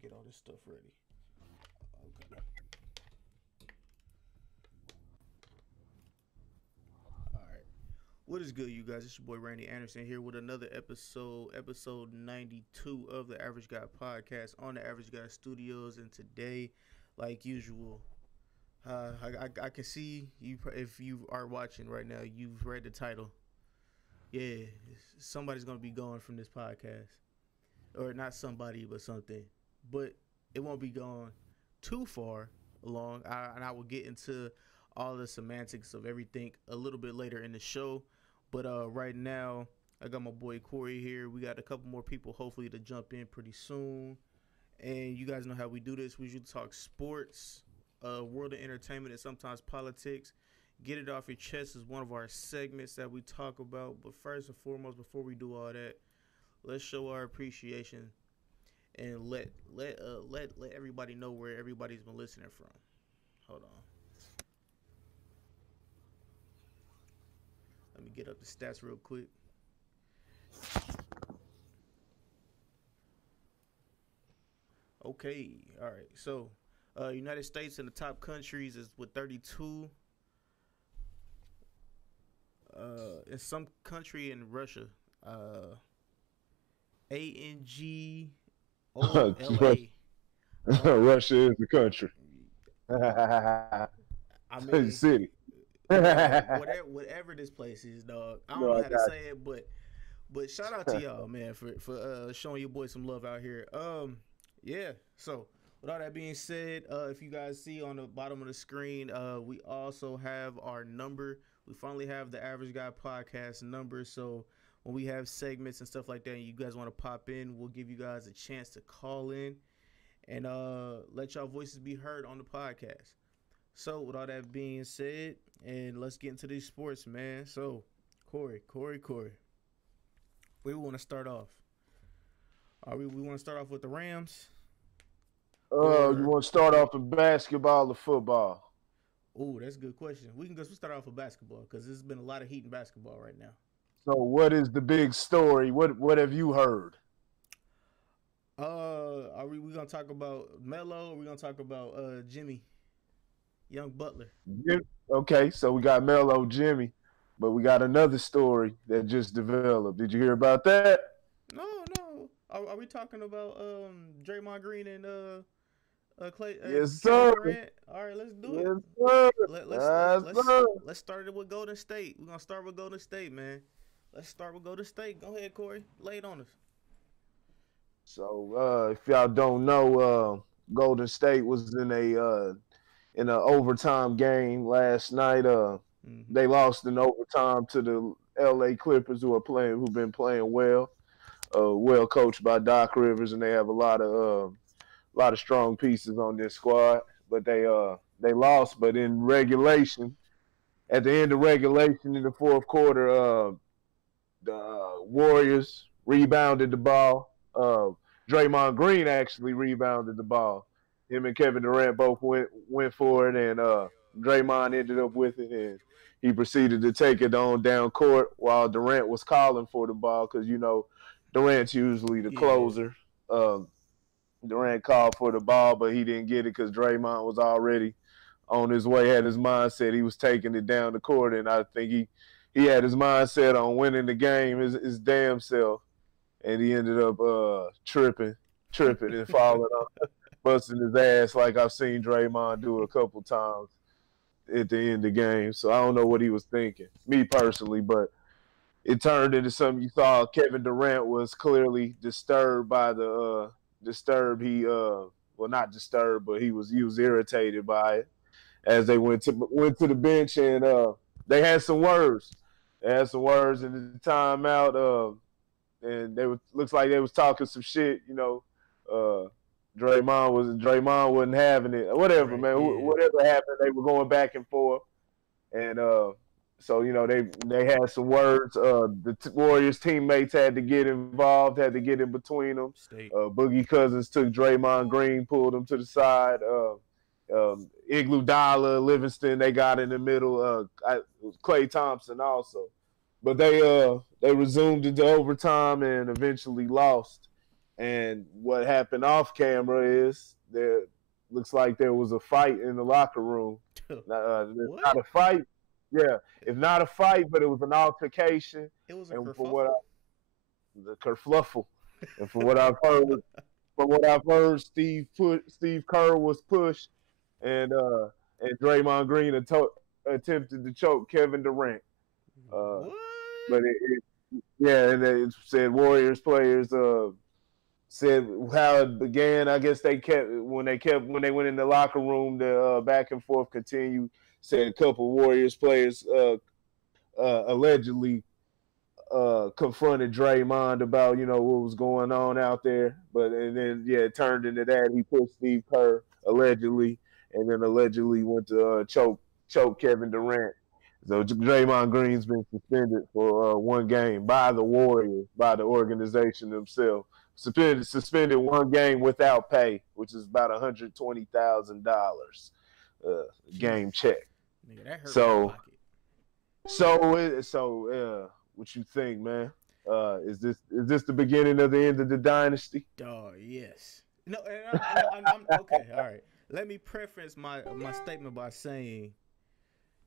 get all this stuff ready. Okay. All right. What is good, you guys? It's your boy Randy Anderson here with another episode 92 of the Average Guy Podcast on the Average Guy Studios. And today, like usual, I can see you. If you are watching right now, you've read the title. Yeah, somebody's gonna be gone from this podcast, or not somebody, but something. But it won't be gone too far along. And I will get into all the semantics of everything a little bit later in the show. But right now, I got my boy Corey here. We got a couple more people hopefully to jump in pretty soon. And you guys know how we do this. We usually talk sports, world of entertainment, and sometimes politics. Get it off your chest is one of our segments that we talk about. But first and foremost, before we do all that, let's show our appreciation and let everybody know where everybody's been listening from. Hold on. Let me get up the stats real quick. Okay, all right. So, United States in the top countries is with 32. In some country in Russia, ANGOLA. Russia is the country. I mean, city. whatever this place is, dog. I don't know how to say it, but shout out to y'all, man, for showing your boy some love out here. Yeah. So with all that being said, if you guys see on the bottom of the screen, we also have our number. We finally have the Average Guy Podcast number. So when we have segments and stuff like that, and you guys want to pop in, we'll give you guys a chance to call in and let y'all voices be heard on the podcast. So with all that being said, and let's get into these sports, man. So Corey, where we want to start off? We want to start off with the Rams? You want to start off with basketball or football? Oh, that's a good question. We start off with basketball because there's been a lot of heat in basketball right now. So what is the big story? What have you heard? Are we gonna talk about Melo? Or are we gonna talk about Jimmy, young Butler? Okay, so we got Melo, Jimmy, but we got another story that just developed. Did you hear about that? No. Are we talking about Draymond Green and Clay? Yes, sir. Durant? All right, let's do it. Let's start it with Golden State. We're gonna start with Golden State, man. Let's start with Golden State. Go ahead, Corey. Lay it on us. So if y'all don't know, Golden State was in an overtime game last night. They lost in overtime to the LA Clippers, who've been playing well. Well coached by Doc Rivers, and they have a lot of strong pieces on this squad. But they lost. But in regulation, at the end of regulation in the fourth quarter, the Warriors rebounded the ball. Draymond Green actually rebounded the ball. Him and Kevin Durant both went for it, and Draymond ended up with it, and he proceeded to take it on down court while Durant was calling for the ball because, Durant's usually the closer. Durant called for the ball, but he didn't get it because Draymond was already on his way, had his mindset. He was taking it down the court, and I think he had his mindset on winning the game, his damn self, and he ended up tripping and falling off, busting his ass like I've seen Draymond do a couple times at the end of the game. So I don't know what he was thinking, me personally, but it turned into something. You saw Kevin Durant was clearly disturbed by the not disturbed, but he was irritated by it as they went to the bench, and they had some words. They had some words in the timeout, and looks like they was talking some shit. Draymond wasn't having it. Whatever, right, man. Yeah. Whatever happened, they were going back and forth, and so they had some words. The Warriors teammates had to get involved, had to get in between them. Boogie Cousins took Draymond Green, pulled him to the side. Iguodala, Livingston, they got in the middle. Klay Thompson also, but they resumed into overtime and eventually lost. And what happened off camera is there looks like there was a fight in the locker room. Not a fight. Yeah, it's not a fight, but it was an altercation. It was a and kerfuffle? The kerfluffle. And from what I've heard, Steve Kerr was pushed, and Draymond Green attempted to choke Kevin Durant. What? But yeah, and it said Warriors players said how it began. I guess when they went in the locker room, the back and forth continued. Said a couple Warriors players allegedly confronted Draymond about what was going on out there, and then it turned into that he pushed Steve Kerr allegedly, and then allegedly went to choke Kevin Durant. So Draymond Green's been suspended for one game by the Warriors, by the organization themselves. Suspended one game without pay, which is about $120,000 game check. Nigga, that hurt my pocket. What you think, man? Is this the beginning of the end of the dynasty? Yes. No, I'm okay. All right. Let me preface my statement by saying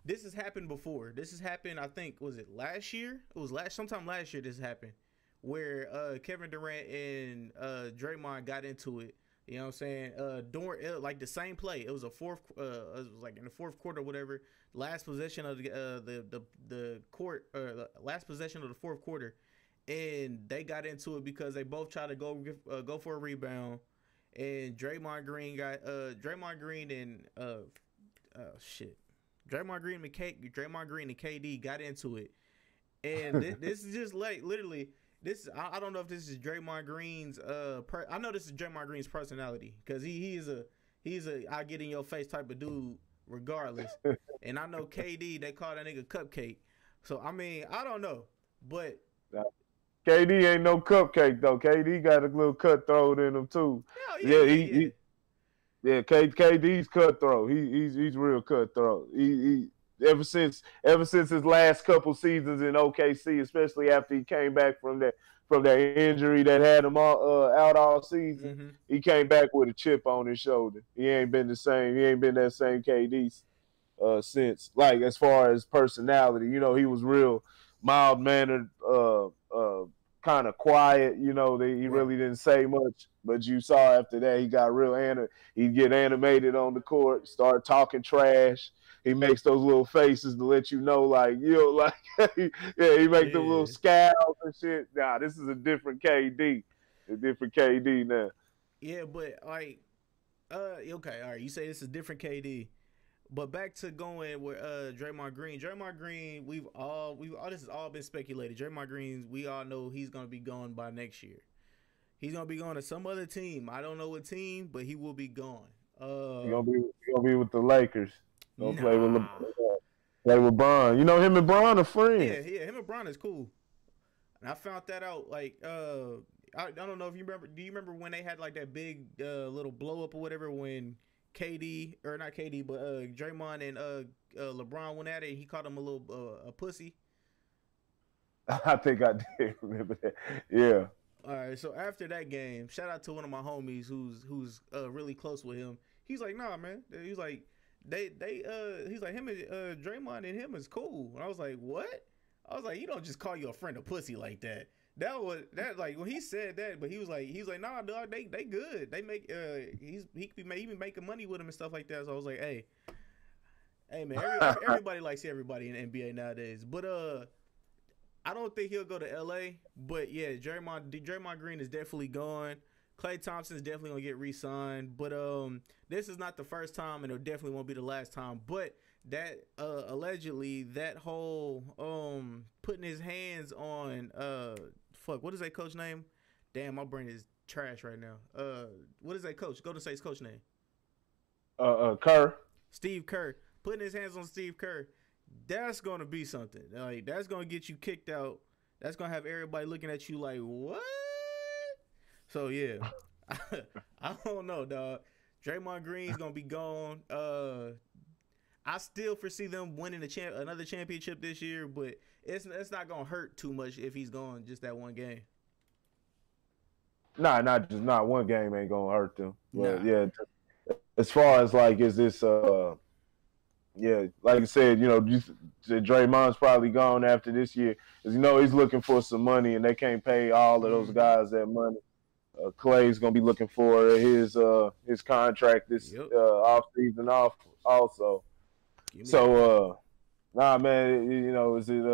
this has happened before. This has happened, I think, was it last year? It was sometime last year this happened, where Kevin Durant and Draymond got into it. You know what I'm saying? During like the same play. It was it was like in the fourth quarter or whatever. Last possession of the court, last possession of the fourth quarter, and they got into it because they both tried to go for a rebound, and Draymond Green and KD got into it, and this is just like literally. I don't know if this is Draymond Green's I know this is Draymond Green's personality, because he's a I get in your face type of dude regardless. And I know KD, they call that nigga Cupcake. So I mean, I don't know, but KD ain't no cupcake though. KD got a little cutthroat in him too. KD's cutthroat. He's real cutthroat. He ever since his last couple seasons in OKC, especially after he came back from that injury that had him out all season, he came back with a chip on his shoulder. He ain't been the same. He ain't been that same KD since. Like, as far as personality, he was real mild mannered, kind of quiet. He really didn't say much, but you saw after that he got real he'd get animated on the court, start talking trash. He makes those little faces to let you know, like, he makes them little scowls and shit. Nah, this is a different KD. A different KD now. Yeah, but like, okay, all right. You say this is different KD, but back to going with Draymond Green. Draymond Green, we've all this has all been speculated. Draymond Green, we all know he's gonna be gone by next year. He's gonna be going to some other team. I don't know what team, but he will be gone. He's gonna be with the Lakers. Don't play with Bron. Him and Bron are friends. Yeah, him and Bron is cool. And I found that out, like, I don't know if you remember. Do you remember when they had like that big little blow up or whatever, when KD, or not KD, but Draymond and LeBron went at it? He called him a little a pussy. I think I did remember that. Yeah. All right. So after that game, shout out to one of my homies who's really close with him. He's like, nah, man. He's like, he's like, him and Draymond and him is cool. And I was like, what? I was like, you don't just call your friend a pussy like that. That like when he said that, but he was like, nah, dog, they good. They make he be making money with him and stuff like that. So I was like, hey man, everybody likes everybody in the NBA nowadays. But I don't think he'll go to LA. But yeah, Draymond Green is definitely gone. Klay Thompson's definitely gonna get re-signed. But this is not the first time, and it definitely won't be the last time. But that allegedly, that whole putting his hands on what is that coach name? Damn, my brain is trash right now. What is that coach? Golden State's coach name? Kerr. Steve Kerr. Putting his hands on Steve Kerr. That's gonna be something. Like, that's gonna get you kicked out. That's gonna have everybody looking at you like, what? So yeah, I don't know, dog. Draymond Green's gonna be gone. I still foresee them winning another championship this year, but it's not gonna hurt too much if he's gone just that one game. not one game ain't gonna hurt them. Nah. But yeah, as far as like, is this yeah, like I said, Draymond's probably gone after this year, because he's looking for some money, and they can't pay all of those guys that money. Clay's gonna be looking for his contract this Yep. off season off also. Give me that. So nah, man, is it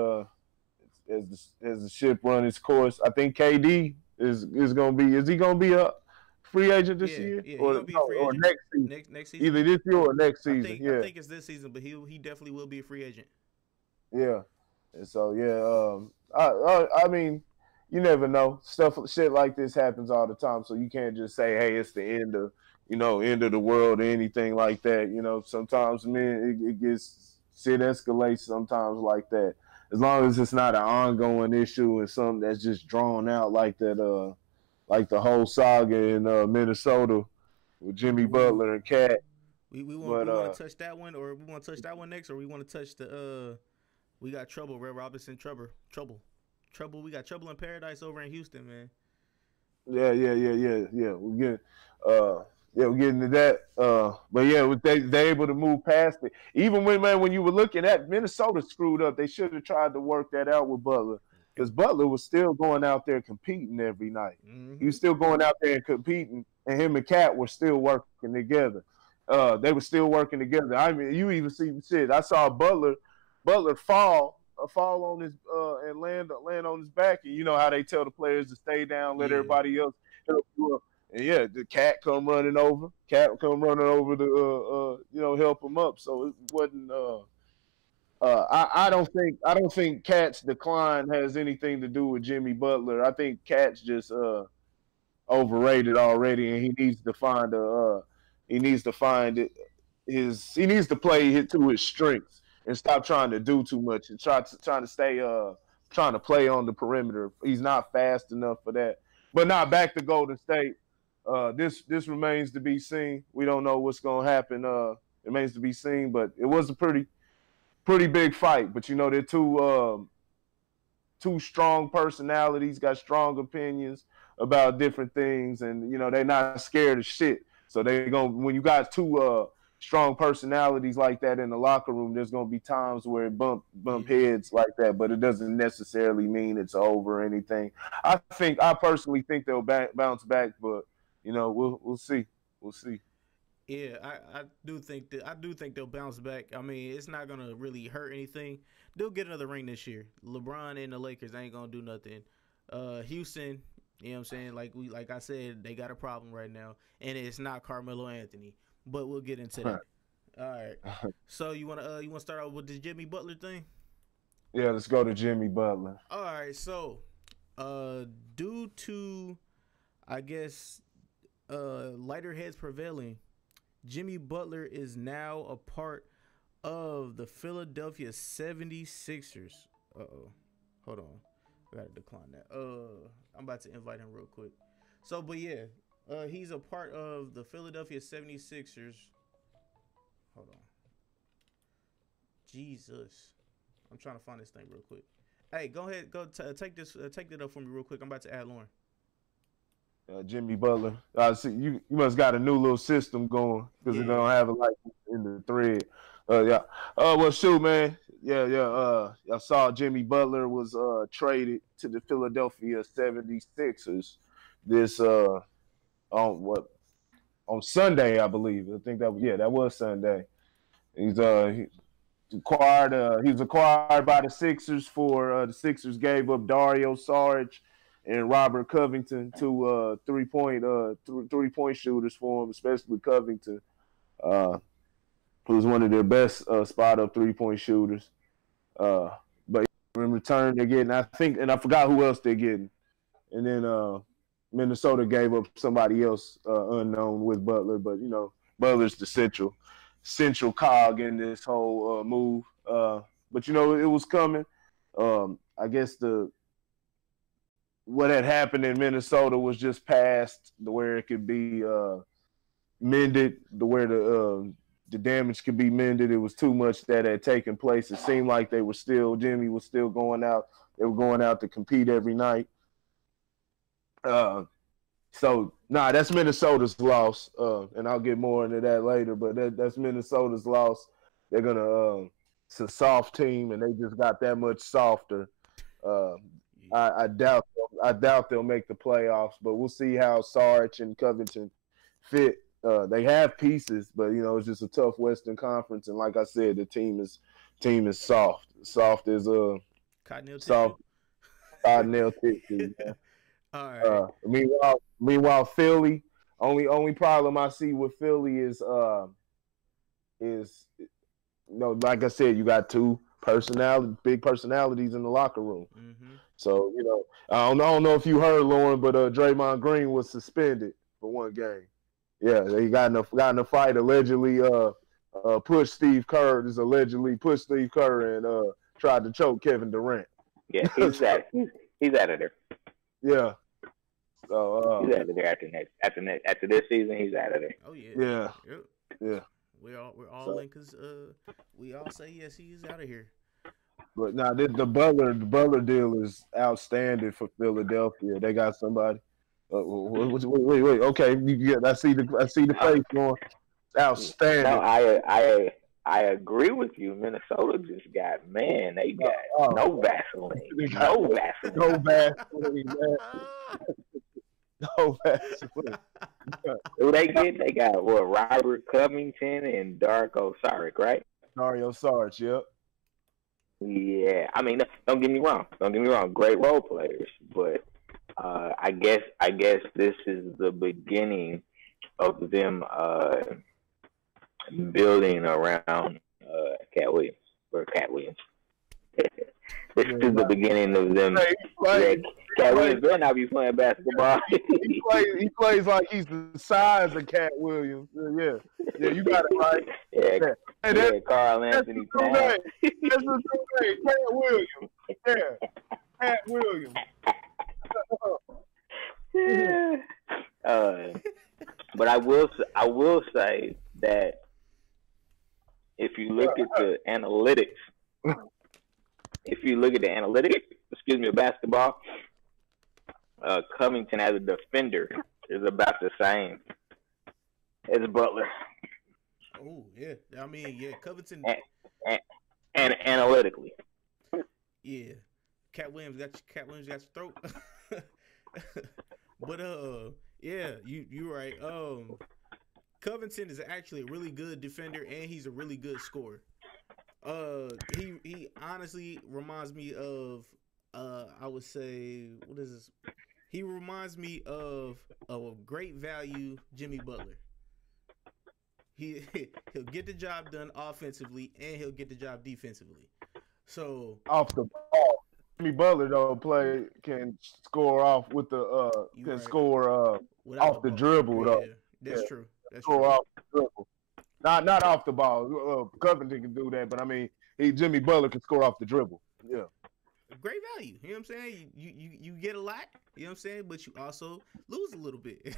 as the ship run its course? I think KD is gonna be. Is he gonna be a free agent this year, Yeah, he or gonna be a free or agent next season? next season. Either this year or next I season. think I Yeah, think it's this season, but he definitely will be a free agent. yeah. And so yeah, I mean, you never know. Shit like this happens all the time, so you can't just say, hey, it's the end of the world or anything like that. Sometimes, man, it gets shit escalates sometimes like that. As long as it's not an ongoing issue and something that's just drawn out like that, like the whole saga in Minnesota with Jimmy Ooh. Butler and Cat. We But want to touch that one, or we want to touch that one next, or we want to touch the we got trouble, Red Robinson trouble. We got trouble in paradise over in Houston, man. yeah. Uh, we're getting to that. But yeah, they able to move past it. Even when you were looking at Minnesota screwed up, they should have tried to work that out with Butler, because Butler was still going out there competing every night. He was still going out there and competing, and him and Cat were still working together. They were still working together. I mean, you even see shit. I saw Butler fall on his and land on his back, and you know how they tell the players to stay down, let everybody else help you up. And yeah, the Cat come running over. Cat come running over to help him up. So it wasn't. I don't think Cat's decline has anything to do with Jimmy Butler. I think Cat's just overrated already, and he needs to find it he needs to play to his strengths and stop trying to do too much and trying to stay trying to play on the perimeter. He's not fast enough for that. But not back to Golden State. This remains to be seen. We don't know what's gonna happen. It remains to be seen. But it was a pretty big fight. But they're two strong personalities, got strong opinions about different things, and they're not scared of shit. So they going when you got two strong personalities like that in the locker room, there's gonna be times where it bump heads like that, but it doesn't necessarily mean it's over or anything. I personally think they'll bounce back, but we'll see. We'll see. Yeah, I do think they'll bounce back. I mean, it's not gonna really hurt anything. They'll get another ring this year. LeBron and the Lakers ain't gonna do nothing. Houston, you know what I'm saying? Like I said, they got a problem right now, and it's not Carmelo Anthony. But we'll get into that. All right. So you wanna start out with the Jimmy Butler thing? Yeah, let's go to Jimmy Butler. All right. So, due to, I guess, lighter heads prevailing, Jimmy Butler is now a part of the Philadelphia 76ers. Uh-oh. Hold on. I gotta decline that. I'm about to invite him real quick. So, but yeah, he's a part of the Philadelphia 76ers. Hold on. Jesus. I'm trying to find this thing real quick. Hey, go ahead. Take it up for me real quick. I'm about to add Lauren. Jimmy Butler. See, you must got a new little system going, because they don't have it like in the thread. Yeah. Well, shoot, man. Yeah. I saw Jimmy Butler was traded to the Philadelphia 76ers this on Sunday, I believe. I think that was Sunday. He was acquired by the Sixers for the Sixers gave up Dario Saric and Robert Covington, two three-point shooters for him, especially Covington, who's one of their best spot-up three-point shooters. But in return, they're getting, I forgot who else they're getting. And then Minnesota gave up somebody else unknown with Butler, but Butler's the central cog in this whole move. But it was coming. I guess what had happened in Minnesota was just past where it could be mended, where the damage could be mended. It was too much that had taken place. It seemed like Jimmy was still going out. They were going out to compete every night. So that's Minnesota's loss, and I'll get more into that later. But that's Minnesota's loss. They're gonna it's a soft team, and they just got that much softer. Uh, I doubt they'll make the playoffs, but we'll see how Sarge and Covington fit. They have pieces, but it's just a tough Western Conference, and like I said, the team is soft as Cottonelle tissue. soft cottonelle tissue. All right. Meanwhile, Philly. Only problem I see with Philly is like I said, you got two big personalities in the locker room. Mm-hmm. So I don't know if you heard, Lauren, but Draymond Green was suspended for one game. Yeah, he got in a fight. Allegedly, pushed Steve Kerr. Allegedly pushed Steve Kerr and tried to choke Kevin Durant. Yeah, he's out of there. Yeah. So he's out of there after this season. He's out of there. Oh yeah. Yeah. Yep. Yeah. We're all in because we all say yes, he is out of here. But now the Butler deal is outstanding for Philadelphia. They got somebody. Wait. Okay, I see the face going. Outstanding. No, I agree with you. Minnesota just got they got no Vaseline. No Vaseline. No Vaseline. No Vaseline. Who they get? They got Robert Covington and Dario Saric, right? Dario Saric, yep. Yeah, I mean, don't get me wrong. Great role players, but I guess this is the beginning of them building around Cat Williams. This is the beginning of them. Cat Williams better not be playing basketball. he plays like he's the size of Cat Williams. Yeah, you got it right. Yeah, Carl Anthony Towns. That's the true name, Cat Williams. Yeah, Cat Williams. But I will say that if you look at the analytics, of basketball, Covington as a defender is about the same as Butler. Oh yeah, I mean Covington. And analytically. Yeah, Cat Williams got your throat. But yeah, you're right. Covington is actually a really good defender, and he's a really good scorer. He honestly reminds me of I would say, what is this? He reminds me of a great value Jimmy Butler. He'll get the job done offensively, and he'll get the job defensively. So off the ball, Jimmy Butler can score off with the score off the dribble though. Yeah, that's true. That's score true. Off the dribble. Not off the ball. Covington can do that, but I mean, Jimmy Butler can score off the dribble. Yeah. Great value. You know what I'm saying? You get a lot, you know what I'm saying, but you also lose a little bit.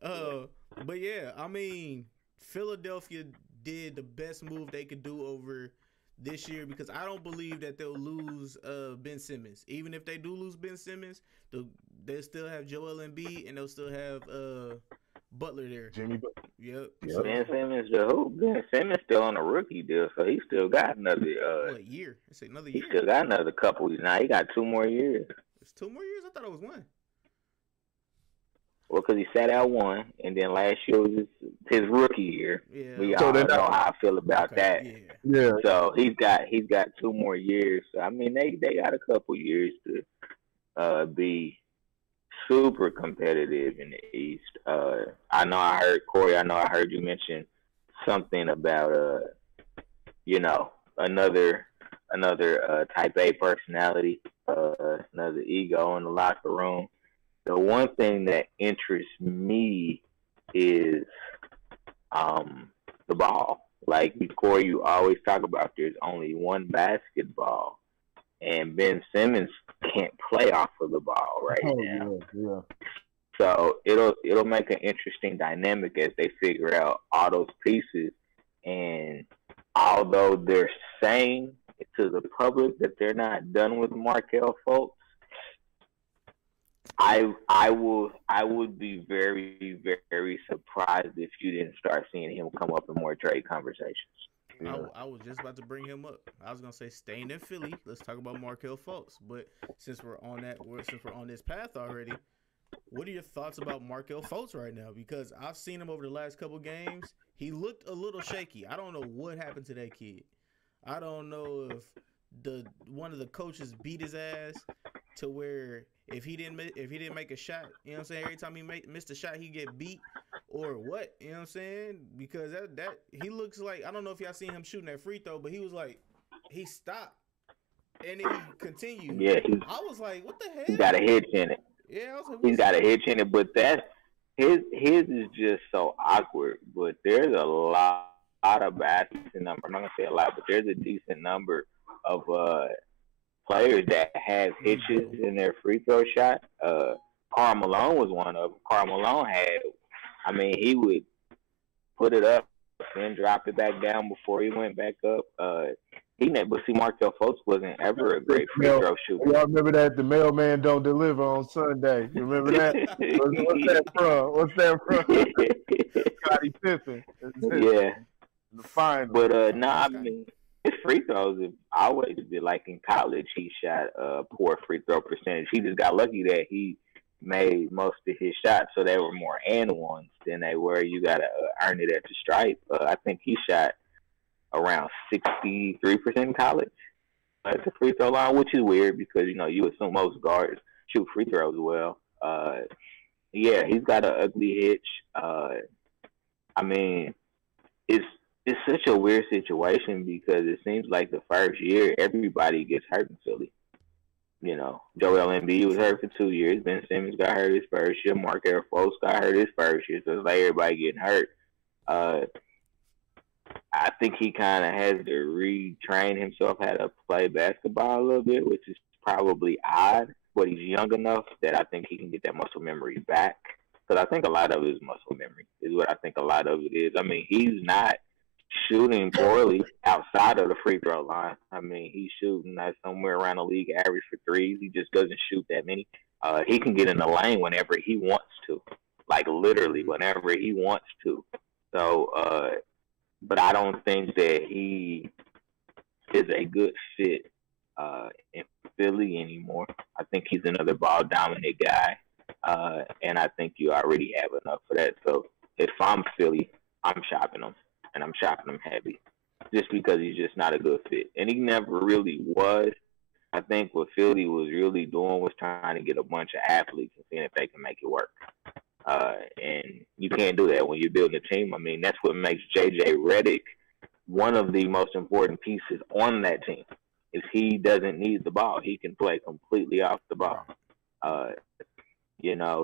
But yeah, I mean, Philadelphia did the best move they could do over this year, because I don't believe that they'll lose Ben Simmons. Even if they do lose Ben Simmons, they'll still have Joel Embiid, and they'll still have Butler there. Jimmy Butler. Yep. So, Ben Simmons, Ben Simmons still on a rookie deal, so he still got another year. It's another year. He still got another couple. Now he got 2 more years. It's 2 more years? I thought it was 1. Well, because he sat out 1, and then last year was his rookie year. Yeah. We all know how I feel about that. Yeah. So he's got 2 more years. So I mean, they got a couple years to be super competitive in the East. I know I heard Corey. I know I heard you mention something about another type A personality, another ego in the locker room. The one thing that interests me is the ball. Like before, you always talk about there's only one basketball, and Ben Simmons can't play off of the ball right now. Yeah. So it'll make an interesting dynamic as they figure out all those pieces. And although they're saying to the public that they're not done with Markelle Fultz, I would be very, very surprised if you didn't start seeing him come up in more trade conversations. Yeah. I was just about to bring him up. I was gonna say staying in Philly. Let's talk about Markelle Fultz. But since we're on this path already, what are your thoughts about Markelle Fultz right now? Because I've seen him over the last couple games. He looked a little shaky. I don't know what happened to that kid. I don't know if one of the coaches beat his ass to where if he didn't make a shot, you know what I'm saying? Every time he missed a shot, he get beat or what? You know what I'm saying? Because that he looks like, I don't know if y'all seen him shooting that free throw, but he was like he stopped and then he continued. Yeah, I was like, what the hell? He's got a hitch in it. Yeah, I was like, he's got a hitch in it, but his is just so awkward. But there's a lot of decent number. I'm not gonna say a lot, but there's a decent number of players that have hitches in their free throw shot. Carmelo was one of them. Carmelo he would put it up and drop it back down before he went back up. But see, Markelle Fultz wasn't ever a great free throw shooter. Y'all remember that the mailman don't deliver on Sunday? You remember that? What's that from? What's that from? Scottie Pippen. Yeah. The final. But his free throws have always been like in college. He shot a poor free throw percentage. He just got lucky that he made most of his shots, so they were more and ones than they were. You gotta earn it at the stripe. I think he shot around 63% in college at the free throw line, which is weird because you assume most guards shoot free throws well. Yeah, he's got an ugly hitch. It's such a weird situation because it seems like the first year everybody gets hurt in Philly. Joel Embiid was hurt for 2 years. Ben Simmons got hurt his first year. Markelle Fultz got hurt his first year. So it's like everybody getting hurt. I think he kind of has to retrain himself how to play basketball a little bit, which is probably odd. But he's young enough that I think he can get that muscle memory back. Because I think a lot of it is muscle memory is what I think a lot of it is. He's not shooting poorly outside of the free throw line. He's shooting somewhere around the league average for threes. He just doesn't shoot that many. He can get in the lane whenever he wants to, like literally whenever he wants to. So, but I don't think that he is a good fit in Philly anymore. I think he's another ball dominant guy, and I think you already have enough for that. So if I'm Philly, I'm shopping him, and I'm shopping him heavy, just because he's just not a good fit, and he never really was. I think what Philly was really doing was trying to get a bunch of athletes and seeing if they can make it work. And you can't do that when you're building a team. That's what makes J.J. Redick one of the most important pieces on that team. Is he doesn't need the ball. He can play completely off the ball.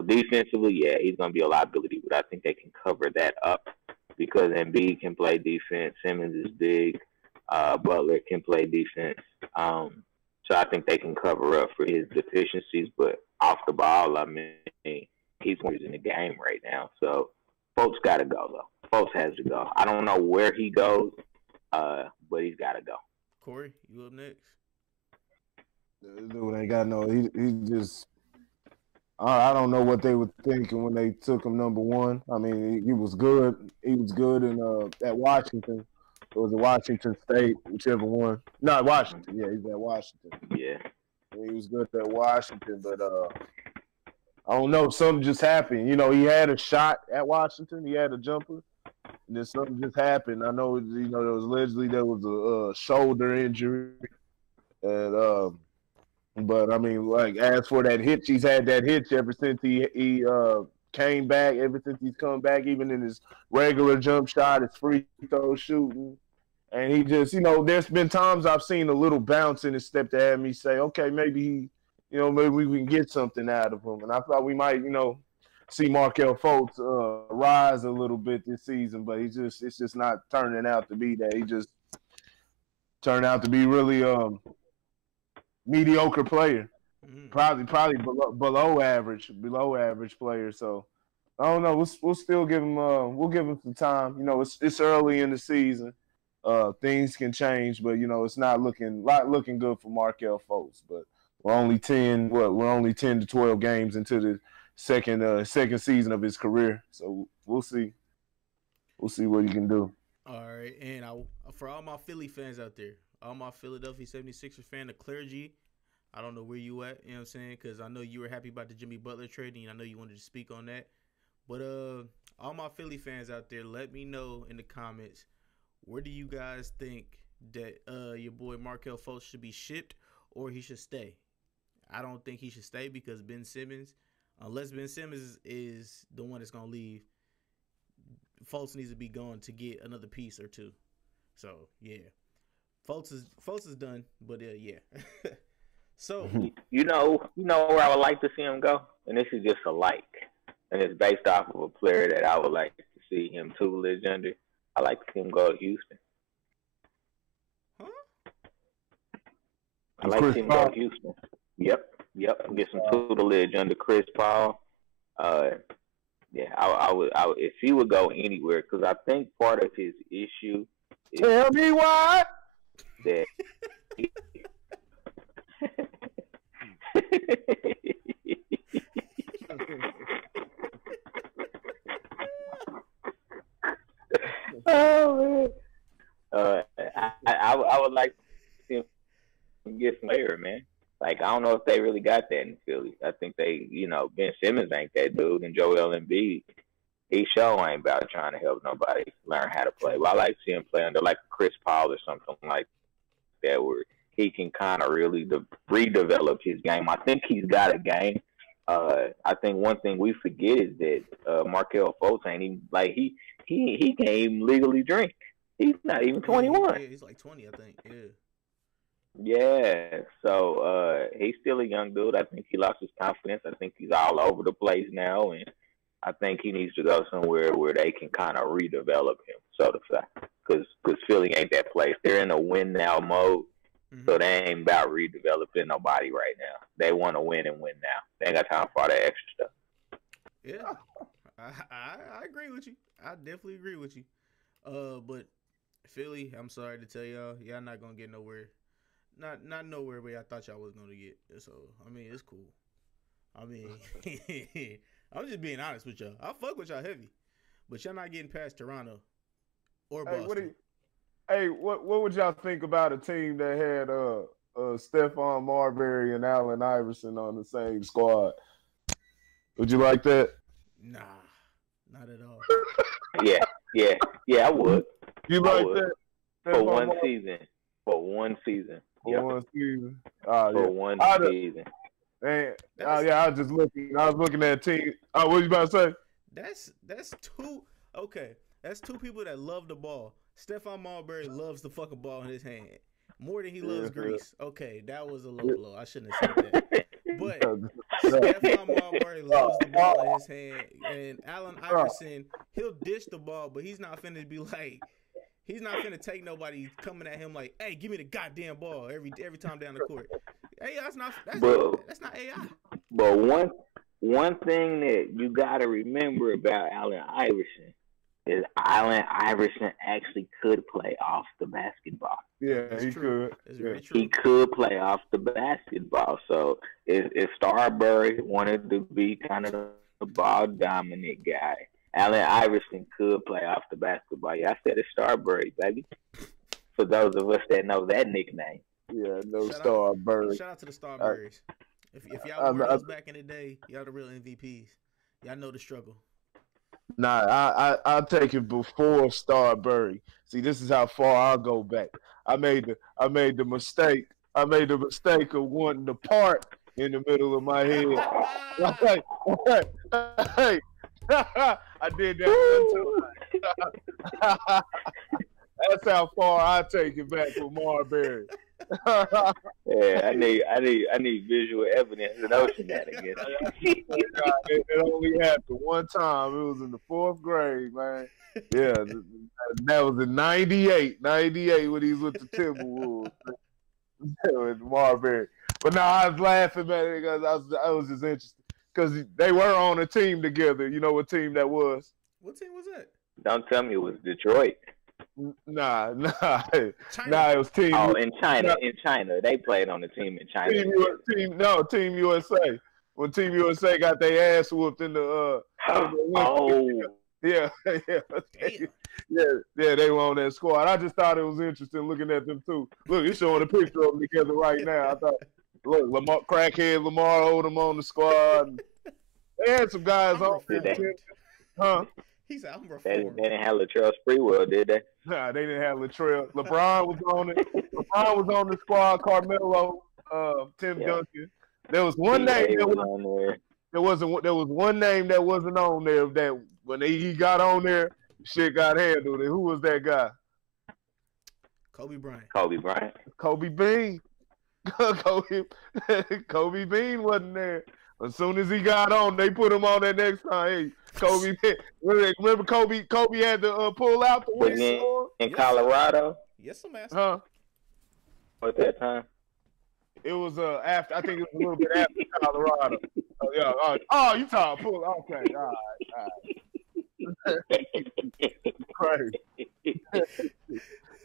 Defensively, yeah, he's going to be a liability, but I think they can cover that up because Embiid can play defense. Simmons is big. Butler can play defense. So I think they can cover up for his deficiencies, but off the ball, he's in the game right now. So Fultz got to go, though. Fultz has to go. I don't know where he goes, but he's got to go. Corey, you up next? Dude ain't got no. He just. I don't know what they were thinking when they took him number one. He was good. He was good at Washington. It was at Washington State, whichever one. Not Washington. Yeah, he's at Washington. Yeah. He was good at Washington, but I don't know. Something just happened. He had a shot at Washington. He had a jumper. And then something just happened. I know, there was a shoulder injury. And, but, as for that hitch, he's had that hitch ever since he came back, ever since he's come back, even in his regular jump shot, his free throw shooting. And he just, there's been times I've seen a little bounce in his step that had me say, okay, maybe maybe we can get something out of him. And I thought we might, see Markelle Fultz rise a little bit this season, but it's just not turning out to be that. He just turned out to be really mediocre player, probably below average player. So I don't know. We'll still give him we'll give him some time. It's early in the season. Things can change, but it's not looking good for Markelle Fultz. But We're only 10. We're only 10 to 12 games into the second season of his career. So we'll see. We'll see what he can do. All right, and for all my Philly fans out there, all my Philadelphia 76ers fan, the clergy, I don't know where you at, you know what I'm saying? Because I know you were happy about the Jimmy Butler trade, and I know you wanted to speak on that. But all my Philly fans out there, let me know in the comments, where do you guys think that your boy Markelle Fultz should be shipped or he should stay? I don't think he should stay because Ben Simmons, unless Ben Simmons is the one that's going to leave, Fultz needs to be gone to get another piece or two. So, yeah. Fultz is done, but yeah. So, you know where I would like to see him go? And this is just a like. And it's based off of a player that I would like to see him tutelage under. I like to see him go to Houston. Huh? I like to see him go to Houston. Yep. Get some tutelage under Chris Paul. Yeah, I would if he would go anywhere, because I think part of his issue is tell me why that oh man, I would like to see him get some player, man. Like, I don't know if they really got that in Philly. I think they, Ben Simmons ain't that dude, and Joel Embiid, he sure ain't about trying to help nobody learn how to play. But I like to see him play under, like, Chris Paul or something like that, where he can kind of really redevelop his game. I think he's got a game. I think one thing we forget is that Markelle Fultz ain't even, like, he can't even legally drink. He's not even 21. Yeah, he's like 20, I think, yeah. Yeah, so he's still a young dude. I think he lost his confidence. I think he's all over the place now, and I think he needs to go somewhere where they can kind of redevelop him, so to say. Because Philly ain't that place. They're in a win-now mode, so they ain't about redeveloping nobody right now. They want to win and win now. They ain't got time for all that extra stuff. Yeah, I agree with you. I definitely agree with you. But Philly, I'm sorry to tell y'all not going to get nowhere. Not nowhere where I thought y'all was going to get. So, I mean, it's cool. I mean, I'm just being honest with y'all. I fuck with y'all heavy. But y'all not getting past Toronto or Boston. What would y'all think about a team that had Stephon Marbury and Allen Iverson on the same squad? Would you like that? Nah, not at all. Yeah, I would. You I like would. that? For one season. For one season. For one season. For one season. Man, I was looking at a team. What were you about to say? That's two. Okay, that's two people that love the ball. Stephon Marbury loves the fucking ball in his hand more than he loves grease. Okay, that was a low blow. I shouldn't have said that. But Stephon Marbury loves the ball in his hand, and Allen Iverson, he'll dish the ball, but he's not finna be like. He's not finna take nobody coming at him like, "Hey, give me the goddamn ball every time down the court." Hey, that's not AI. But one thing that you got to remember about Allen Iverson is Allen Iverson actually could play off the basketball. Yeah, he could. Very true. He could play off the basketball. So if Starbury wanted to be kind of the ball dominant guy, Allen Iverson could play off the basketball. Yeah, I said it's Starbury, baby. For those of us that know that nickname. Yeah, Starbury. Shout out to the Starburys. If y'all were those back in the day, y'all the real MVPs. Y'all know the struggle. Nah, I'll take it before Starbury. See, this is how far I'll go back. I made the mistake. I made the mistake of wanting to part in the middle of my head. Hey. I did that one time. That's how far I take it back with Marbury. Yeah, I need visual evidence of those shenanigans. It only happened one time. It was in the 4th grade, man. Yeah, that was in '98 when he was with the Timberwolves. With Marbury. But no, I was laughing at it because I was just interested. Because they were on a team together. You know what team that was? What team was that? Don't tell me it was Detroit. Nah, China. it was Team. Oh, in China, they played on the team in China. Team USA. When Team USA got their ass whooped in the Oh, yeah, they were on that squad. I just thought it was interesting looking at them too. Look, you're showing a picture of them together right now. I thought, look, crackhead Lamar Odom on the squad. They had some guys on there. Huh? He said, I'm they reformed. didn't have Latrell Sprewell, did they? Nah, they didn't have Latrell. LeBron was on it. LeBron was on the squad. Carmelo, Tim Duncan. There was one name that was on there. There was one name that wasn't on there. That when he got on there, shit got handled. And who was that guy? Kobe Bryant. Kobe Bean. Kobe Bean wasn't there. As soon as he got on, they put him on that next time. Hey, Kobe. Remember Kobe had to pull out the win in Colorado. Yes, I'm asking. Huh? At that time. It was after. I think it was a little bit after Colorado. Oh yeah. Oh, you talking pull? Okay. All right. Crazy.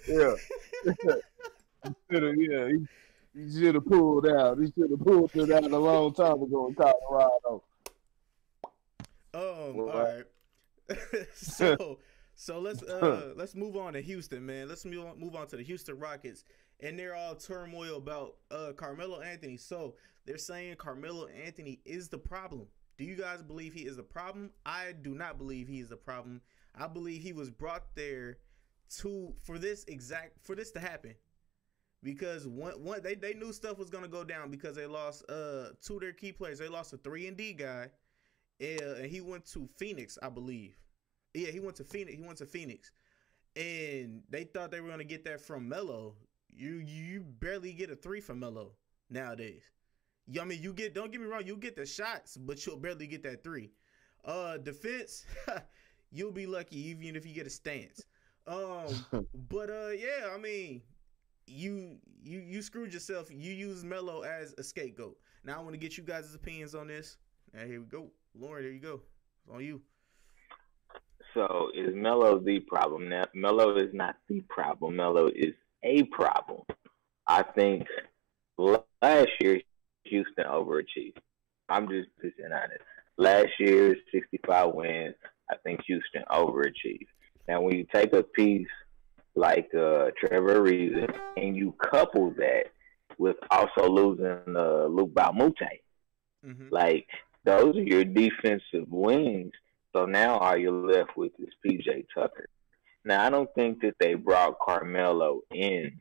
Yeah. He should have pulled out. He should have pulled it out a long time ago in Colorado. All right. So let's move on to Houston, man. Let's move on to the Houston Rockets, and they're all turmoil about Carmelo Anthony. So they're saying Carmelo Anthony is the problem. Do you guys believe he is the problem? I do not believe he is the problem. I believe he was brought there for this to happen. Because they knew stuff was gonna go down because they lost two of their key players. They lost a 3-and-D guy, and he went to Phoenix, I believe. Yeah, he went to Phoenix, and they thought they were gonna get that from Melo. You barely get a 3 from Melo nowadays. I mean, don't get me wrong, you get the shots, but you'll barely get that 3. Defense, you'll be lucky even if you get a stance. But yeah, I mean, you screwed yourself. You used Melo as a scapegoat. Now I want to get you guys' opinions on this. And here we go. Lauren, there you go. It's on you. So is Melo the problem? Now, Melo is not the problem. Melo is a problem. I think last year Houston overachieved. I'm just being honest. Last year's 65 wins, I think Houston overachieved. Now, when you take a piece like Trevor Ariza and you couple that with also losing Luke Balmute, like those are your defensive wings. So now all you're left with is PJ Tucker. Now, I don't think that they brought Carmelo in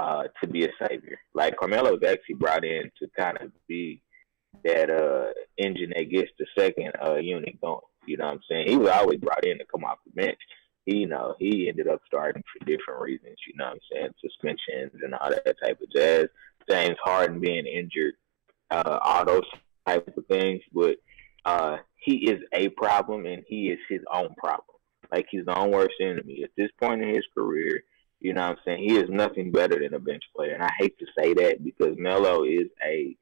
to be a savior. Like, Carmelo was actually brought in to kind of be that engine that gets the second unit going. You know what I'm saying? He was always brought in to come off the bench. He ended up starting for different reasons. You know what I'm saying? Suspensions and all that type of jazz. James Harden being injured, all those type of things. But he is a problem, and he is his own problem. Like, he's the own worst enemy. At this point in his career, you know what I'm saying, he is nothing better than a bench player. And I hate to say that because Melo is a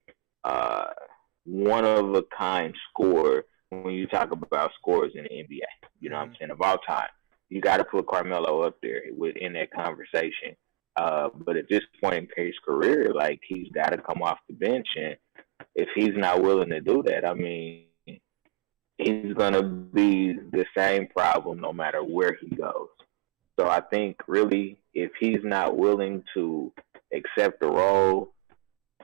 one-of-a-kind scorer when you talk about scorers in the NBA. You know what I'm saying? Of all time, you got to put Carmelo up there within that conversation. But at this point in his career, like, he's got to come off the bench. And if he's not willing to do that, I mean, he's going to be the same problem no matter where he goes. So I think, really, if he's not willing to accept the role,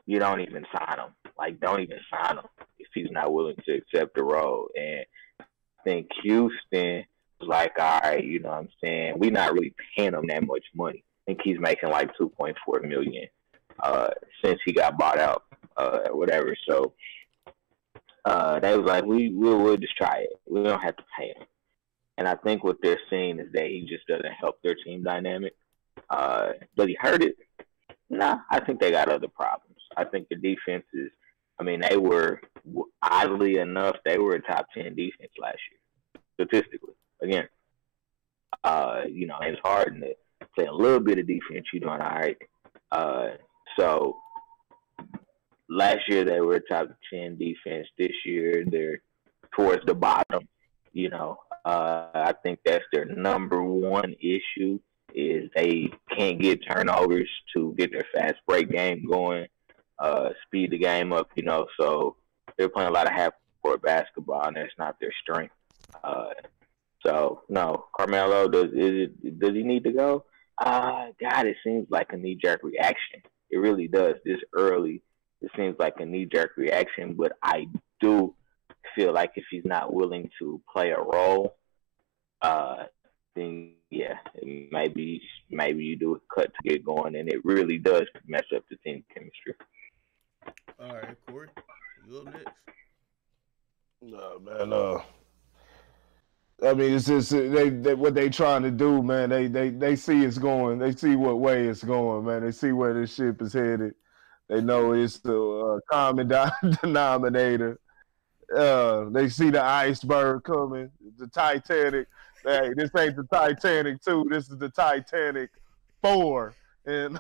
you don't even sign him. Like, don't even sign him if he's not willing to accept the role. And I think Houston was like, all right, you know what I'm saying, we're not really paying him that much money. I think he's making like $2.4 million since he got bought out or whatever. So they was like, we'll just try it. We don't have to pay him. And I think what they're seeing is that he just doesn't help their team dynamic. Does he hurt it? Nah, I think they got other problems. I think the defense is, I mean, they were, oddly enough, they were a top 10 defense last year, statistically. Again, you know, it's hard to play a little bit of defense. You're doing all right. So last year they were a top 10 defense. This year they're towards the bottom. You know, I think that's their number one issue is they can't get turnovers to get their fast break game going, speed the game up, so they're playing a lot of half court basketball, and that's not their strength. So no, Carmelo does he need to go? God, it seems like a knee jerk reaction. It really does. This early, it seems like a knee jerk reaction. But I do feel like if he's not willing to play a role, then yeah, maybe you do a cut to get going, and it really does mess up the team chemistry. All right, Corey, you up next? No, man. I mean, it's just they what they trying to do, man. They see it's going. They see what way it's going, man. They see where this ship is headed. They know it's the common denominator. They see the iceberg coming, the Titanic. Hey, this ain't the Titanic 2. This is the Titanic 4 in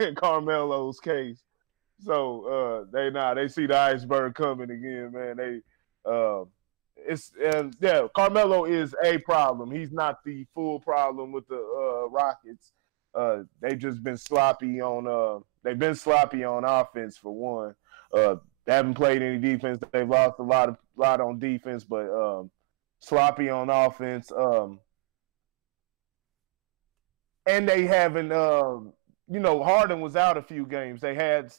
in Carmelo's case. So they see the iceberg coming again, man. Carmelo is a problem. He's not the full problem with the Rockets. They've just been sloppy on offense for one. They haven't played any defense. They've lost a lot on defense, but sloppy on offense. And they haven't. Harden was out a few games. They had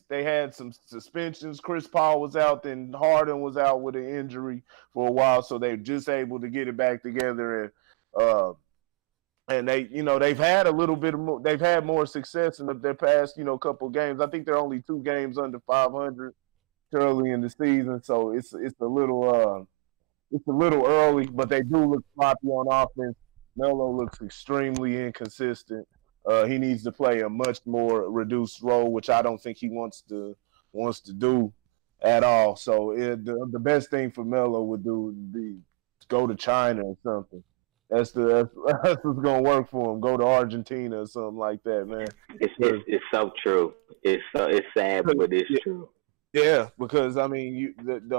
some suspensions. Chris Paul was out, then Harden was out with an injury for a while, so they're just able to get it back together. And they've had a little bit of more. They've had more success in their past couple of games. I think they're only 2 games under 500 early in the season, so it's a little early. But they do look sloppy on offense. Melo looks extremely inconsistent. He needs to play a much more reduced role, which I don't think he wants to do at all. So the best thing for Melo would be to go to China or something. That's what's gonna work for him. Go to Argentina or something like that, man. It's so true. It's sad, but it's true. Yeah, because I mean, the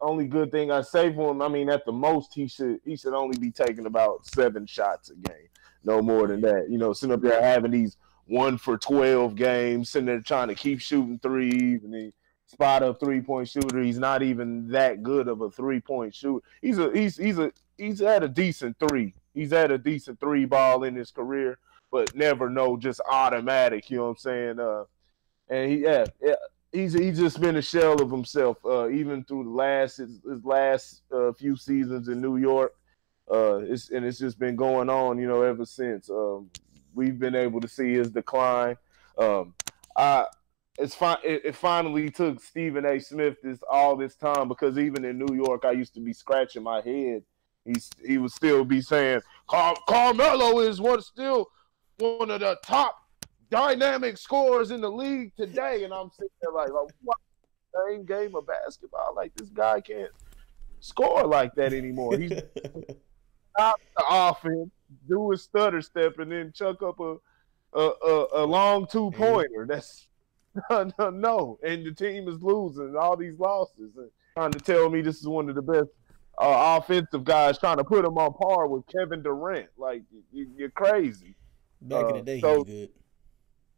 only good thing I say for him, I mean, at the most he should only be taking about 7 shots a game. No more than that. Sitting up there having these 1 for 12 games, sitting there trying to keep shooting threes, and he spot up 3-point shooter. He's not even that good of a 3-point shooter. He's had a decent 3. He's had a decent 3 ball in his career, but never just automatic. You know what I'm saying? And he's just been a shell of himself, even through his last few seasons in New York. It's just been going on, ever since. We've been able to see his decline. It finally took Stephen A. Smith all this time, because even in New York, I used to be scratching my head. He would still be saying Carmelo is still one of the top dynamic scorers in the league today, and I'm sitting there like what? Same game of basketball? Like, this guy can't score like that anymore. He's stop the offense, do his stutter step, and then chuck up a long 2-pointer. That's no. And the team is losing all these losses. And trying to tell me this is one of the best offensive guys, trying to put him on par with Kevin Durant. Like, you're crazy. Back in the day, he was good.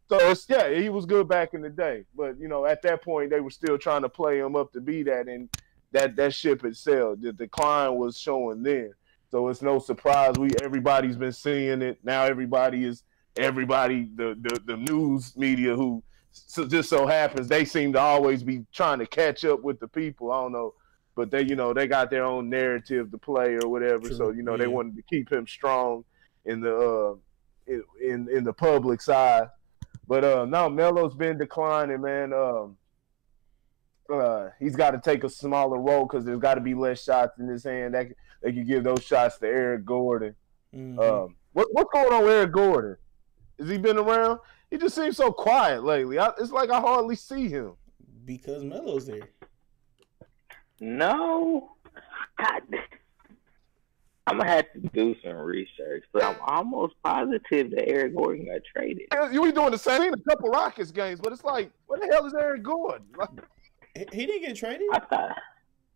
So he was good back in the day. But at that point, they were still trying to play him up to be that, and that ship had sailed. The decline was showing then. So it's no surprise. Everybody's been seeing it. Now the news media who just so happens, they seem to always be trying to catch up with the people. I don't know. But they got their own narrative to play or whatever. True. So, they wanted to keep him strong in the in the public side. But no, Melo's been declining, man. He's got to take a smaller role, because there's got to be less shots in his hand. They can give those shots to Eric Gordon. Mm-hmm. What's going on with Eric Gordon? Has he been around? He just seems so quiet lately. It's like I hardly see him. Because Melo's there. No. God. I'm going to have to do some research, but I'm almost positive that Eric Gordon got traded. You were doing the same thing in a couple Rockets games, but it's like, what the hell is Eric Gordon? He didn't get traded?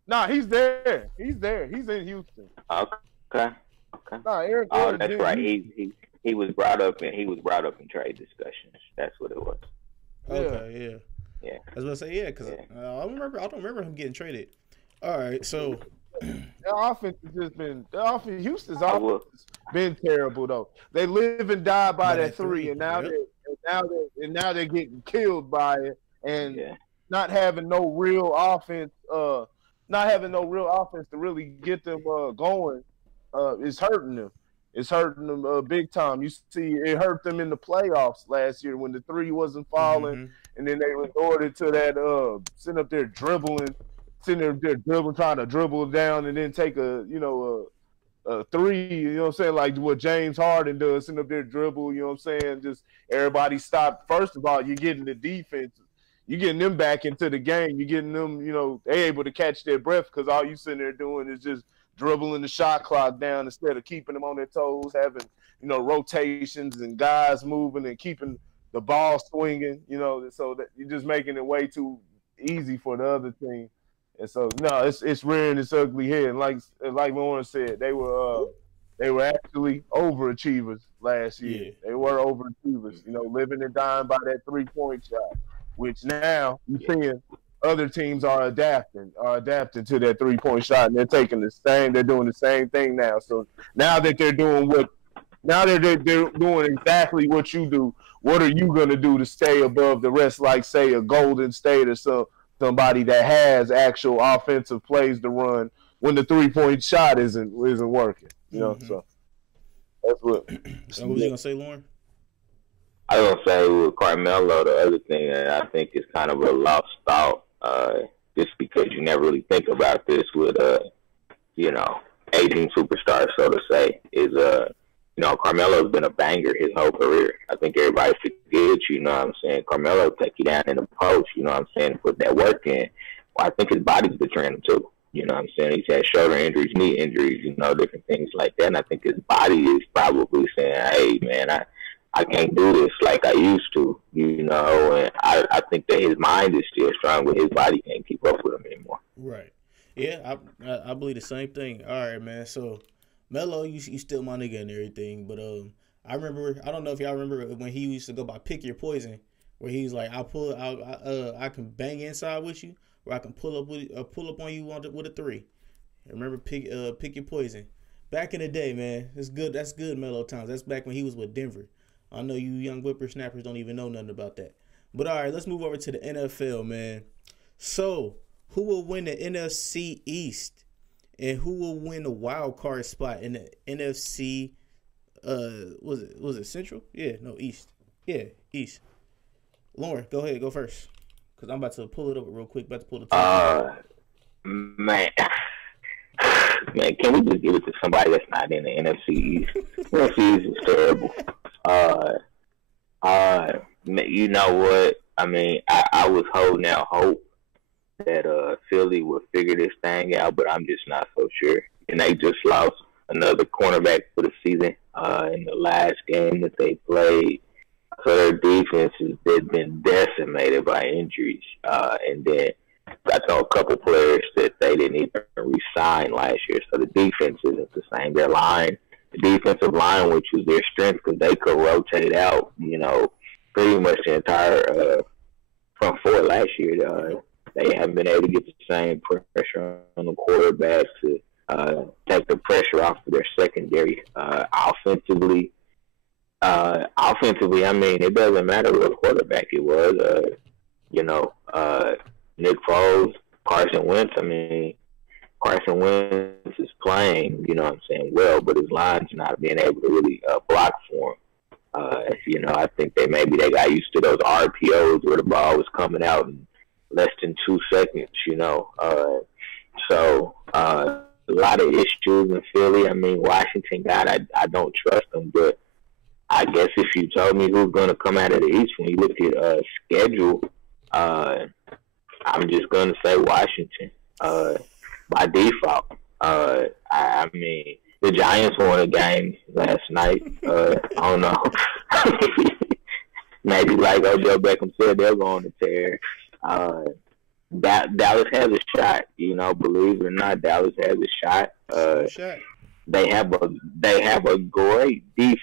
Nah, he's there. He's there. He's in Houston. Okay. Okay. Nah, Eric Oh, Gordon. that's right. He was brought up in trade discussions. That's what it was. Okay, Yeah. I was gonna say because I don't remember him getting traded. All right, so their offense has just been Houston's offense has been terrible though. They live and die by that three, and now they're getting killed by it, and not having no real offense. Not having no real offense to really get them going is hurting them. It's hurting them big time. You see, it hurt them in the playoffs last year when the three wasn't falling, and then they resorted to that sitting up there dribbling, trying to dribble down, and then take a three. You know what I'm saying? Like what James Harden does, sitting up there dribble. You know what I'm saying? Just everybody stop. First of all, you're getting the defense. You're getting them back into the game. You're getting them, they able to catch their breath because all you sitting there doing is just dribbling the shot clock down instead of keeping them on their toes, having, rotations and guys moving and keeping the ball swinging, so that you're just making it way too easy for the other team. And so, no, it's rearing its ugly head. And like Lauren said, they were actually overachievers last year. Yeah. They were overachievers, living and dying by that 3-point shot, which now you're seeing other teams are adapting to that 3-point shot, and they're doing the same thing now. So now that they're doing they're doing exactly what you do, what are you going to do to stay above the rest, like, say, a Golden State or somebody that has actual offensive plays to run when the 3-point shot isn't working, so that's what. So what was you going to say, Lauren? I was going to say with Carmelo, the other thing that I think is kind of a lost thought, just because you never really think about this with, aging superstars, so to say, is, Carmelo's been a banger his whole career. I think everybody forgets, you know what I'm saying? Carmelo take you down in the post, you know what I'm saying, put that work in. Well, I think his body's betraying him too. You know what I'm saying? He's had shoulder injuries, knee injuries, different things like that. And I think his body is probably saying, hey, man, I can't do this like I used to, and I think that his mind is still strong, but his body can't keep up with him anymore. Right. Yeah, I believe the same thing. All right, man. So, Melo, you still my nigga and everything, but I don't know if y'all remember when he used to go by Pick Your Poison, where he's like, I can bang inside with you, or I can pull up on you with a 3. Remember Pick Your Poison. Back in the day, man, it's good. That's good Melo times. That's back when he was with Denver. I know you young whippersnappers don't even know nothing about that. But all right, let's move over to the NFL, man. So, who will win the NFC East? And who will win the wild card spot in the NFC? Was it Central? Yeah, no, East. Yeah, East. Lauren, go ahead, go first, because I'm about to pull it up real quick. About to pull the man, can we just give it to somebody that's not in the NFC East? NFC East is terrible. You know what? I mean, I was holding out hope that Philly would figure this thing out, but I'm just not so sure. And they just lost another cornerback for the season in the last game that they played. So their defense has been decimated by injuries. And then I saw a couple players that they didn't even re-sign last year. So the defense isn't the same. Their line, the defensive line, which was their strength, because they could rotate out, pretty much the entire front four last year. They haven't been able to get the same pressure on the quarterback to take the pressure off of their secondary. Offensively, I mean, it doesn't matter what quarterback it was. Nick Foles, Carson Wentz. I mean, Carson Wentz is playing, well, but his line's not being able to really block for him. I think they got used to those RPOs where the ball was coming out in less than 2 seconds, So a lot of issues in Philly. I mean, Washington, I don't trust them, but I guess if you told me who's going to come out of the East when you look at schedule, I'm just going to say Washington by default. I mean, the Giants won a game last night. I don't know. Maybe like Odell Beckham said, they're going to tear. Dallas has a shot, believe it or not, Dallas has a shot. they have a great defense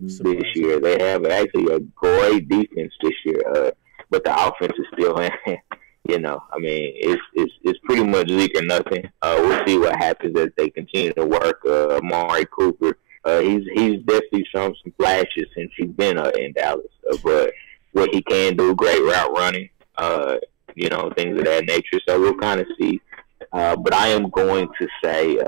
this year. They have actually a great defense this year, but the offense is still in. You know, I mean, it's pretty much Zeke or nothing. We'll see what happens as they continue to work. Amari Cooper, he's definitely shown some flashes since he's been in Dallas. But what he can do, great route running, you know, things of that nature. So we'll kind of see. But I am going to say,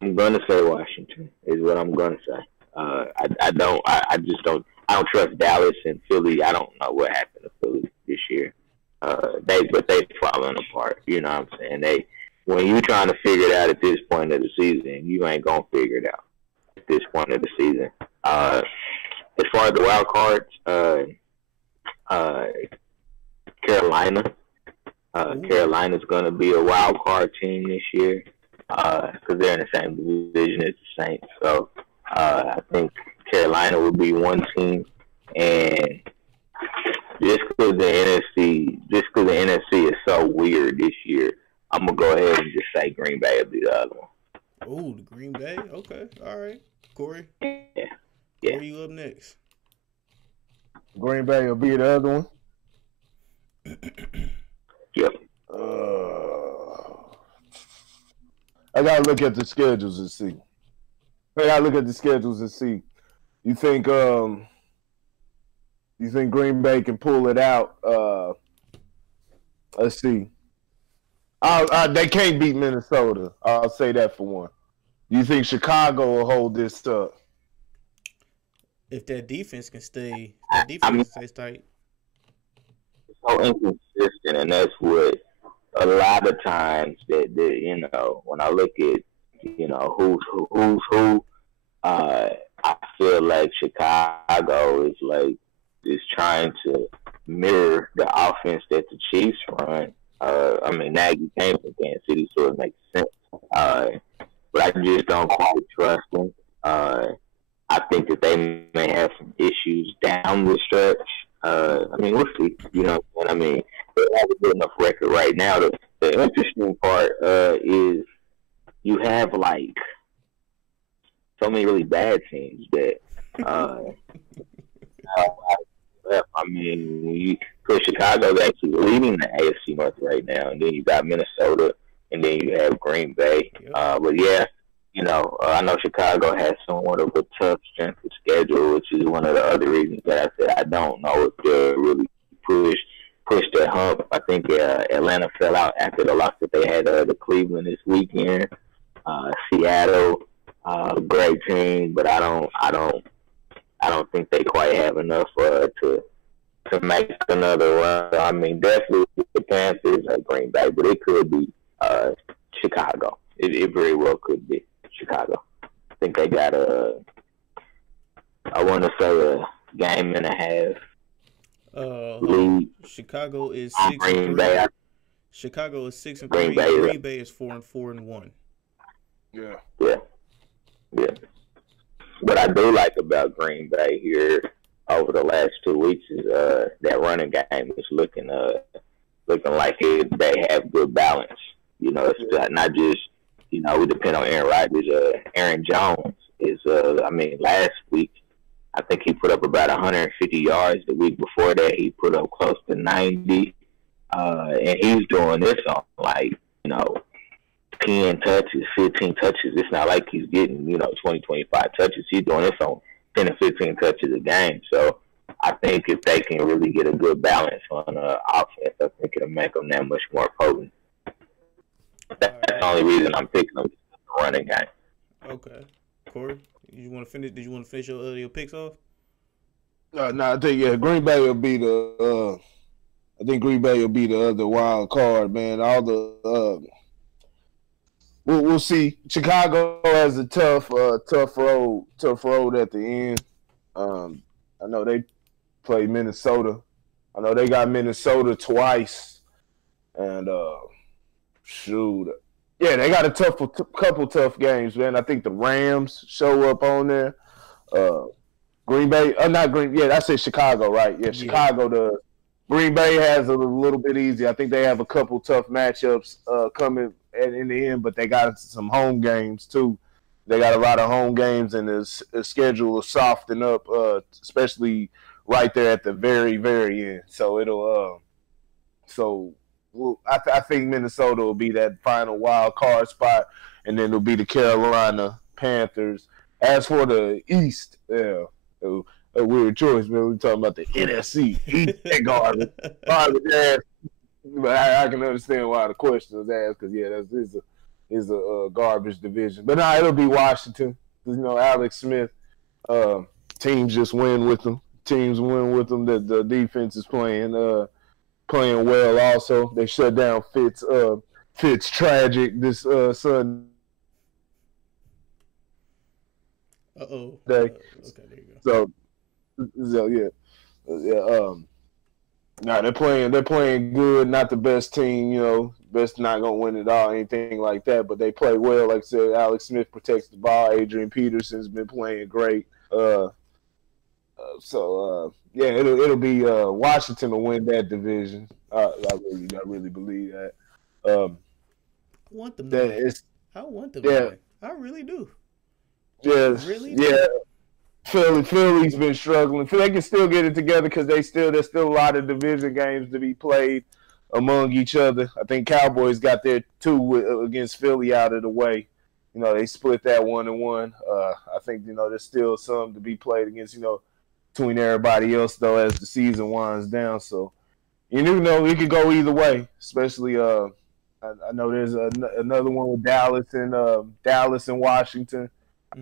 I'm going to say Washington is what I'm going to say. I just don't trust Dallas and Philly. I don't know what happened to Philly this year. They've fallen apart. You know what I'm saying? When you trying to figure it out at this point of the season, you ain't gonna figure it out at this point of the season. As far as the wild cards, Carolina. Carolina's gonna be a wild card team this year because they're in the same division as the Saints. So I think Carolina will be one team, and just because the NFC is so weird this year, I'm gonna go ahead and just say Green Bay will be the other one. Oh, the Green Bay. Okay, all right, Corey. Yeah. Where are you up next? Green Bay will be the other one. Yep. I gotta look at the schedules and see. You think Green Bay can pull it out? Let's see. They can't beat Minnesota. I'll say that for one. You think Chicago will hold this up? If that defense can stay, stays tight. It's so inconsistent, and that's what a lot of times that you know, when I look at, you know, who's who, I feel like Chicago is trying to mirror the offense that the Chiefs run. I mean, Nagy came from Kansas City, so it makes sense. But I just don't quite trust them. I think that they may have some issues down the stretch. I mean, we'll see. You know what I mean? They have a good enough record right now. The interesting part is you have, like, so many really bad teams that I mean, because Chicago's actually leading the AFC North right now, and then you got Minnesota, and then you have Green Bay. But yeah, you know, I know Chicago has somewhat of a tough strength of schedule, which is one of the other reasons that I said I don't know if they'll really push that hump. I think Atlanta fell out after the loss that they had to Cleveland this weekend. Seattle, great team, but I don't think they quite have enough to make another run. I mean, definitely the Panthers or Green Bay, but it could be Chicago. It very well could be Chicago. I think they got I want to say a game and a half. Lead. Chicago is 6-3. Green Bay. Chicago is 6-3. Green Bay is 4-1. Yeah. What I do like about Green Bay here over the last 2 weeks is that running game is looking like they have good balance. You know, it's not just, you know, we depend on Aaron Rodgers. Aaron Jones is, I mean, last week, I think he put up about 150 yards. The week before that, he put up close to 90. And he's doing this on, like, you know, 10 touches, 15 touches. It's not like he's getting, you know, 20, 25 touches. He's doing this on 10 to 15 touches a game. So I think if they can really get a good balance on offense, I think it'll make them that much more potent. That's the only reason I'm picking them, the running game. Okay. Corey, did you want to finish your picks off? No, I think Green Bay will be the. I think Green Bay will be the other wild card, man. All the we'll see. Chicago has a tough road at the end. I know they play Minnesota. I know they got Minnesota twice, and they got a couple tough games, man. I think the Rams show up on there. Green Bay, not Green. Yeah, I said Chicago, right? Yeah, Chicago does. Green Bay has a little bit easy. I think they have a couple tough matchups coming in the end, but they got some home games too. They got a lot of home games, and the schedule will soften up, especially right there at the very, very end. So I think Minnesota will be that final wild card spot, and then it'll be the Carolina Panthers. As for the East, a weird choice, man. We're talking about the NFC. East, garbage ass. But I can understand why the question was asked, because that is a garbage division. But it'll be Washington. Alex Smith. Teams just win with them. Teams win with them. The defense is playing well. Also, they shut down Fitz tragic this Sunday. Okay, there you go. So yeah. They're playing good. Not the best team, best not gonna win it all, anything like that. But they play well. Like I said, Alex Smith protects the ball. Adrian Peterson's been playing great. It'll be Washington to win that division. I really believe that. I want them. I want them. Yeah, I really do. Yeah, really? Yeah. Philly's been struggling. They can still get it together because there's still a lot of division games to be played among each other. I think Cowboys got their 2 against Philly out of the way. They split that 1-1. I think there's still some to be played against between everybody else though as the season winds down. So it could go either way. Especially I know there's another one with Dallas and Washington.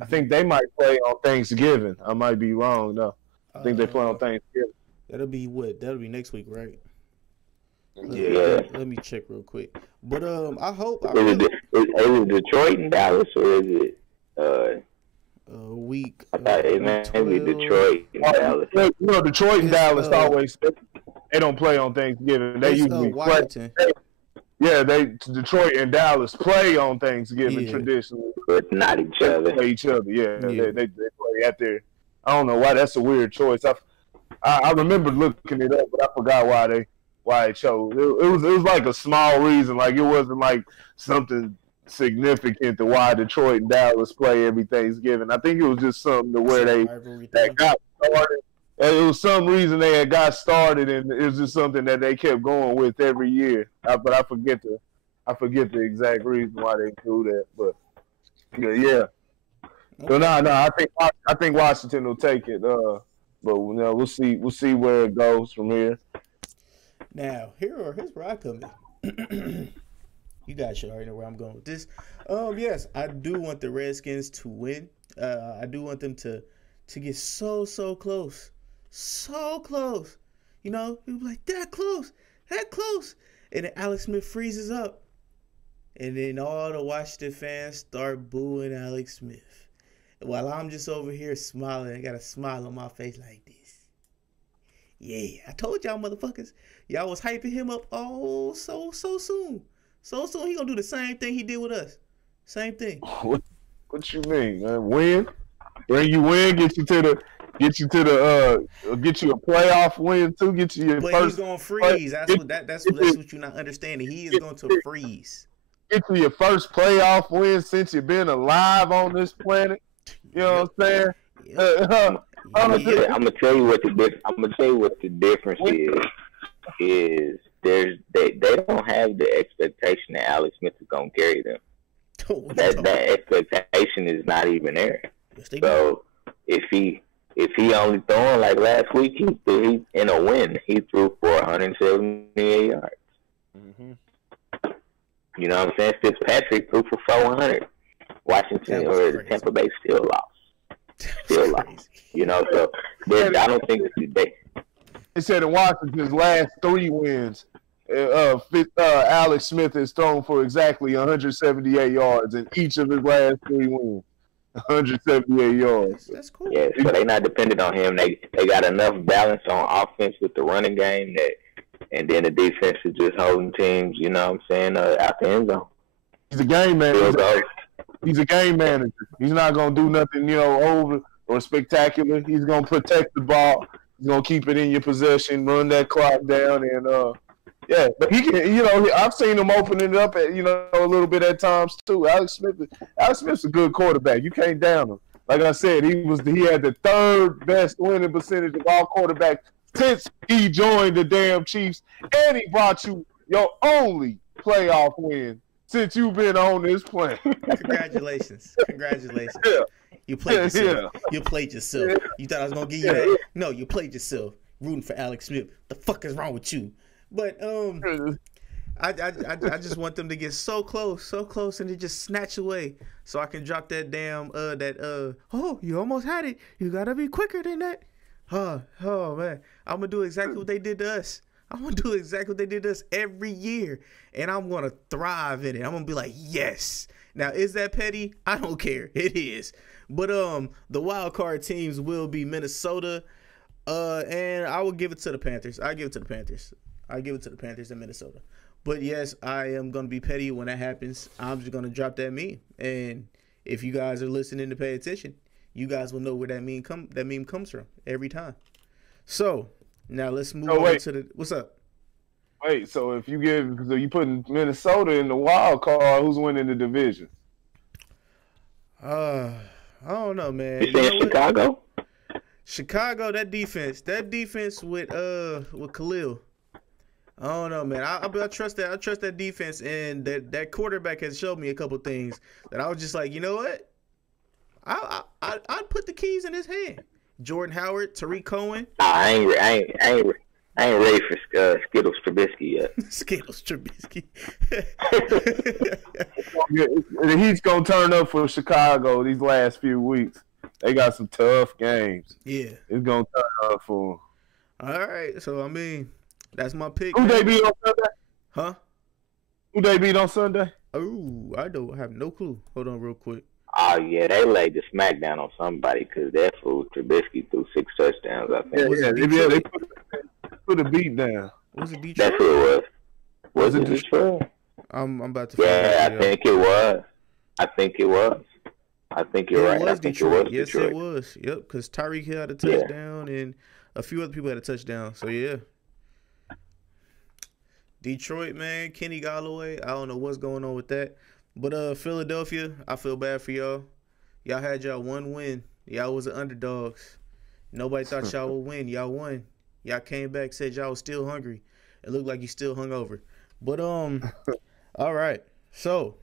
I think they might play on Thanksgiving. I might be wrong, though. I think they play on Thanksgiving. That'll be what? That'll be next week, right? Yeah. Let me check real quick. But I hope. Is it Detroit and Dallas, or is it week? I thought it might be Detroit and Dallas. Detroit and Dallas always they don't play on Thanksgiving. They usually Washington. Detroit and Dallas play on Thanksgiving traditionally, but not each other. They play each other, They play at their. I don't know why that's a weird choice. I remember looking it up, but I forgot why they chose. It was like a small reason, like it wasn't like something significant to why Detroit and Dallas play every Thanksgiving. I think it was just something to where they got started. It was some reason they had got started, and it was just something that they kept going with every year. But I forget the exact reason why they do that. But yeah. So I think Washington will take it. But we'll see where it goes from here. Now here's where I come in. You guys should already know where I'm going with this. Yes, I do want the Redskins to win. I do want them to get so close. So close. People like, that close. And then Alex Smith freezes up. And then all the Washington fans start booing Alex Smith. While I'm just over here smiling, I got a smile on my face like this. Yeah, I told y'all motherfuckers. Y'all was hyping him up so soon. So soon he gonna do the same thing he did with us. Same thing. What you mean, man? Win? Bring you win, get you a playoff win too, get you your but first. He's gonna freeze. That's what you're not understanding. He is going to freeze. Get you your first playoff win since you've been alive on this planet. You know what I'm saying? I'm gonna tell you what the difference is. They don't have the expectation that Alex Smith is gonna carry them. That expectation is not even there. So if he only throwing like last week, he in a win. He threw for 178 yards. Mm-hmm. You know what I'm saying? Fitzpatrick threw for 400. Washington or Tampa Bay still lost. So I don't think they said in Washington's last 3 wins, Alex Smith has thrown for exactly 178 yards in each of his last 3 wins. 178 yards. That's cool. Yeah, so they're not dependent on him. They got enough balance on offense with the running game and then the defense is just holding teams, out the end zone. He's a game manager. He's a game manager. He's not gonna do nothing, over or spectacular. He's gonna protect the ball. He's gonna keep it in your possession, run that clock down, and yeah. But he can, I've seen him opening it up at a little bit at times too. Alex Smith's a good quarterback. You can't down him. Like I said, he had the third best winning percentage of all quarterbacks since he joined the damn Chiefs, and he brought you your only playoff win since you've been on this plane. Congratulations. Yeah. You played yourself. You played yourself. You thought I was gonna give you that? No, you played yourself. Rooting for Alex Smith. The fuck is wrong with you? But I just want them to get so close, and to just snatch away, so I can drop that damn oh, you almost had it. You gotta be quicker than that. Oh man, I'm gonna do exactly what they did to us. I'm gonna do exactly what they did to us every year, and I'm gonna thrive in it. I'm gonna be like, yes. Now, is that petty? I don't care. It is. But the wild card teams will be Minnesota, and I will give it to the Panthers. I give it to the Panthers. And Minnesota. But yes, I am gonna be petty when that happens. I'm just gonna drop that meme, and if you guys are listening to pay attention, you guys will know where that meme comes from every time. So now let's move on to the what's up. Wait, so if you putting Minnesota in the wild card, who's winning the division? I don't know, man. You saying Chicago? Chicago, that defense with Khalil. I don't know, man. I trust that. I trust that defense, and that quarterback has showed me a couple things that I was just like, you know what? I'd put the keys in his hand. Jordan Howard, Tariq Cohen. I ain't ready for Skittles Trubisky yet. Skittles Trubisky. He's gonna turn up for Chicago these last few weeks. They got some tough games. Yeah, it's gonna turn up for them. All right, so I mean, that's my pick. Who they beat on Sunday? Huh? Who they beat on Sunday? Oh, I have no clue. Hold on, real quick. Oh yeah, they laid the smackdown on somebody because that fool Trubisky threw 6 touchdowns. I think. They put a beat down. Was it Detroit? That's who it was. Was it Detroit? I'm about to. Yeah, I think it was. I think it was. I think you're right. It was Detroit. Yes, Detroit. it was. Yep, because Tyreek Hill had a touchdown and a few other people had a touchdown. So yeah. Detroit, man, Kenny Golladay. I don't know what's going on with that. But Philadelphia, I feel bad for y'all. Y'all had y'all one win. Y'all was the underdogs. Nobody thought y'all would win. Y'all won. Y'all came back, said y'all was still hungry. It looked like you still hungover. But all right. So,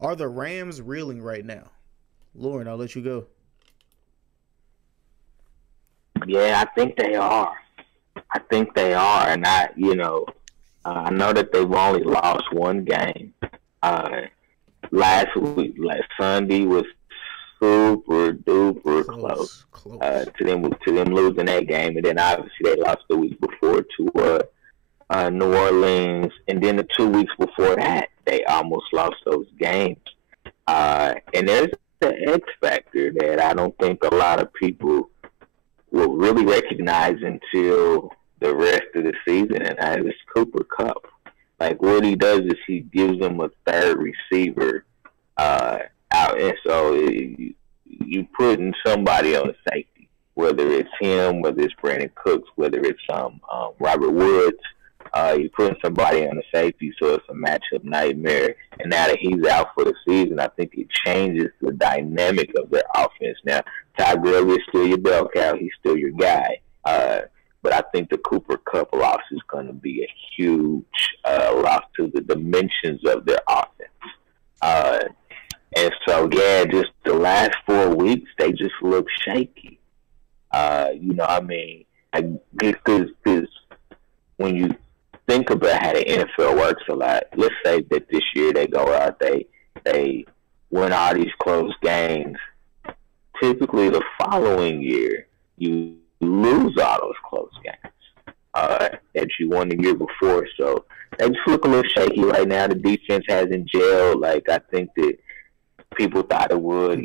are the Rams reeling right now? Lauren, I'll let you go. Yeah, I think they are. And I know that they've only lost one game. Last Sunday was super duper close. To them losing that game, and then obviously they lost the week before to New Orleans, and then the 2 weeks before that they almost lost those games. And there's the X factor that I don't think a lot of people will really recognize until the rest of the season, and that is Cooper Kupp. Like, what he does is he gives them a third receiver out, and so you putting somebody on the safety, whether it's him, whether it's Brandon Cooks, whether it's Robert Woods. You're putting somebody on the safety, so it's a matchup nightmare. And now that he's out for the season, I think it changes the dynamic of their offense. Now, Todd Gurley is still your bell cow. He's still your guy. But I think the Cooper Kupp loss is going to be a huge loss to the dimensions of their offense. And so, yeah, just the last 4 weeks, they just look shaky. Because when you think about how the NFL works a lot, let's say that this year they go out, they win all these close games. Typically, the following year, you lose all those close games that you won the year before. So they just look a little shaky right now. The defense hasn't gelled like I think that people thought it would.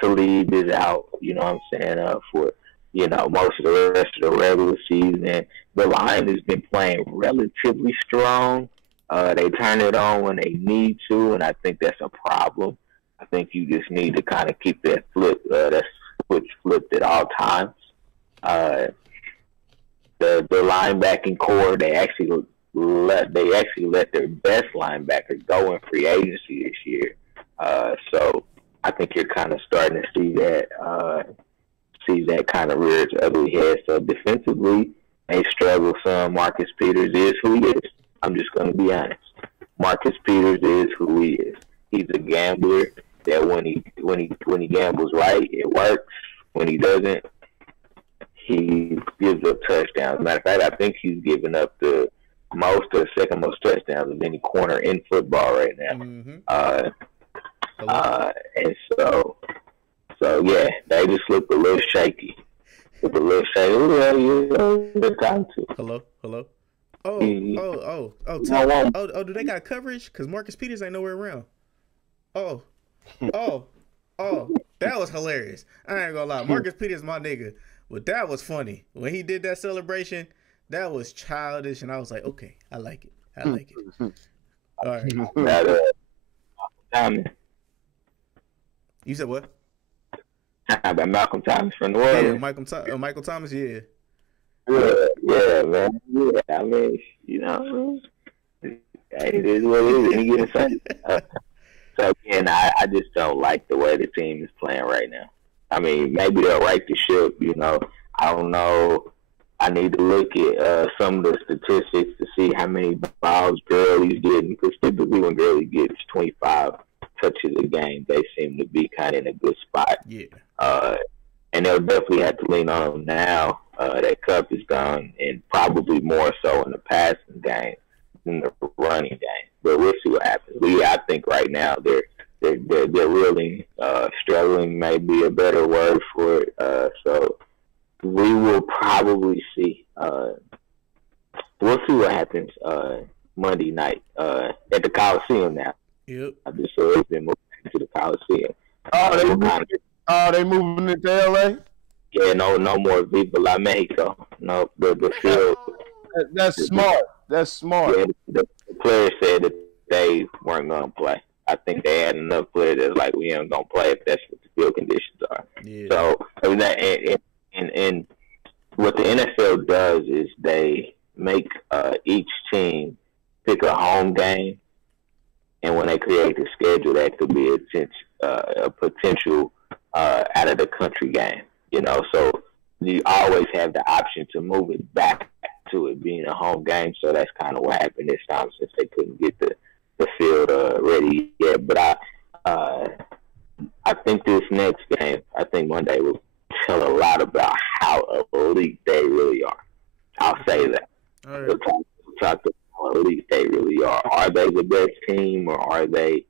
Talib is out, what I'm saying, for most of the rest of the regular season. The line has been playing relatively strong. They turn it on when they need to, and I think that's a problem. I think you just need to kind of keep that switch flipped at all times. Uh, the linebacking core, they actually let their best linebacker go in free agency this year. So I think you're kind of starting to see that kind of rear its ugly head. So defensively, they struggle some. Marcus Peters is who he is. I'm just going to be honest. Marcus Peters is who he is. He's a gambler that when he gambles right, it works. When he doesn't, he gives up touchdowns. Matter of fact, I think he's given up the second most touchdowns of any corner in football right now. Mm-hmm. And so yeah, they just look a little shaky. Who the time to? Hello. Oh, do they got coverage? Because Marcus Peters ain't nowhere around. Oh, that was hilarious. I ain't gonna lie. Marcus Peters, my nigga. But that was funny. When he did that celebration, that was childish. And I was like, okay, I like it. All right. You said what? About Malcolm Thomas from New Orleans. Yeah, Michael Thomas, yeah. Yeah, man. Yeah, I mean, it is what it is. He getting something. So again, I just don't like the way the team is playing right now. I mean, maybe they'll right the ship. I don't know. I need to look at some of the statistics to see how many balls Gurley's getting. Because typically when Gurley gets 25 touches a game, they seem to be kind of in a good spot. Yeah. And they'll definitely have to lean on him now. That Cup is gone, and probably more so in the passing game than the running game. But we'll see what happens. I think right now they're really struggling. Maybe a better word for it. So we will probably see. We'll see what happens Monday night at the Coliseum now. Yep. I just saw it's been moving to the Coliseum. They moving it to LA? Yeah, no more Viva La Mexico. No, the field. That's smart. Yeah, the players said that they weren't going to play. I think they had enough players that's like, we ain't going to play if that's what the field conditions are. Yeah. So, and what the NFL does is they make each team pick a home game, and when they create the schedule, that could be a potential out of the country game. So you always have the option to move it back to it being a home game. So that's kind of what happened this time since they couldn't get the field ready yet. But I think this next game, I think Monday will tell a lot about how elite they really are. I'll say that. All right. We'll talk about how elite they really are. Are they the best team, or are they,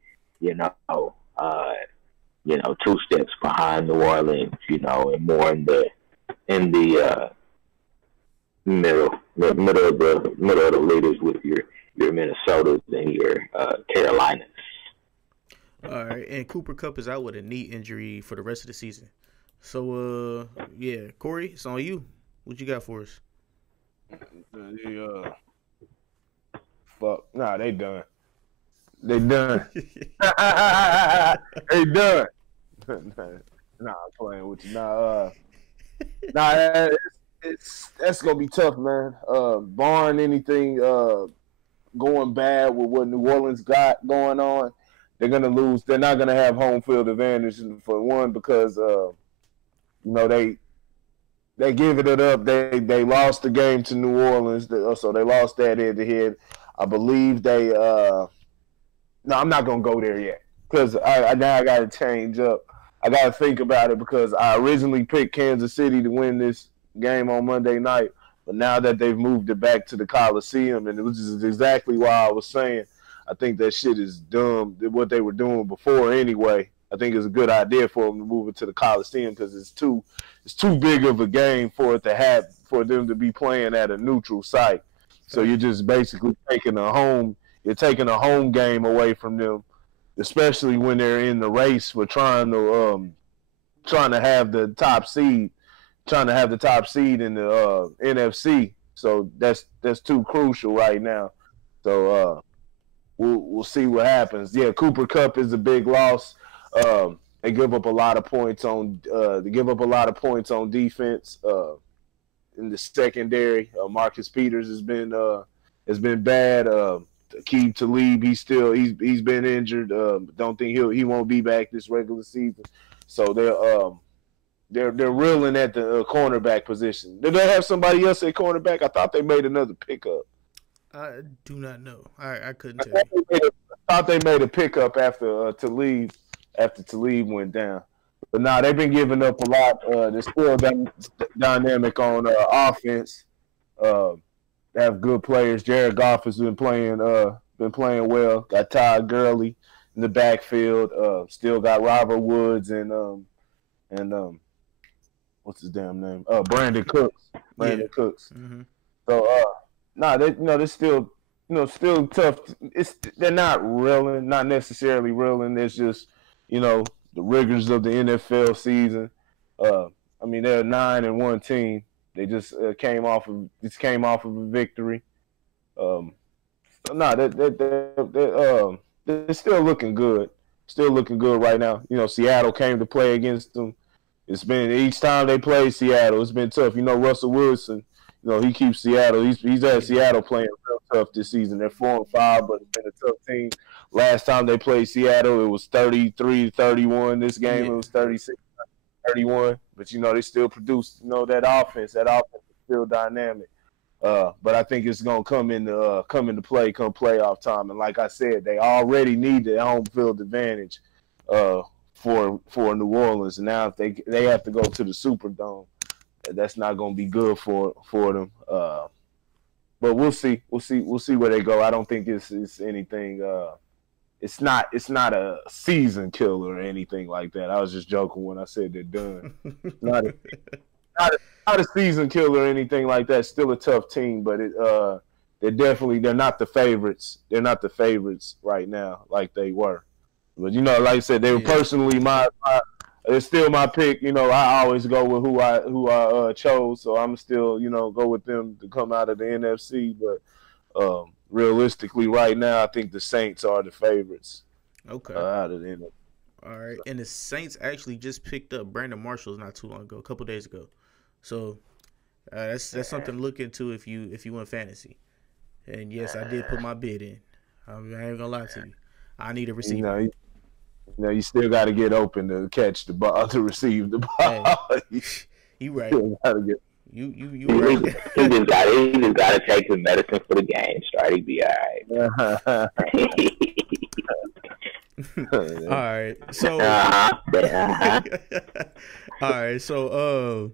two steps behind New Orleans, and more in the middle of the leaders with your Minnesotas and your Carolinas. All right, and Cooper Kupp is out with a knee injury for the rest of the season. So, yeah, Corey, it's on you. What you got for us? Fuck. Nah, they done. They done. They done. Nah, I'm playing with you. That's gonna be tough, man. Barring anything going bad with what New Orleans got going on, they're gonna lose. They're not gonna have home field advantage for one because they giving it up. They lost the game to New Orleans, so they lost that head to head. I believe they. No, I'm not gonna go there yet because I got to change up. I got to think about it because I originally picked Kansas City to win this game on Monday night, but now that they've moved it back to the Coliseum, and it was just exactly why I was saying I think that shit is dumb. What they were doing before anyway. I think it's a good idea for them to move it to the Coliseum because it's too big of a game for them to be playing at a neutral site. So you're just basically taking a home game away from them, especially when they're in the race for trying to have the top seed in the NFC. So that's too crucial right now. So we'll see what happens. Yeah, Cooper Kupp is a big loss. They give up a lot of points on defense. in the secondary. Marcus Peters has been bad. Aqib Talib, he's been injured. Don't think he won't be back this regular season. So they're reeling at the cornerback position. Did they have somebody else at cornerback? I thought they made another pickup. I do not know. I couldn't tell you. I thought they made a pickup after Talib went down. But nah, they've been giving up a lot. They're still dynamic on offense. They have good players. Jared Goff has been playing well. Got Todd Gurley in the backfield. Still got Robert Woods and what's his damn name? Brandon Cooks. Cooks. Mm-hmm. So they're still tough. They're not reeling, not necessarily reeling. It's just the rigors of the NFL season. They're a 9-1 team. They just came off of a victory. They're still looking good. Still looking good right now. Seattle came to play against them. It's been each time they play Seattle, it's been tough. Russell Wilson, he keeps Seattle. He's at Seattle playing real tough this season. They're 4-5, but it's been a tough team. Last time they played Seattle, it was 33-31. This game, it was 36-31. But they still produce that offense. That offense is still dynamic. But I think it's gonna come into play come playoff time. And like I said, they already need the home field advantage for New Orleans. And now if they have to go to the Superdome, that's not gonna be good for them. But we'll see where they go. I don't think it's anything. It's not a season killer or anything like that. I was just joking when I said they're done. not a season killer or anything like that. Still a tough team, but they're not the favorites. They're not the favorites right now like they were. But like I said, they were personally it's still my pick. I always go with who I chose, so I'm still go with them to come out of the NFC. But realistically, right now, I think the Saints are the favorites. Okay. Out of the NFC. All right, and the Saints actually just picked up Brandon Marshall not too long ago, a couple days ago. So that's something to look into if you want fantasy. And yes, I did put my bid in. I ain't gonna lie to you. I need a receiver. You still got to get open to catch the ball, to receive the ball. Hey, you right. You right. He just got to take the medicine for the game. Right, he'll be all right. All right. So. All right. So,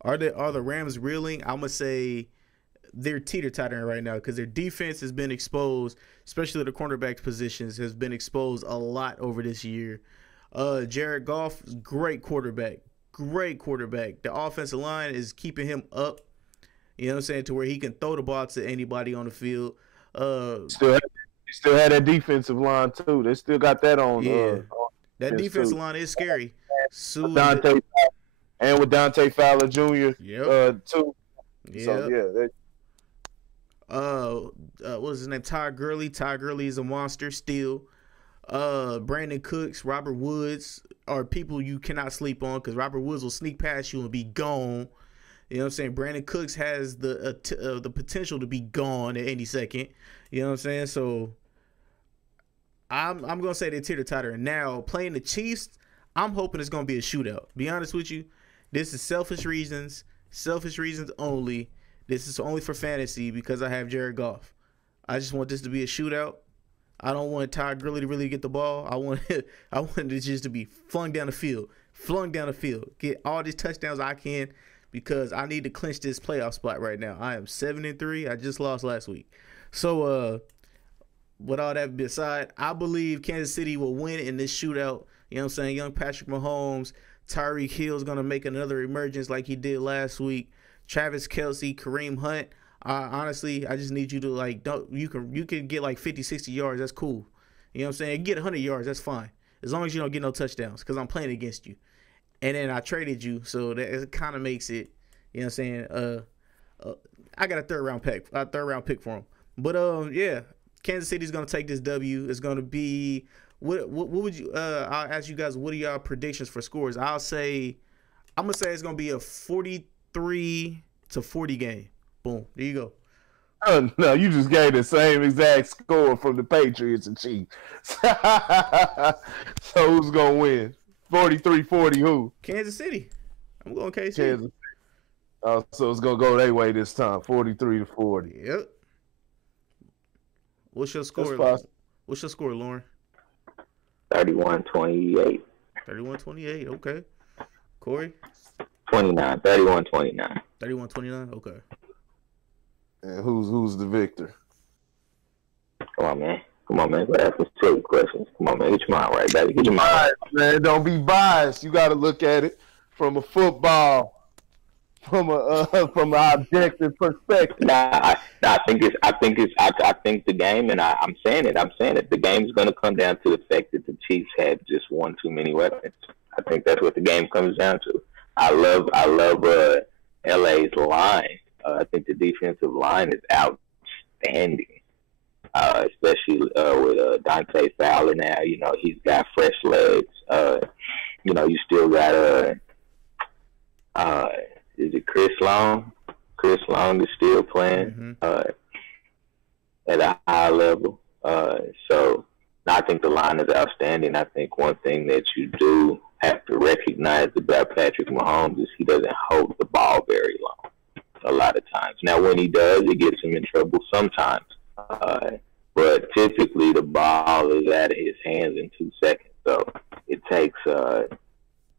are the Rams reeling? I'm gonna say they're teeter-tottering right now because their defense has been exposed, especially the cornerback positions, has been exposed a lot over this year. Jared Goff, great quarterback. The offensive line is keeping him up, to where he can throw the ball to anybody on the field. Still had that defensive line, too. They still got that on. Yeah, that defensive line is scary. With Dante Fowler Jr., too. Yeah. So, what was his name? Todd Gurley. Todd Gurley is a monster still. Brandon Cooks, Robert Woods are people you cannot sleep on because Robert Woods will sneak past you and be gone. You know what I'm saying? Brandon Cooks has the potential to be gone at any second. You know what I'm saying? So I'm gonna say they're teeter-totter. Now playing the Chiefs, I'm hoping it's gonna be a shootout. Be honest with you, this is selfish reasons only. This is only for fantasy because I have Jared Goff. I just want this to be a shootout. I don't want Todd Gurley to really get the ball. I want it just to be flung down the field. Get all these touchdowns I can because I need to clinch this playoff spot right now. I am 7-3. I just lost last week. So with all that beside, I believe Kansas City will win in this shootout. You know what I'm saying? Young Patrick Mahomes, Tyreek Hill is going to make another emergence like he did last week. Travis Kelce, Kareem Hunt. Honestly, I just need you to you can get like 50, 60 yards. That's cool. You know what I'm saying? Get 100 yards. That's fine. As long as you don't get no touchdowns because I'm playing against you. And then I traded you, so that kind of makes it, you know what I'm saying? I got a third round pick for him. But yeah, Kansas City's going to take this W. It's going to be what would you I'll ask you guys, what are y'all predictions for scores? I'm going to say it's going to be a 43 It's a 40 game. Boom. There you go. No, you just gave the same exact score from the Patriots and Chiefs. So who's going to win? 43-40 who? Kansas City. I'm going KC. Kansas. So it's going to go their way this time, 43-40. Yep. What's your score? What's your score, Lauren? 31-28. 31-28, okay. Corey? 29, 31-29. 31-29, okay. And who's the victor? Come on, man. Go ask some silly questions. Come on, man. Get your mind right, baby. Get your mind right. Man, don't be biased. You got to look at it from a football, from an objective perspective. I think the game, and I'm saying it. The game is going to come down to the fact that the Chiefs had just one too many weapons. I think that's what the game comes down to. I love LA's line. I think the defensive line is outstanding, especially with Dante Fowler now. You know, he's got fresh legs. You know, you still got is it Chris Long? Chris Long is still playing at a high level. So I think the line is outstanding. I think one thing that you do have to recognize about Patrick Mahomes is he doesn't hold the ball very long a lot of times. Now, when he does, it gets him in trouble sometimes. But typically the ball is out of his hands in 2 seconds. So it takes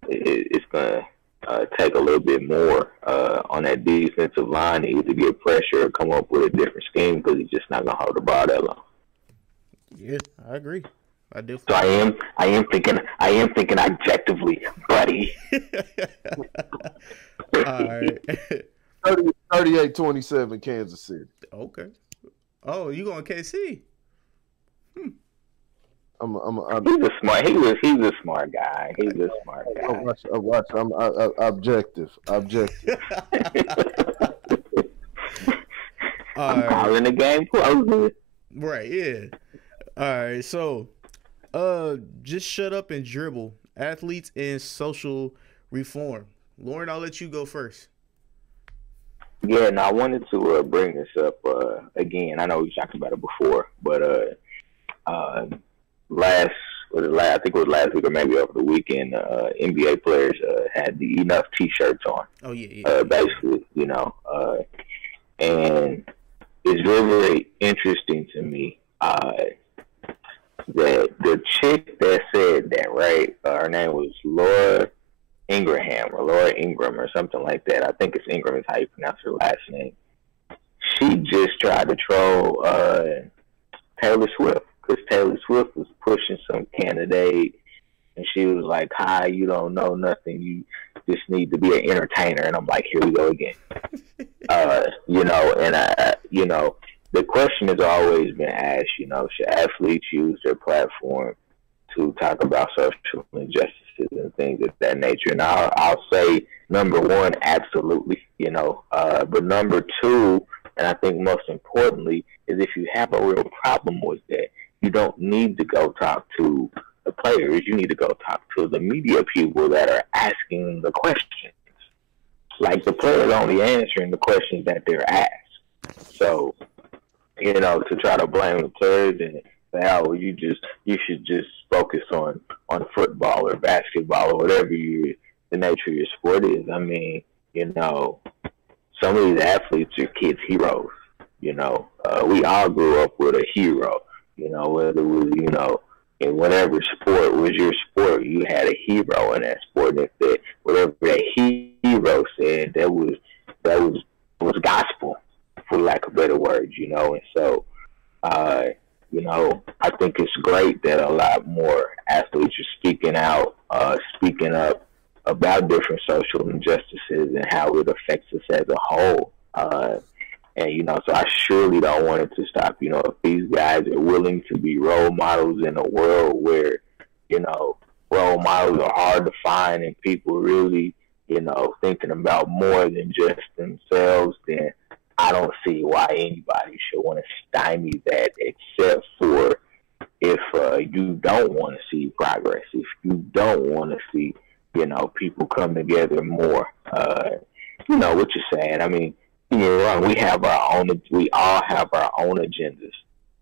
it's going to take a little bit more on that defensive line to either get pressure or come up with a different scheme because he's just not going to hold the ball that long. Yeah, I agree. I do. So I am thinking objectively, buddy. All right. 38-27 Kansas City. Okay. Oh, you going KC? He's a smart. He's a smart guy. He's a smart guy. I'm objective. I'm calling the game close. Right. Yeah. All right. So, just shut up and dribble. Athletes and social reform. Lauren, I'll let you go first. Yeah, no, I wanted to bring this up again. I know we talked about it before, but I think it was last week or maybe over the weekend, NBA players had the Enough T-shirts on. Oh, yeah. Basically, you know. And it's very, very interesting to me that the chick that said that, right, her name was Laura Ingraham or something like that. I think it's Ingram is how you pronounce her last name. She just tried to troll Taylor Swift because Taylor Swift was pushing some candidate, and she was like, "Hi, you don't know nothing. You just need to be an entertainer." And I'm like, "Here we go again." You know, and you know, the question has always been asked. You know, should athletes use their platform to talk about social injustices and things of that nature? And I'll say, number one, absolutely, you know. But number two, and I think most importantly, is if you have a real problem with that, you don't need to go talk to the players. You need to go talk to the media people that are asking the questions. Like, the players only answering the questions that they're asked. So, you know, to try to blame the players and say, "Oh, you should just focus on football or basketball or whatever the nature of your sport is." I mean, you know, some of these athletes are kids' heroes. You know, we all grew up with a hero. You know, whether it was, you know, in whatever sport was your sport, you had a hero in that sport. And if whatever that hero said, that was gospel, for lack of better words. You know, and so. You know, I think it's great that a lot more athletes are speaking up about different social injustices and how it affects us as a whole. And, you know, so I surely don't want it to stop. You know, if these guys are willing to be role models in a world where, you know, role models are hard to find and people really, you know, thinking about more than just themselves, then I don't see why anybody should want to stymie that, except for if you don't want to see progress, if you don't want to see, you know, people come together more. you know what you're saying. I mean, you're wrong. We all have our own agendas.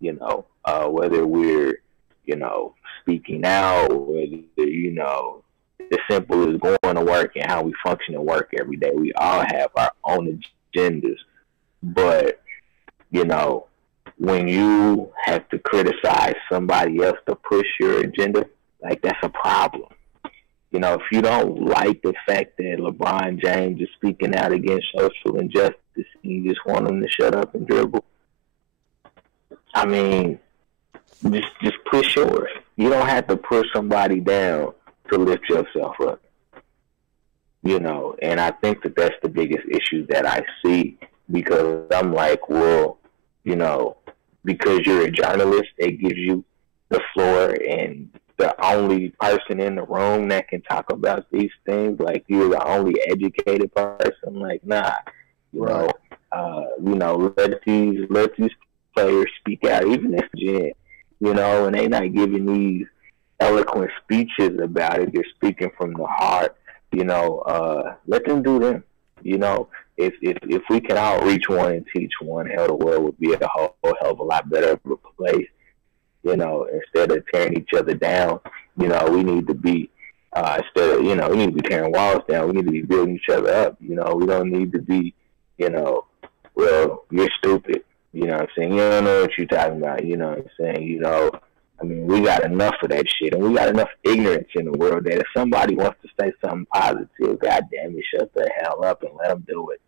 You know, whether we're, you know, speaking out, whether, you know, as simple as going to work and how we function at work every day. We all have our own agendas, but you know, when you have to criticize somebody else to push your agenda, like that's a problem. You know, if you don't like the fact that LeBron James is speaking out against social injustice, and you just want him to shut up and dribble, I mean, just push yours. You don't have to push somebody down to lift yourself up. You know, and I think that that's the biggest issue that I see, because I'm like, well, you know, because you're a journalist, it gives you the floor and the only person in the room that can talk about these things. Like, you're the only educated person. Like, nah, you know, let these players speak out, even if Jen, you know, and they not giving these eloquent speeches about it. They're speaking from the heart. You know, let them do them. You know, if we can all reach one and teach one, hell, the world would be a whole hell of a lot better of a place. You know, instead of tearing each other down, you know, we need to be instead of, you know, we need to be tearing walls down. We need to be building each other up. You know, we don't need to be, you know, well, you're stupid. You know what I'm saying? You don't know what you're talking about. You know what I'm saying? You know, I mean, we got enough of that shit, and we got enough ignorance in the world that if somebody wants to say something positive, God damn it, shut the hell up and let them do it.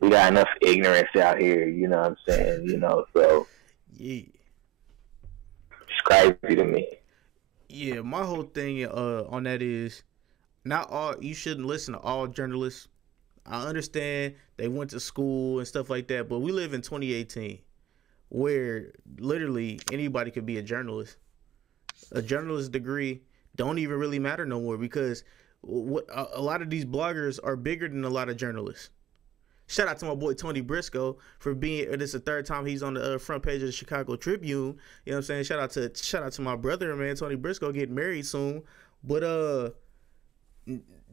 We got enough ignorance out here, you know what I'm saying? You know, so yeah, it's crazy to me. Yeah, my whole thing on that is, not all, you shouldn't listen to all journalists. I understand they went to school and stuff like that, but we live in 2018. Where literally anybody could be a journalist. A journalist degree don't even really matter no more, because a lot of these bloggers are bigger than a lot of journalists. Shout out to my boy Tony Briscoe for being, this is the third time he's on the front page of the Chicago Tribune. You know what I'm saying? Shout out to my brother, man, Tony Briscoe, getting married soon. But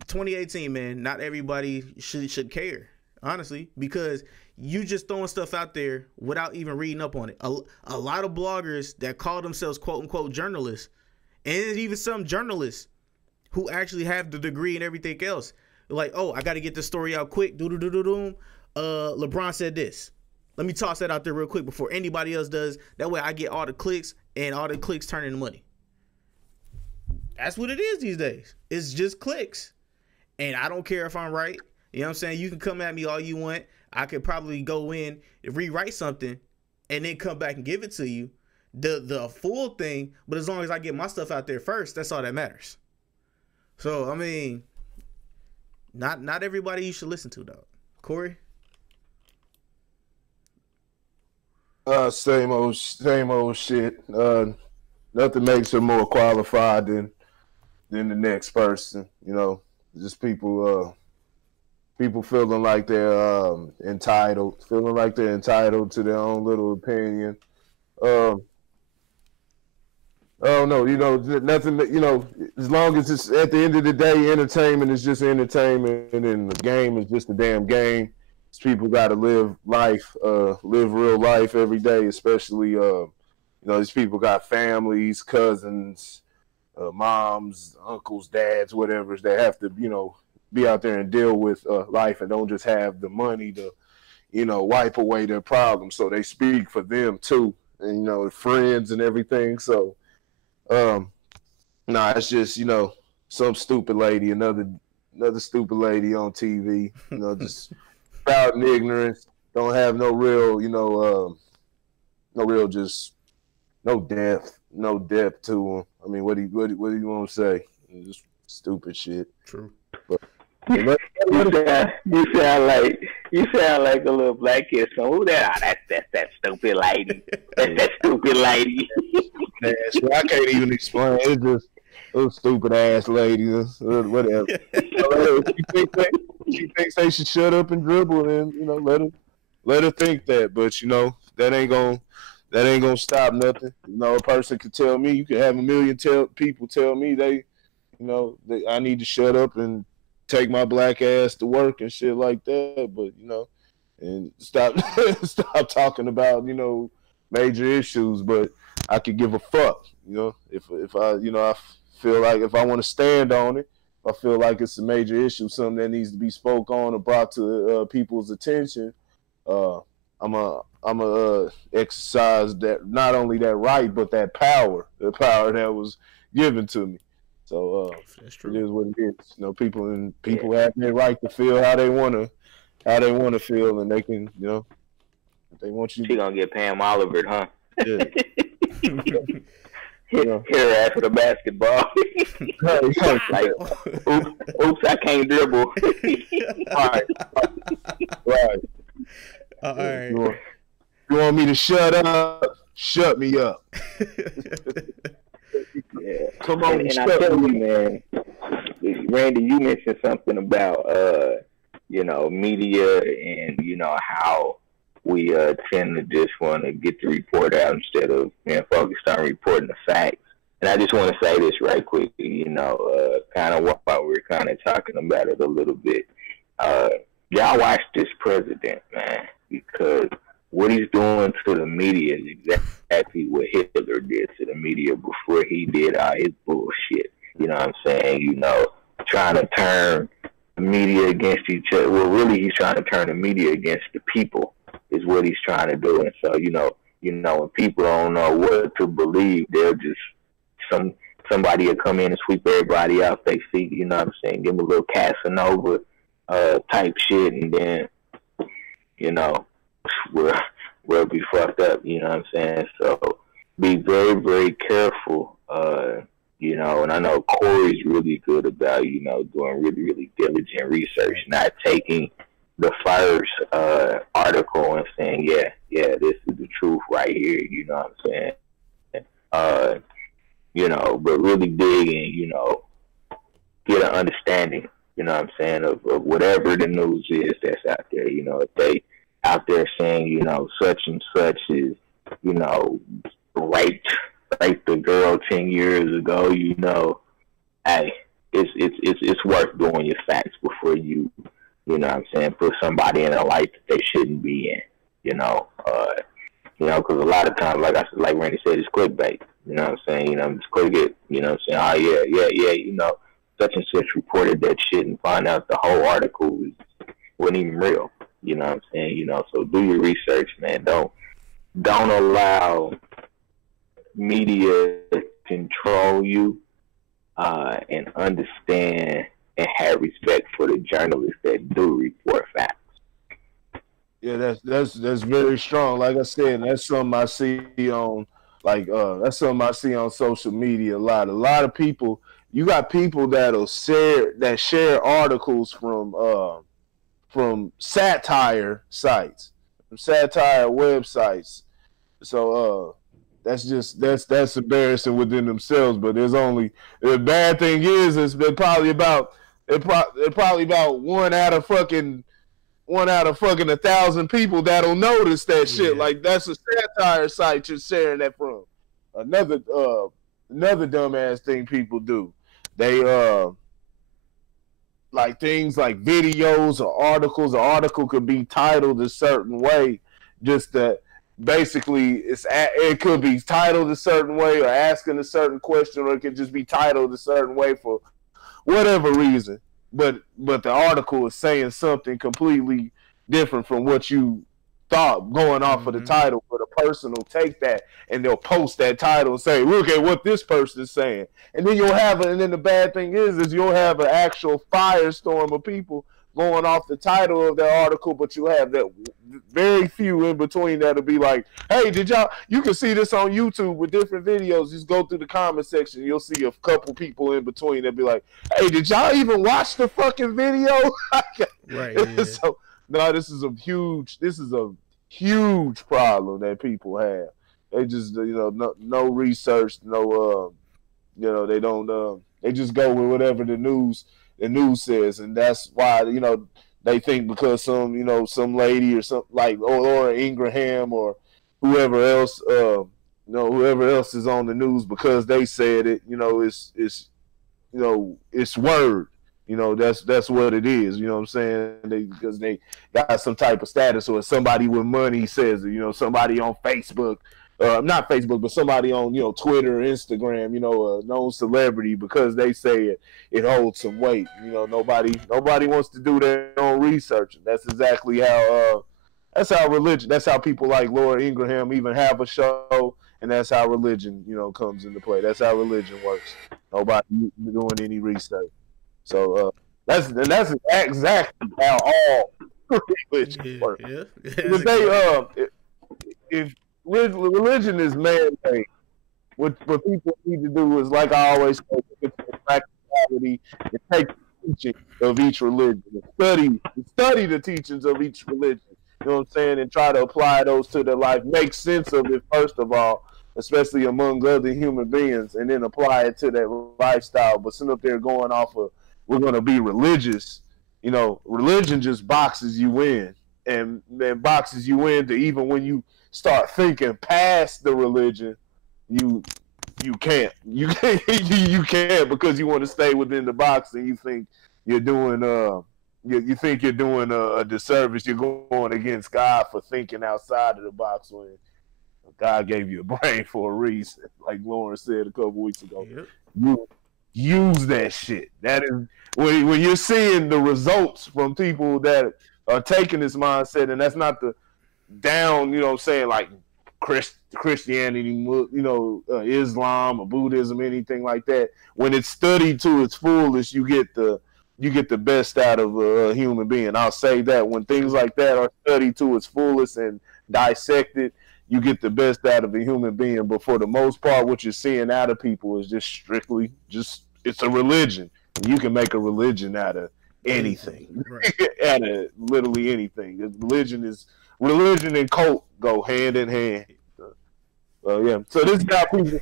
2018, man, not everybody should care, honestly, because you just throwing stuff out there without even reading up on it. A lot of bloggers that call themselves quote unquote journalists, and even some journalists who actually have the degree and everything else, like, oh, I got to get this story out quick. LeBron said this. Let me toss that out there real quick before anybody else does. That way I get all the clicks, and all the clicks turn into money. That's what it is these days. It's just clicks. And I don't care if I'm right. You know what I'm saying? You can come at me all you want. I could probably go in and rewrite something and then come back and give it to you, the full thing. But as long as I get my stuff out there first, that's all that matters. So, I mean, not everybody you should listen to, dog. Corey? Same old shit. Nothing makes her more qualified than the next person. You know, just people feeling like they're entitled to their own little opinion. Oh no, you know, nothing. You know, as long as it's at the end of the day, entertainment is just entertainment, and the game is just a damn game. People got to live real life every day, especially you know, these people got families, cousins, moms, uncles, dads, whatever. They have to, you know, be out there and deal with life, and don't just have the money to, you know, wipe away their problems. So they speak for them too, and, you know, friends and everything. So, it's just, you know, some stupid lady, another stupid lady on TV, you know, just out in ignorance, don't have no real, you know, just no depth to them. I mean, what do you want to say? Just stupid shit. True. But, you sound like a little black kid. So who that? That's that stupid lady. That's that stupid lady. I can't even explain. It's just those stupid ass ladies. Whatever. She thinks they should shut up and dribble, and, you know, let her think that. But, you know, that ain't gonna stop nothing. You know, a person could tell me, you could have a million people tell me I need to shut up and take my black ass to work and shit like that. But and stop stop talking about major issues. But I could give a fuck. If I I feel like if I want to stand on it, if I feel like it's a major issue, something that needs to be spoke on or brought to people's attention. I'm a exercise that not only that right, but that power, the power that was given to me. So that's true. It is what it is. People have their right to feel how they want to feel, and they can, if they want you. She gonna get Pam Oliver, huh? Yeah. Hit her ass with a basketball. Like, oops, I can't dribble. Right. All right. You want me to shut up? Shut me up. Yeah. Come on, and I tell you, man, Randy, you mentioned something about media and how we tend to just want to get the report out instead of being focused on reporting the facts. And I just want to say this right quick, kind of while we're kind of talking about it a little bit. Y'all watch this president, man, because what he's doing to the media is exactly what Hitler did to the media before he did all his bullshit. You know what I'm saying? Trying to turn the media against each other. Well, really, he's trying to turn the media against the people is what he's trying to do. And so, when people don't know what to believe, they'll just, somebody will come in and sweep everybody off their feet, you know what I'm saying? Give them a little Casanova type shit, and then, we'll be fucked up, you know what I'm saying? So be very, very careful, and I know Corey's really good about, doing really, really diligent research, not taking the first article and saying, yeah, this is the truth right here, you know what I'm saying? But really dig in, get an understanding, you know what I'm saying, of whatever the news is that's out there. If they out there saying, such and such is, raped the girl 10 years ago, hey, it's worth doing your facts before you know what I'm saying, put somebody in a light that they shouldn't be in, because a lot of times, like Randy said, it's clickbait. You know what I'm saying? Just click it. You know what I'm saying? Oh, yeah. Such and such reported that shit and find out the whole article wasn't even real. You know what I'm saying? So do your research, man. Don't allow media to control you, and understand and have respect for the journalists that do report facts. Yeah, that's very strong. Like I said, that's something I see on that's something I see on social media a lot. A lot of people, you got people that'll share articles from satire sites, from satire websites. So that's embarrassing within themselves. But the bad thing is it's been probably about one out of fucking 1,000 people that'll notice that shit. Like, that's a satire site you're sharing that from. Another dumbass thing people do, they like things like videos or articles. An article could be titled a certain way, just that basically it could be titled a certain way or asking a certain question, or it could just be titled a certain way for whatever reason. But the article is saying something completely different from what you thought going off of the title. But a person will take that and they'll post that title and say, look at what this person is saying. And then and then the bad thing is you'll have an actual firestorm of people going off the title of that article, but you have that very few in between that'll be like, hey, you can see this on YouTube with different videos. Just go through the comment section. You'll see a couple people in between that'll be like, hey, did y'all even watch the fucking video? Right. Yeah. So, no, this is a huge problem that people have. They just, no research, they don't, they just go with whatever the news says, and that's why they think because some lady or something like or Ingraham or whoever else is on the news because they said it, it's word. You know, that's what it is. You know what I'm saying? Because they got some type of status, or somebody with money says it. You know, somebody on Facebook, not Facebook, but somebody on Twitter, Instagram. You know, a known celebrity, because they say it holds some weight. You know, nobody wants to do their own research. That's exactly how. That's how religion. That's how people like Laura Ingraham even have a show, and that's how religion, comes into play. That's how religion works. Nobody doing any research. So that's exactly how all religion works. Yeah. But if religion is man-made, what people need to do is, like I always say, get to the practicality and take the teaching of each religion, and study the teachings of each religion. You know what I'm saying? And try to apply those to their life. Make sense of it, first of all, especially among other human beings, and then apply it to their lifestyle. But sitting up there going off of, we're going to be religious. Religion just boxes you in, and then boxes you into, even when you start thinking past the religion, you can't. You can't, because you want to stay within the box, and you think you're doing you think you're doing a disservice. You're going against God for thinking outside of the box, when God gave you a brain for a reason, like Lauren said a couple weeks ago. Yep. You use that shit. That is when you're seeing the results from people that are taking this mindset, and that's not the down, like Christianity, Islam or Buddhism, anything like that. When it's studied to its fullest, you get the best out of a human being. I'll say that when things like that are studied to its fullest and dissected, you get the best out of a human being. But for the most part, what you're seeing out of people is just strictly it's a religion. You can make a religion out of anything, right. Out of literally anything. Religion and cult go hand in hand. Yeah. So this is how people.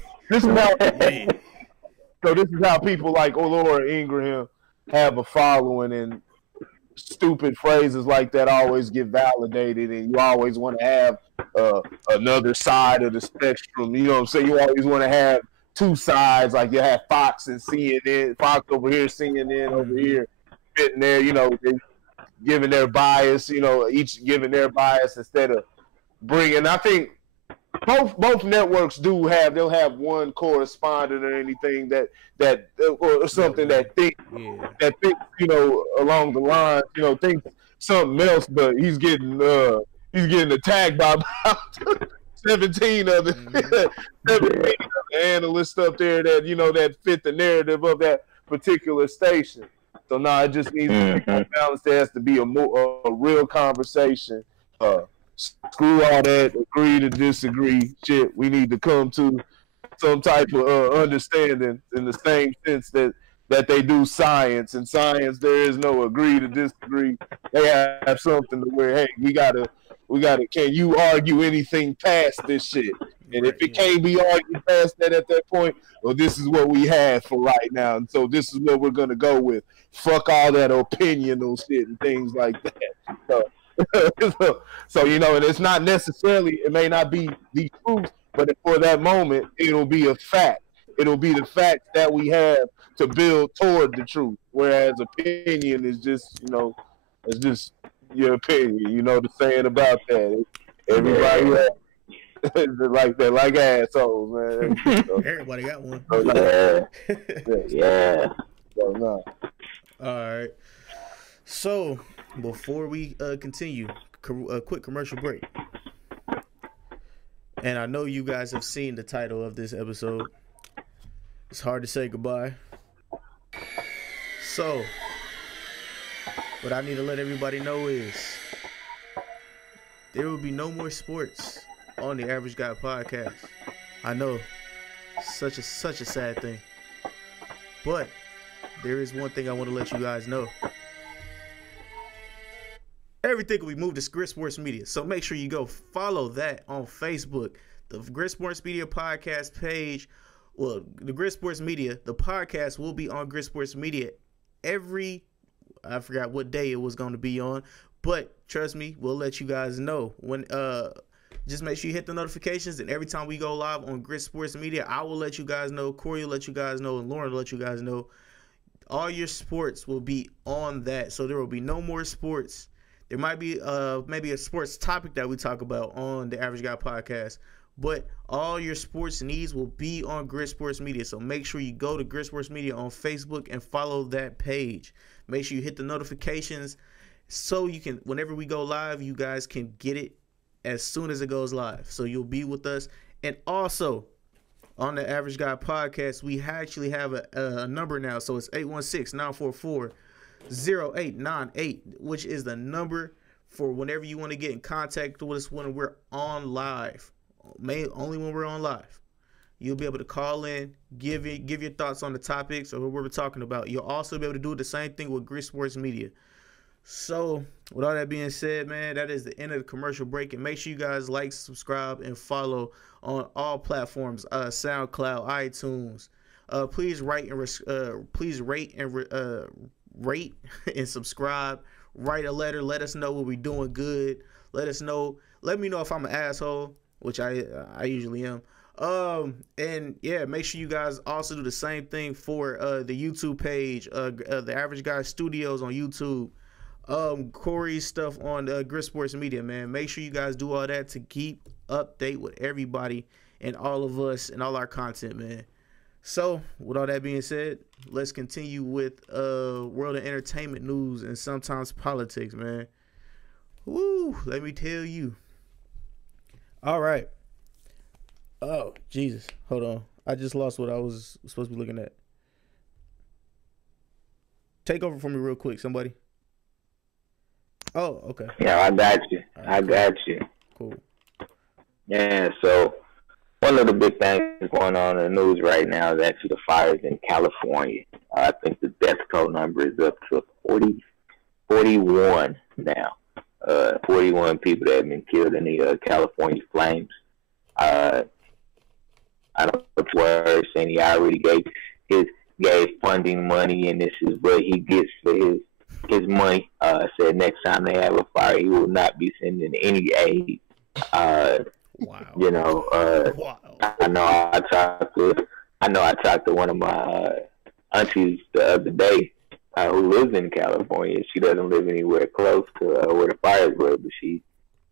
So this is how people like Laura Ingraham have a following, and stupid phrases like that always get validated, and you always want to have another side of the spectrum. You know what I'm saying? You always want to have two sides, like you have Fox and CNN, Fox over here, CNN over here, sitting there, they giving their bias, each giving their bias instead of bringing. I think both networks they'll have one correspondent or anything that or something that thinks along the line, thinks something else, but he's getting attacked by about 17 other 17 analysts up there that fit the narrative of that particular station. So it just needs to be balanced. There has to be a real conversation. Screw all that agree to disagree shit. We need to come to some type of understanding, in the same sense that they do science. In science, there is no agree to disagree. They have something to where, hey, we gotta. Can you argue anything past this shit? And if it can't be argued past that at that point, well, this is what we have for right now, and so this is what we're gonna go with. Fuck all that opinional shit and things like that. So and it's not necessarily, it may not be the truth, but for that moment, it'll be a fact. It'll be the fact that we have to build toward the truth. Whereas opinion is just, it's just your opinion. The saying about that. Everybody like that, like assholes, man. Everybody got one. Yeah. All right. So before we continue, a quick commercial break. And I know you guys have seen the title of this episode. It's hard to say goodbye. So, what I need to let everybody know is there will be no more sports on the Average Guy podcast. I know, such a sad thing. But there is one thing I want to let you guys know. Everything will be moved to Grit Sports Media. So make sure you go follow that on Facebook. The Grit Sports Media podcast page. Well, the Grit Sports Media, the podcast will be on Grit Sports Media I forgot what day it was going to be on. But trust me, we'll let you guys know. When just make sure you hit the notifications, and every time we go live on Grit Sports Media, I will let you guys know. Corey will let you guys know, and Lauren will let you guys know. all your sports will be on that. So there will be no more sports. There might be maybe a sports topic that we talk about on the Average Guy podcast, but all your sports needs will be on Grid Sports Media. So make sure you go to Grid Sports Media on Facebook and follow that page. Make sure you hit the notifications so you can, whenever we go live, you guys can get it as soon as it goes live. So you'll be with us. And also, on the Average Guy podcast, we actually have a number now. So it's 816-944-0898, which is the number for whenever you want to get in contact with us when we're on live. Only when we're on live. You'll be able to call in, give your thoughts on the topics or what we're talking about. You'll also be able to do the same thing with Grid Sports Media. So, with all that being said, man, that is the end of the commercial break. And make sure you guys like, subscribe, and follow on all platforms, SoundCloud, iTunes. Please rate and subscribe. Write a letter. Let us know what we're doing good. Let me know if I'm an asshole, which I usually am. And yeah, make sure you guys also do the same thing for the YouTube page, the Average Guy Studios on YouTube. Corey's stuff on Grid Sports Media, man. Make sure you guys do all that to keep update with everybody and all of us and all our content, man. So, with all that being said, let's continue with world of entertainment news and sometimes politics, man. Woo, let me tell you. All right. Oh, Jesus. Hold on. I just lost what I was supposed to be looking at. Take over for me real quick, somebody. Oh, okay. Yeah, I got you. Right, I got you. Cool. Yeah, so one of the big things going on in the news right now is actually the fires in California. I think the death toll number is up to 41 now. 41 people that have been killed in the California flames. I don't know what word saying he already gave funding money, and this is what he gets for his money. Said next time they have a fire, he will not be sending any aid. Wow. You know, wow. I know I talked to one of my aunties the other day who lives in California. She doesn't live anywhere close to where the fires were, but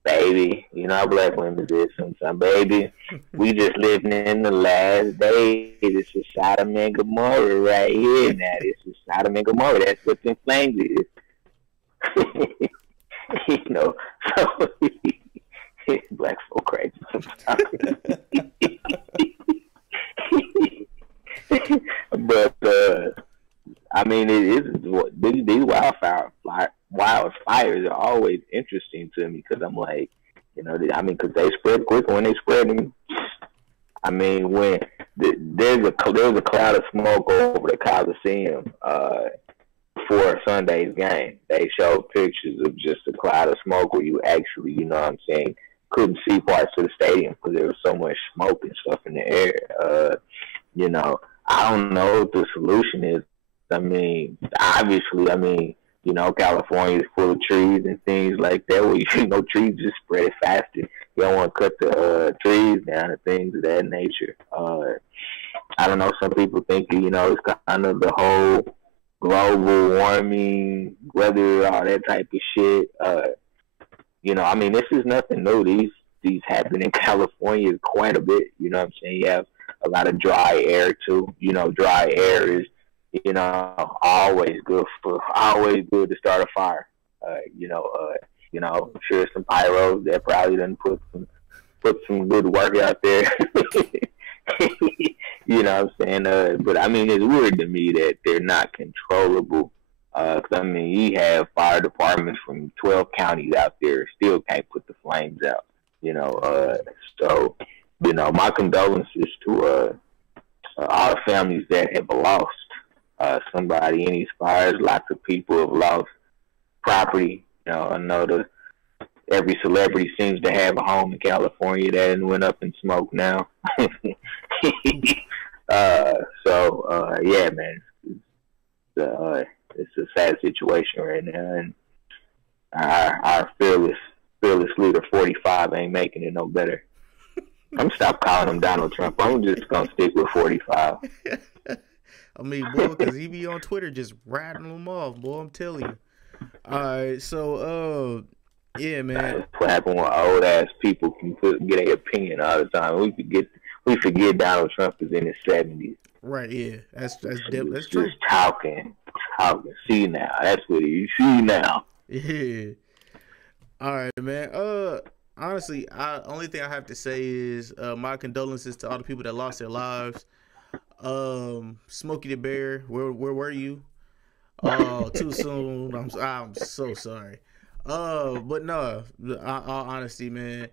baby, you know how black women do sometimes. Baby, we just living in the last days. It's a Sodom and Gomorrah right here now. It's a Sodom and Gomorrah. That's what the flames is. You know, so black folk crazy sometimes. But I mean, these wildfires are always interesting to me because I'm like, you know, because they spread quick when they spread them. I mean, when there's a cloud of smoke over the Coliseum for Sunday's game, they showed pictures of just a cloud of smoke where you actually, you know what I'm saying, couldn't see parts of the stadium because there was so much smoke and stuff in the air. You know, I don't know what the solution is. I mean, obviously, you know, California is full of trees and things like that where, you know, trees just spread faster. You don't want to cut the trees down and things of that nature. I don't know. Some people think, you know, it's kind of the whole global warming, weather, all that type of shit. You know, I mean, this is nothing new. These happen in California quite a bit. You know what I'm saying? You have a lot of dry air, too. You know, dry air is, you know, always good to start a fire. You know, I'm sure some pyros that probably done put some good work out there. You know what I'm saying? But I mean, it's weird to me that they're not controllable. 'Cause I mean, you have fire departments from 12 counties out there still can't put the flames out. You know, so you know, my condolences to all the families that have lost somebody in these fires. Lots of people have lost property. You know, I know every celebrity seems to have a home in California that went up in smoke now. Yeah, man, it's a sad situation right now, and our fearless leader 45 ain't making it no better. I'm stop calling him Donald Trump. I'm just gonna stick with 45. I mean, boy, because he be on Twitter just ratting them off, boy. I'm telling you. All right, so yeah, man. That's what happened when old ass people can get an opinion all the time. We forget Donald Trump is in his 70s. Right, yeah, that's true. Just talking. See now, that's what you see now. Yeah. All right, man. Honestly, only thing I have to say is my condolences to all the people that lost their lives. Smokey the Bear, where were you? Oh, too soon. I'm so sorry. But no, all honesty, man.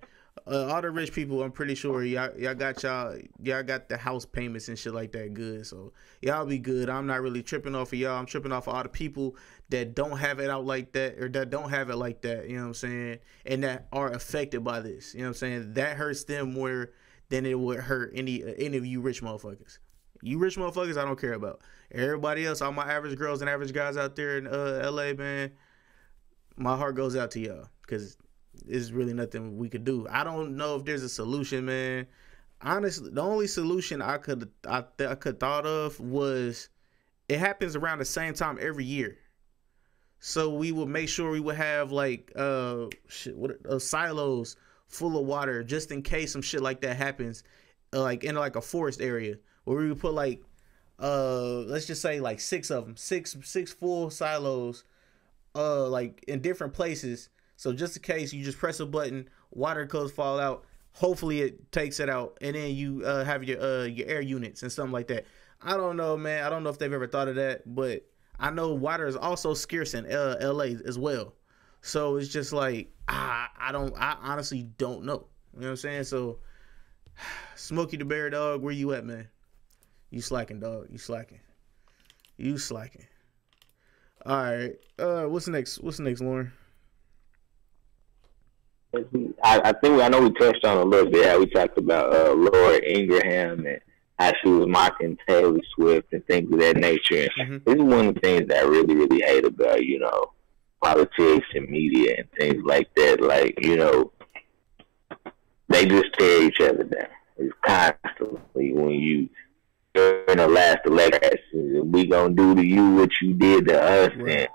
All the rich people, I'm pretty sure y'all got the house payments and shit like that good. So y'all be good. I'm not really tripping off of y'all. I'm tripping off of all the people that don't have it out like that, or that don't have it like that. You know what I'm saying? And that are affected by this. You know what I'm saying? That hurts them more than it would hurt any of you rich motherfuckers. You rich motherfuckers, I don't care about. Everybody else, all my average girls and average guys out there in LA, man, my heart goes out to y'all because there's really nothing we could do. I don't know if there's a solution, man. Honestly, the only solution I could thought of was it happens around the same time every year. So we would make sure we would have like silos full of water just in case some shit like that happens, like in like a forest area where we would put like let's just say like six full silos like in different places. So just in case you just press a button, water codes fall out. Hopefully it takes it out, and then you have your air units and something like that. I don't know, man. I don't know if they've ever thought of that, but I know water is also scarce in LA as well. So it's just like I honestly don't know. You know what I'm saying? So Smokey the Bear, dog, where you at, man? You slacking, dog. You slacking. All right. What's next, Lauren? I know we touched on a little bit how we talked about Laura Ingraham and how she was mocking Taylor Swift and things of that nature. Mm-hmm. This is one of the things that I really, really hate about, politics and media and things like that. Like, they just tear each other down. It's constantly when you during the last election, we gonna do to you what you did to us, right.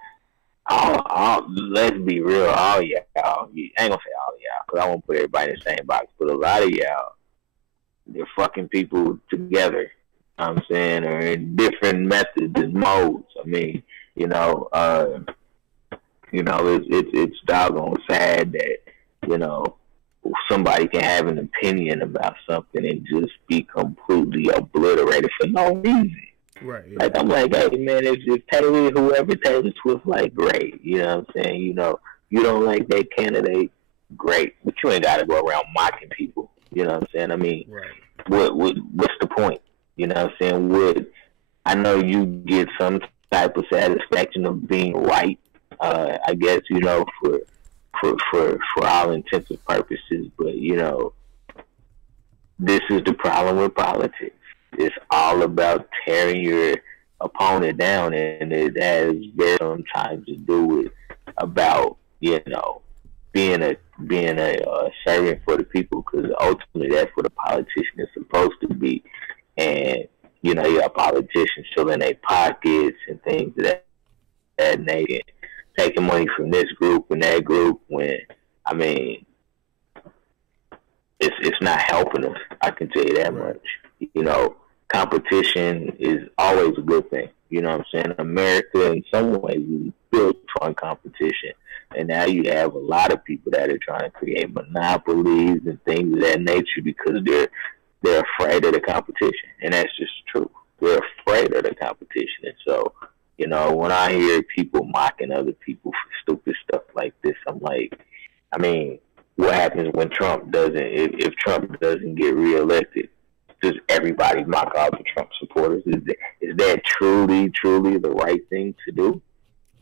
And let's be real, all y'all. I ain't gonna say all y'all, because I won't put everybody in the same box, but a lot of y'all, they're fucking people together. You know what I'm saying, or in different methods and modes. I mean, it's doggone sad that somebody can have an opinion about something and just be completely obliterated for no reason. Right. Yeah. Like, I'm like, hey, man, if whoever Taylor Swift like, great. You know what I'm saying? You don't like that candidate, great. But you ain't got to go around mocking people. You know what I'm saying? I mean, right. What's the point? You know what I'm saying? I know you get some type of satisfaction of being right, I guess, for all intents and purposes, but this is the problem with politics. It's all about tearing your opponent down, and it has very sometimes to do with about being a servant for the people, because ultimately that's what a politician is supposed to be. And you have politicians filling their pockets and things of that nature, taking money from this group and that group, when it's not helping us. I can tell you that much. Competition is always a good thing. You know what I'm saying? America, in some ways, is built on competition, and now you have a lot of people that are trying to create monopolies and things of that nature because they're afraid of the competition, and that's just true. They're afraid of the competition, and so. When I hear people mocking other people for stupid stuff like this, I'm like, what happens when Trump doesn't, if Trump doesn't get reelected? Does everybody mock all the Trump supporters? Is that truly the right thing to do?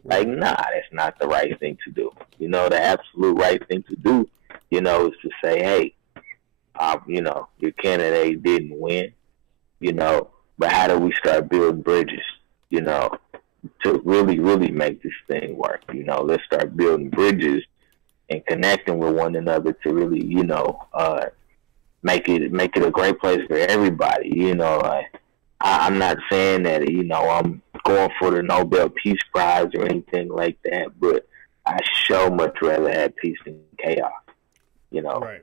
Like, nah, that's not the right thing to do. The absolute right thing to do, is to say, hey, your candidate didn't win, but how do we start building bridges, to really, really make this thing work? Let's start building bridges and connecting with one another to really, make it a great place for everybody. I I'm not saying that, I'm going for the Nobel Peace Prize or anything like that, but I so much rather have peace than chaos. Right.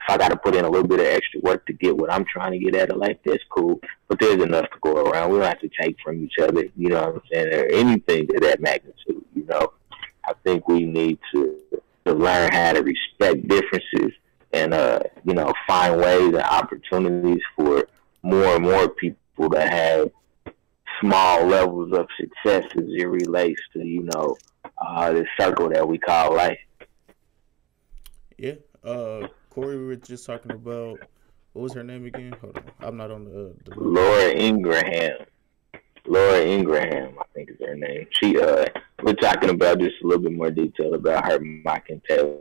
If I got to put in a little bit of extra work to get what I'm trying to get out of life, that's cool. But there's enough to go around. We don't have to take from each other, you know what I'm saying, or anything to that magnitude, I think we need to learn how to respect differences and, find ways and opportunities for more and more people to have small levels of success as it relates to, the circle that we call life. Yeah. Corey, we were just talking about, what was her name again? Hold on. I'm not on the Laura Ingraham. Laura Ingraham, I think is her name. We're talking about just a little bit more detail about her mocking Taylor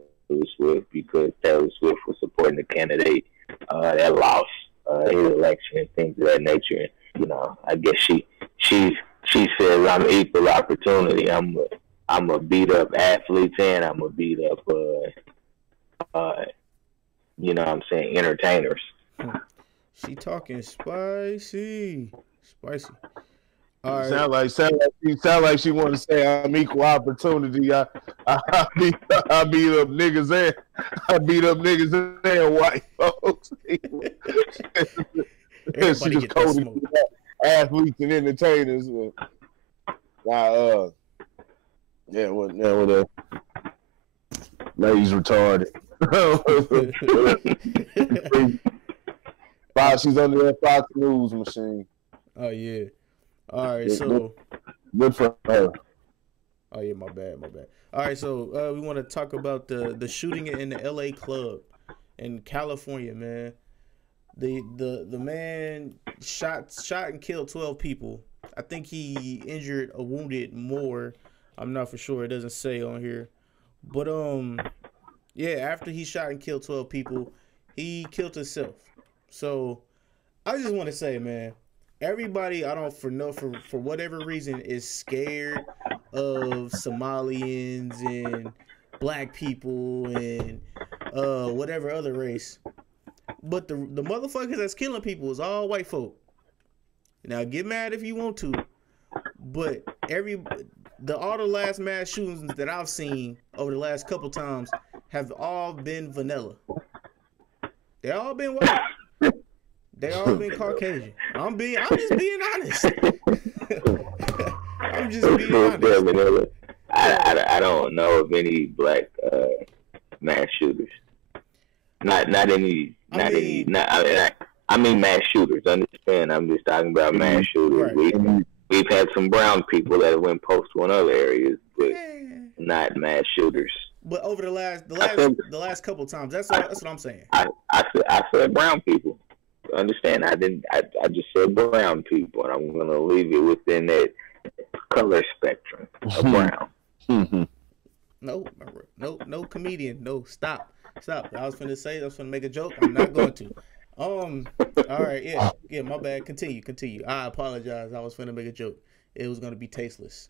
Swift because Taylor Swift was supporting the candidate that lost his election and things of that nature. And, I guess she says I'm equal opportunity. I'm a beat up athlete and I'm a beat up entertainers. She talking spicy. All right. Sound like she want to say I'm equal opportunity. I beat up niggas and white folks. Everybody she get that smoke. Athletes and entertainers. Whatever. Lady's retarded. She's under that Fox News machine. Oh yeah. All right, so good for her. Oh yeah, my bad. All right, so we want to talk about the shooting in the LA club in California, man. The man shot and killed 12 people. I think he injured or wounded more. I'm not for sure. It doesn't say on here. But yeah, after he shot and killed 12 people, he killed himself. So I just want to say, man, everybody for whatever reason is scared of Somalians and black people and whatever other race. But the motherfuckers that's killing people is all white folk. Now get mad if you want to, but all the last mass shootings that I've seen over the last couple times have all been vanilla. They all been white. They all been Caucasian. I'm just being honest. I'm just being honest. I don't know of any black mass shooters. Not any. I mean mass shooters. Understand? I'm just talking about mass shooters. Right. We've had some brown people that have went postal in other areas, but not mass shooters. But over the last couple of times, that's what I'm saying. I said brown people. Understand? I just said brown people, and I'm gonna leave it within that color spectrum of brown. No, comedian. No, stop. I was finna make a joke. I'm not going to. All right, yeah, my bad. Continue. I apologize. I was finna make a joke. It was gonna be tasteless.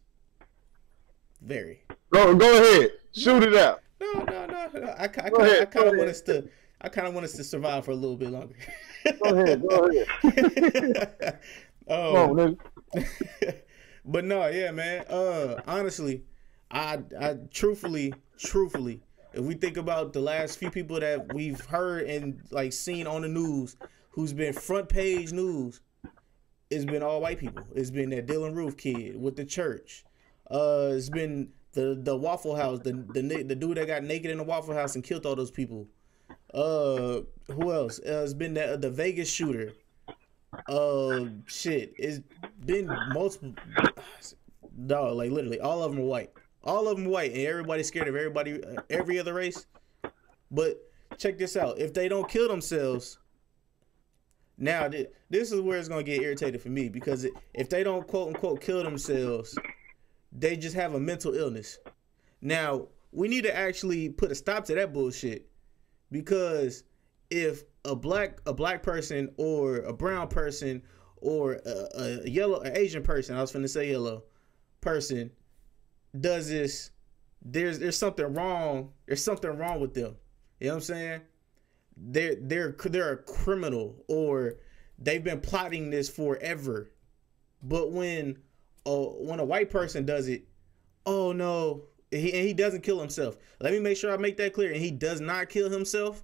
Very. Go ahead. Shoot it out. No. I kind of want us to survive for a little bit longer. Go ahead. Come on, nigga. But no, yeah, man. Honestly, I truthfully, if we think about the last few people that we've heard and like seen on the news, who's been front page news, it's been all white people. It's been that Dylan Roof kid with the church. It's been the Waffle House, the dude that got naked in the Waffle House and killed all those people. Who else? It's been the Vegas shooter. It's been multiple. Dog, like literally, all of them are white. All of them white, and everybody's scared of everybody, every other race. But check this out: if they don't kill themselves, now this is where it's gonna get irritated for me, because if they don't quote unquote kill themselves, they just have a mental illness. Now we need to actually put a stop to that bullshit, because if a black person or a brown person or a yellow, an Asian person, I was finna say yellow person, does this, there's something wrong. There's something wrong with them. You know what I'm saying? They're a criminal, or they've been plotting this forever. But when a white person does it, oh no, and he doesn't kill himself. Let me make sure I make that clear. And he does not kill himself.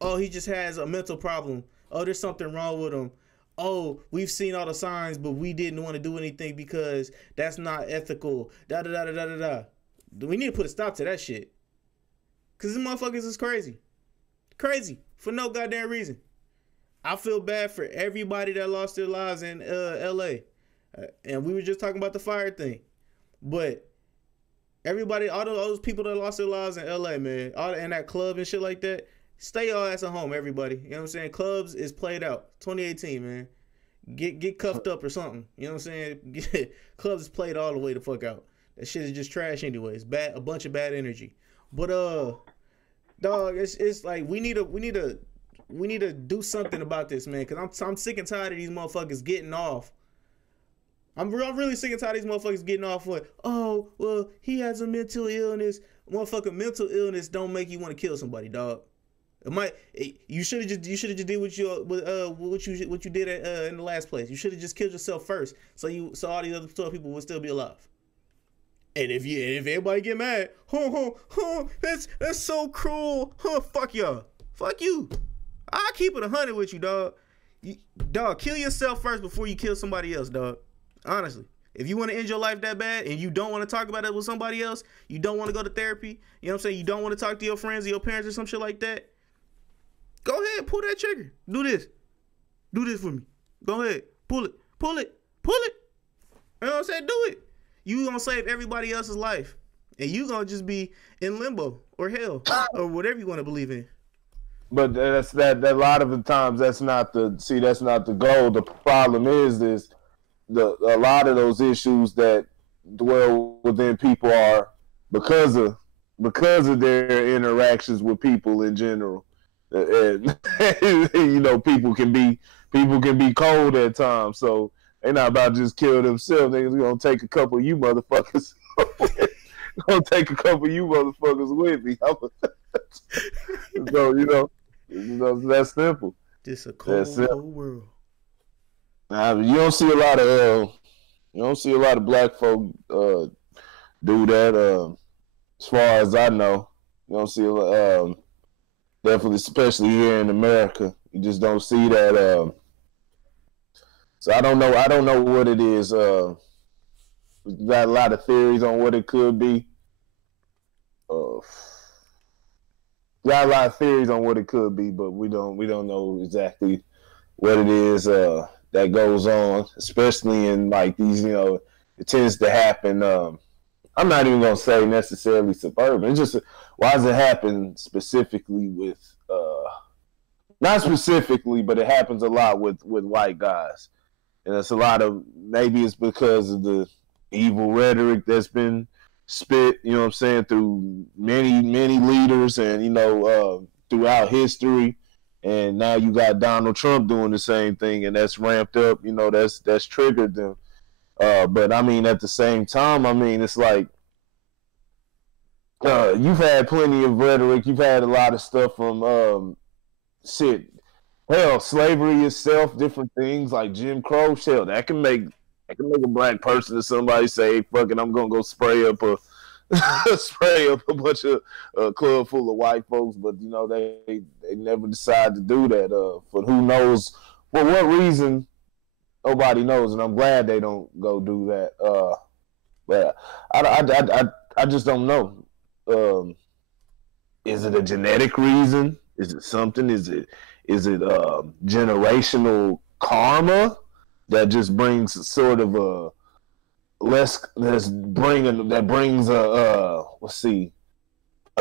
Oh, he just has a mental problem. Oh, there's something wrong with him. Oh, we've seen all the signs, but we didn't want to do anything because that's not ethical. Da da da da da da. We need to put a stop to that shit. Cause these motherfuckers is crazy. Crazy. For no goddamn reason. I feel bad for everybody that lost their lives in LA. And we were just talking about the fire thing. But everybody, all those people that lost their lives in LA, man, all in that club and shit like that, stay your ass at home, everybody. You know what I'm saying? Clubs is played out. 2018, man. Get cuffed up or something. You know what I'm saying? Clubs is played all the way the fuck out. That shit is just trash anyways. Bad, a bunch of bad energy. But dog, it's like we need to do something about this, man. Cause I'm sick and tired of these motherfuckers getting off. I'm really sick and tired of these motherfuckers getting off with, oh, well, he has a mental illness. Motherfucking mental illness don't make you want to kill somebody, dog. You should have just did what you did in the last place. You should have just killed yourself first, so all these other 12 people would still be alive. And if everybody get mad, that's so cruel. Fuck y'all. Fuck you. I'll keep it 100 with you, dog. Dog, kill yourself first before you kill somebody else, dog. Honestly. If you want to end your life that bad and you don't want to talk about it with somebody else, you don't want to go to therapy, you know what I'm saying? You don't want to talk to your friends or your parents or some shit like that, go ahead, pull that trigger. Do this. Do this for me. Go ahead. Pull it. Pull it. Pull it. You know what I'm saying? Do it. You gonna save everybody else's life. And you gonna just be in limbo or hell or whatever you want to believe in. But that's that a lot of the times that's not the goal. The problem is a lot of those issues that dwell within people are because of their interactions with people in general. And, you know, people can be cold at times, so they're not about to just kill themselves. They're gonna take a couple of you motherfuckers. Gonna take a couple of you motherfuckers with me. So you know that's simple. It's a cold world. You don't see a lot of black folk do that. As far as I know, you don't see definitely, especially here in America, you just don't see that. So I don't know what it is. We got a lot of theories on what it could be. Got a lot of theories on what it could be, but we don't know exactly what it is that goes on, especially in like these, you know, it tends to happen. I'm not even gonna say necessarily suburban. It's just why does it happen specifically with not specifically, but it happens a lot with white guys, and it's a lot of maybe it's because of the evil rhetoric that's been spit, you know what I'm saying, through many leaders and you know throughout history. And now you got Donald Trump doing the same thing, and that's ramped up. You know, that's triggered them. But I mean, at the same time, I mean, it's like you've had plenty of rhetoric. You've had a lot of stuff from slavery itself, different things like Jim Crow. Shit, that can make a black person or somebody say, "Fuck it, I'm gonna go spray up a bunch of club full of white folks," but you know they never decide to do that for who knows for what reason. Nobody knows, and I'm glad they don't go do that. But I just don't know. Is it a genetic reason? Is it something? Is it generational karma that just brings sort of a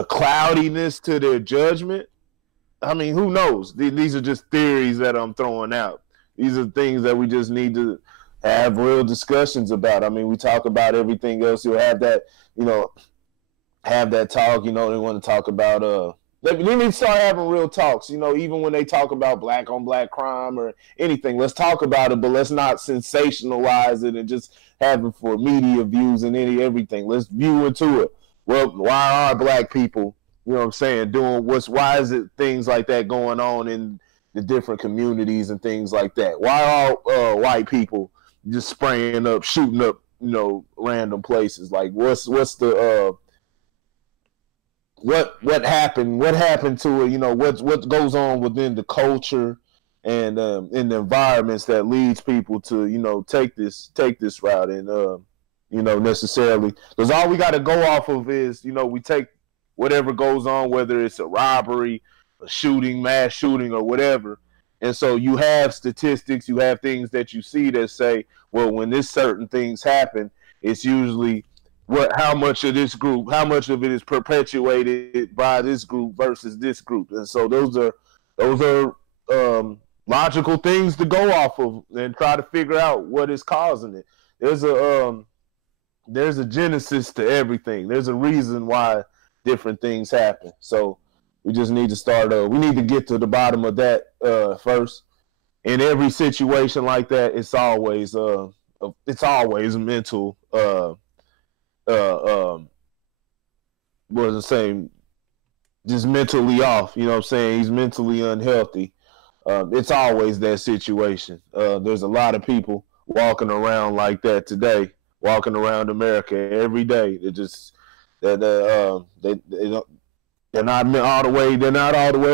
cloudiness to their judgment? I mean, who knows? These are just theories that I'm throwing out. These are things that we just need to have real discussions about. I mean, we talk about everything else. You'll have that, have that talk. They want to talk about they need to start having real talks. Even when they talk about black on black crime or anything, let's talk about it, but let's not sensationalize it and just have it for media views and everything. Let's view into it. Well, why are black people, doing why is it things like that going on in the different communities and things like that. Why are white people just spraying up, shooting up, random places? Like, what's the what happened? What happened to it? What goes on within the culture and in the environments that leads people to take this route and necessarily, because all we got to go off of is we take whatever goes on, whether it's a robbery, a shooting, mass shooting, or whatever. And so you have statistics, you have things that you see that say, well, when this certain things happen, it's usually how much of it is perpetuated by this group versus this group. And so those are logical things to go off of and try to figure out what is causing it. There's a genesis to everything. There's a reason why different things happen. So we just need to start. We need to get to the bottom of that first. In every situation like that, it's always mental. What was I saying? Just mentally off. You know what I'm saying? He's mentally unhealthy. It's always that situation. There's a lot of people walking around like that today, walking around America every day. They're not all the way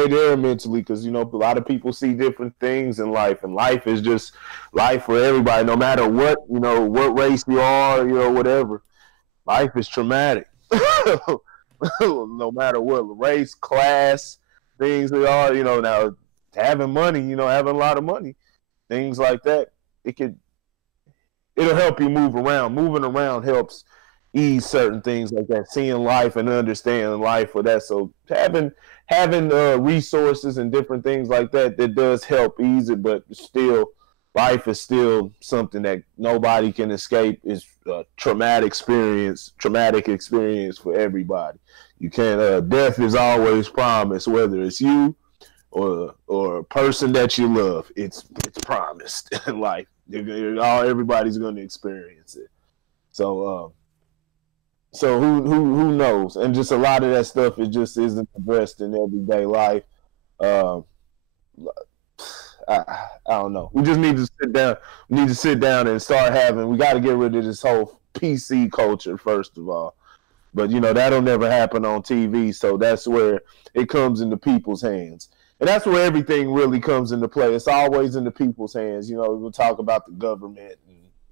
there mentally, because a lot of people see different things in life, and life is just life for everybody, no matter what what race you are, whatever. Life is traumatic. No matter what race, class, things they are, now having money, having a lot of money, things like that, it'll help you move around. Moving around helps ease certain things like that, seeing life and understanding life for that. So having resources and different things like that does help ease it, but still, life is still something that nobody can escape. It's a traumatic experience for everybody. You can't. Death is always promised, whether it's you or a person that you love. It's promised in life. Everybody's going to experience it. So who knows? And just a lot of that stuff, it just isn't addressed in everyday life. I don't know. We just need to sit down. We need to sit down and start having. We got to get rid of this whole PC culture first of all. But that'll never happen on TV. So that's where it comes into people's hands, and that's where everything really comes into play. It's always in the people's hands. We'll talk about the government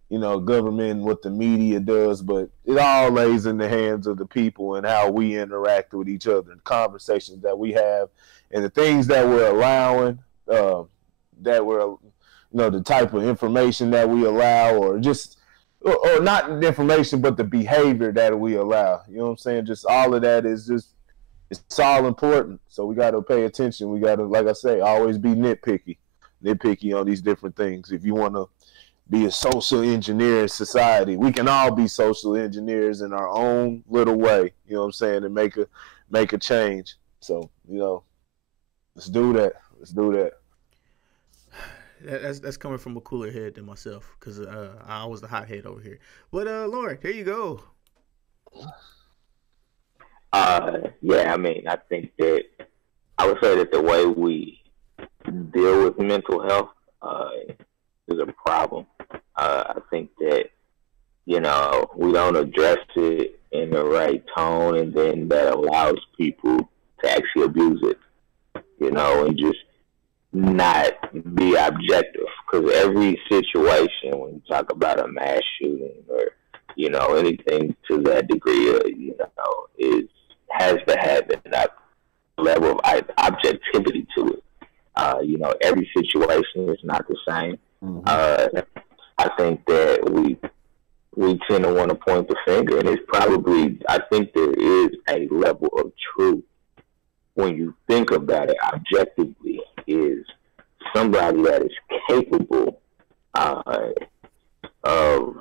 and government and what the media does, but it all lays in the hands of the people and how we interact with each other, the conversations that we have, and the things that we're allowing. The type of information that we allow, or not information, but the behavior that we allow. You know what I'm saying? Just all of that it's all important. So we got to pay attention. We got to, like I say, always be nitpicky on these different things. If you want to be a social engineer in society, we can all be social engineers in our own little way. You know what I'm saying? And make a change. So let's do that. That's coming from a cooler head than myself, because I was the hot head over here. But Lauren, here you go. Yeah, I think that I would say that the way we deal with mental health is a problem. I think that we don't address it in the right tone, and then that allows people to actually abuse it, and just not be objective. Because every situation, when you talk about a mass shooting or anything to that degree, has to have that level of objectivity to it. Every situation is not the same. Mm-hmm. I think that we tend to want to point the finger, and I think there is a level of truth when you think about it objectively, is somebody that is capable of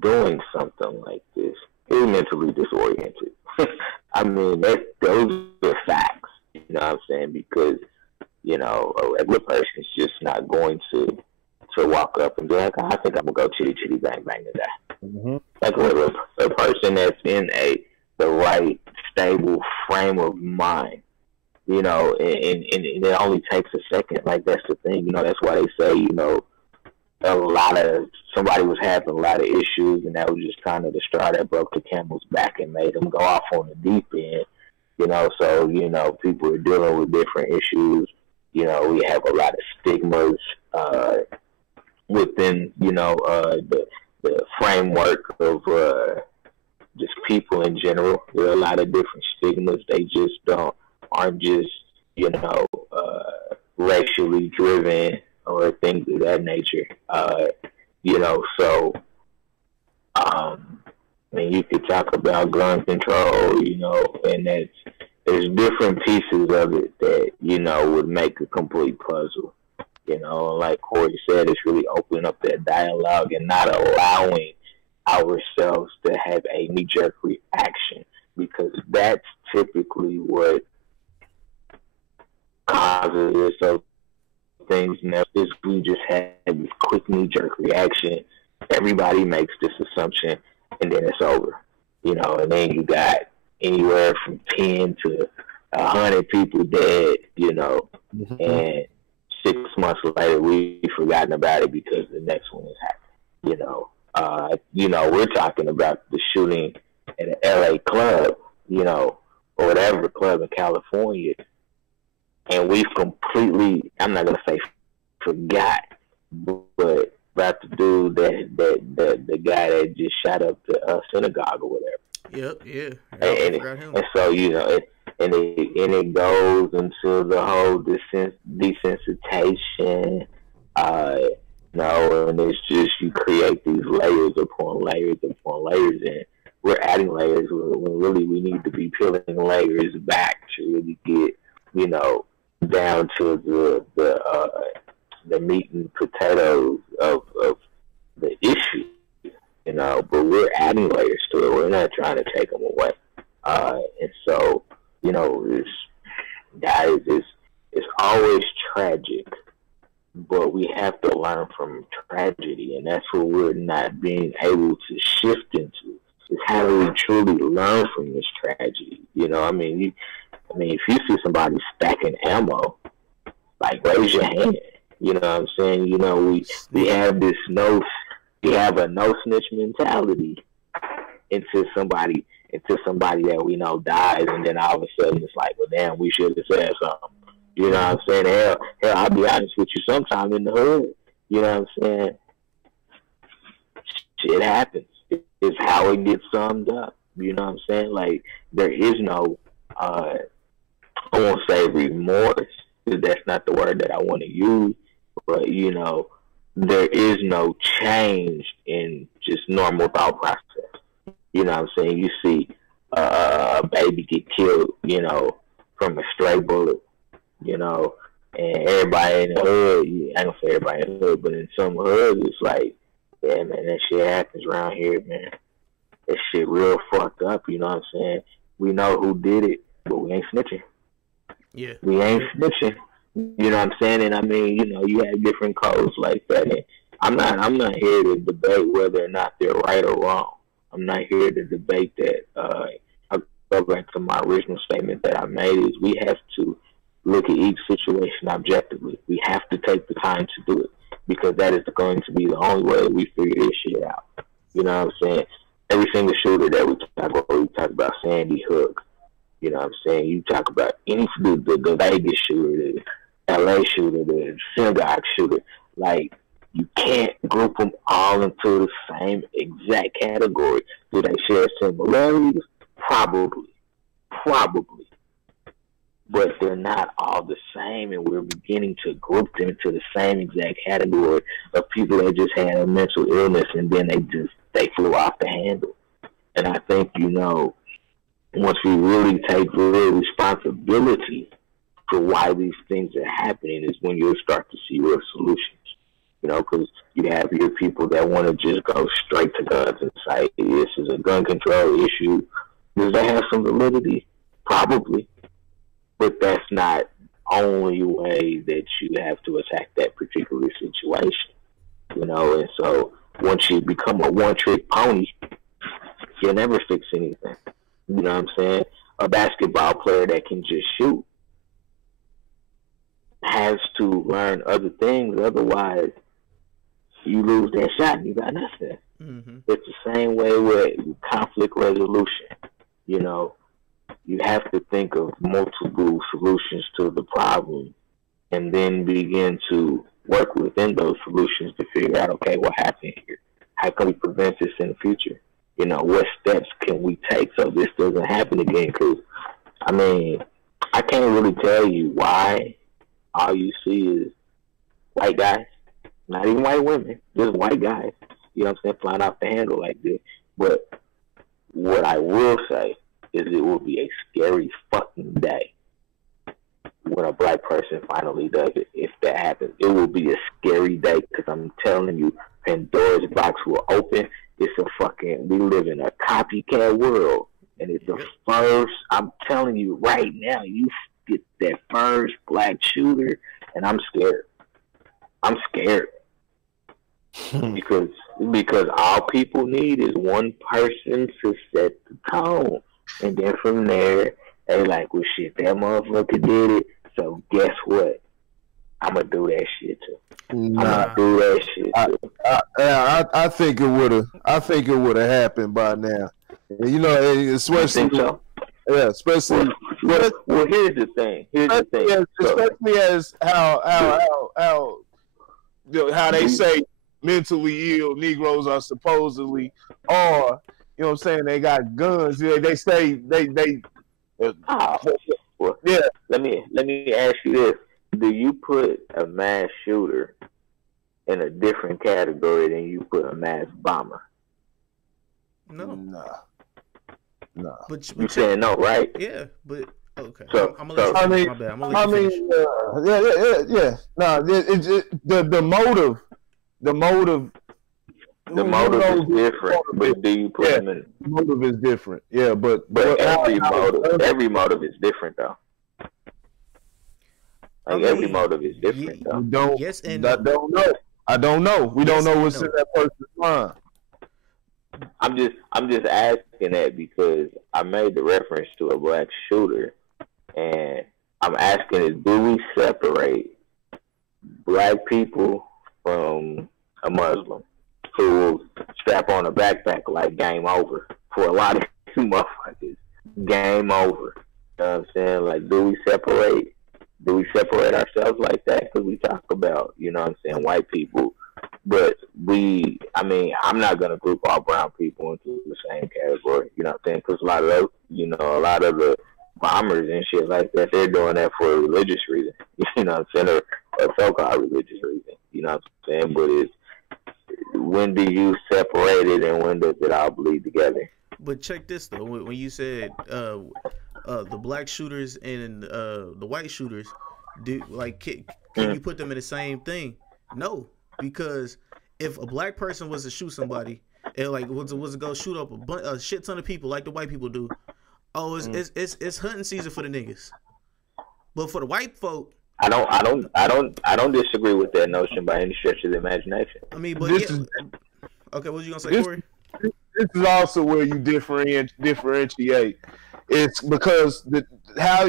doing something like this is mentally disoriented. Those are facts, you know what I'm saying? Because, a regular person is just not going to walk up and be like, I think I'm going to go chitty chitty bang bang today. Mm-hmm. Like a person that's in the right stable frame of mind and it only takes a second. Like, that's the thing, that's why they say, somebody was having a lot of issues, and that was just kind of the straw that broke the camel's back and made them go off on the deep end. So people are dealing with different issues. We have a lot of stigmas within the framework of just people in general. There are a lot of different stigmas. They just aren't just racially driven or things of that nature. So you could talk about gun control, and there's different pieces of it that, would make a complete puzzle. Like Corey said, it's really opening up that dialogue and not allowing ourselves to have a knee-jerk reaction, because that's typically what causes it. So things is we just have this quick knee-jerk reaction. Everybody makes this assumption, and then it's over. And then you got anywhere from 10 to 100 people dead, and 6 months later we've forgotten about it because the next one is happening. We're talking about the shooting at an LA club, or whatever club in California, and we've completely, I'm not gonna say forgot, but about the dude the guy that just shot up the synagogue or whatever. Yep, yeah. And so it goes into the whole desensitization, and it's just you create these layers upon layers upon layers, and we're adding layers when really we need to be peeling layers back to really get down to the meat and potatoes of the issue. But we're adding layers to it. We're not trying to take them away. And so, it's always tragic, but we have to learn from tragedy, and that's what we're not being able to shift into. Is how do we truly learn from this tragedy? If you see somebody stacking ammo, like, raise your hand. You know what I'm saying? We have this we have a no snitch mentality until somebody that we know dies, and then all of a sudden it's like, well, damn, we should have said something. You know what I'm saying? Hell, I'll be honest with you, sometime in the hood, you know what I'm saying? Shit happens. It's how it gets summed up. You know what I'm saying? Like, there is no, I won't say remorse, because that's not the word that I want to use, but, there is no change in just normal thought process. You know what I'm saying? You see a baby get killed, from a stray bullet, and everybody in the hood, I don't say everybody in the hood, but in some hoods, it's like, yeah, man, that shit happens around here, man. That shit real fucked up, you know what I'm saying? We know who did it, but we ain't snitching. Yeah. We ain't snitching. You know what I'm saying? And you have different codes like that. And I'm not here to debate whether or not they're right or wrong. I'm not here to debate that. I go back to my original statement that I made is we have to look at each situation objectively. We have to take the time to do it, because that is going to be the only way that we figure this shit out. You know what I'm saying? Every single shooter that we talk about Sandy Hook. You know what I'm saying? You talk about any the Vegas shooter, the LA shooter, the synagogue shooter. Like, you can't group them all into the same exact category. Do they share similarities? Probably. But they're not all the same, and we're beginning to group them into the same exact category of people that just had a mental illness and then they flew off the handle. And I think, once we really take real responsibility for why these things are happening is when you'll start to see real solutions. Because you have your people that want to just go straight to guns and say, this is a gun control issue. Does that have some validity? Probably. But that's not the only way that you have to attack that particular situation. And so once you become a one-trick pony, you'll never fix anything. You know what I'm saying? A basketball player that can just shoot, has to learn other things. Otherwise, you lose that shot and you got nothing. Mm-hmm. It's the same way with conflict resolution. You know, you have to think of multiple solutions to the problem and then begin to work within those solutions to figure out, okay, what happened here? How can we prevent this in the future? You know, what steps can we take so this doesn't happen again? Because, I mean, I can't really tell you why all you see is white guys, not even white women, just white guys, you know what I'm saying, flying off the handle like this. But what I will say is it will be a scary fucking day when a black person finally does it. If that happens, it will be a scary day because I'm telling you, Pandora's box will open. It's a fucking, we live in a copycat world. And it's the first, I'm telling you right now, you get that first black shooter, and I'm scared. I'm scared. because all people need is one person to set the tone. And then from there, they like, well, shit, that motherfucker did it. So guess what? I'm going to do that shit too. Nah. I'm going to do that shit too. I think it would have. I think it would have happened by now. You know, especially. You think so? Yeah, especially. Well, here's the thing. Especially as how they say mentally ill Negroes are supposedly are. You know what I'm saying? They got guns. They say they. Well, yeah. Let me ask you this: do you put a mass shooter in a different category than you put a mass bomber? No. Nah. But you saying no, right? Yeah, but okay. So, I'm gonna let you finish. My bad. I'm gonna let you finish. Yeah. No, the motive. The motive is different, but do you put them in? The motive is different, yeah, but every motive is different though. Like every motive is different though. Don't. Yes and I don't know. I don't know. We don't know what's in that person's mind. I'm just asking that because I made the reference to a black shooter, and I'm asking is, do we separate black people from a Muslim who will strap on a backpack like game over? For a lot of you motherfuckers, game over. You know what I'm saying? Like, do we separate ourselves like that? Because we talk about, you know what I'm saying, white people. But I'm not going to group all brown people into the same category, you know what I'm saying? Because a lot of the bombers and shit like that, they're doing that for a religious reason, you know what I'm saying, or so-called religious reason, you know what I'm saying? But it's, when do you separate it and when does it all bleed together? But check this, though. When you said the black shooters and the white shooters, can you put them in the same thing? No. Because if a black person was to shoot somebody and was to go shoot up a shit ton of people like the white people do, it's hunting season for the niggas. But for the white folk, I don't disagree with that notion by any stretch of the imagination. I mean, but okay, what was you gonna say, Corey? This is also where you differentiate. It's because how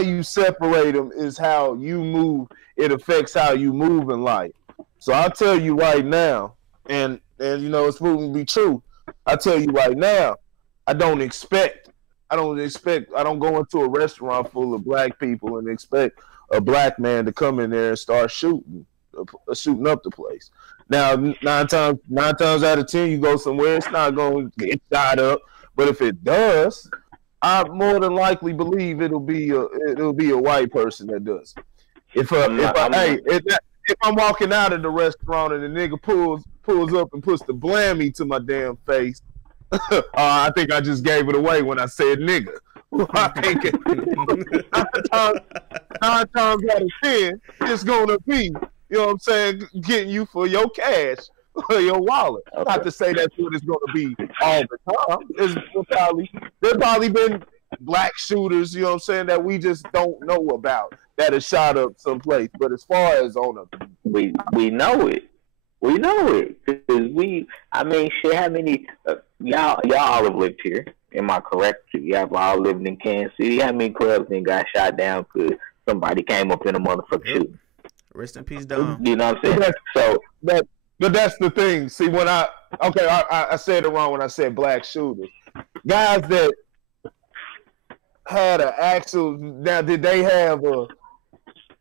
you separate them is how you move. It affects how you move in life. So I'll tell you right now, and you know it's proven to be true. I tell you right now, I don't go into a restaurant full of black people and expect a black man to come in there and start shooting up the place. Now, nine times out of 10, you go somewhere, it's not going to get shot up. But if it does, I more than likely believe it'll be a white person that does it. If I'm walking out of the restaurant and the nigga pulls up and puts the blammy to my damn face, I think I just gave it away when I said nigga. I think nine times out of 10, it's gonna be, you know what I'm saying, getting you for your cash or your wallet. Okay. Not to say that's what it's gonna be all the time. There's probably been black shooters, you know what I'm saying, that we just don't know about that have shot up someplace. But as far as we know it. We know it because shit. How many y'all all have lived here? Am I correct? Y'all all lived in Kansas City. How many clubs then got shot down because somebody came up in a motherfucker shooting. Rest in peace, Dom. You know what I'm saying? But that's the thing. See, when I said it wrong when I said black shooters. Guys that had an actual. Now, did they have a?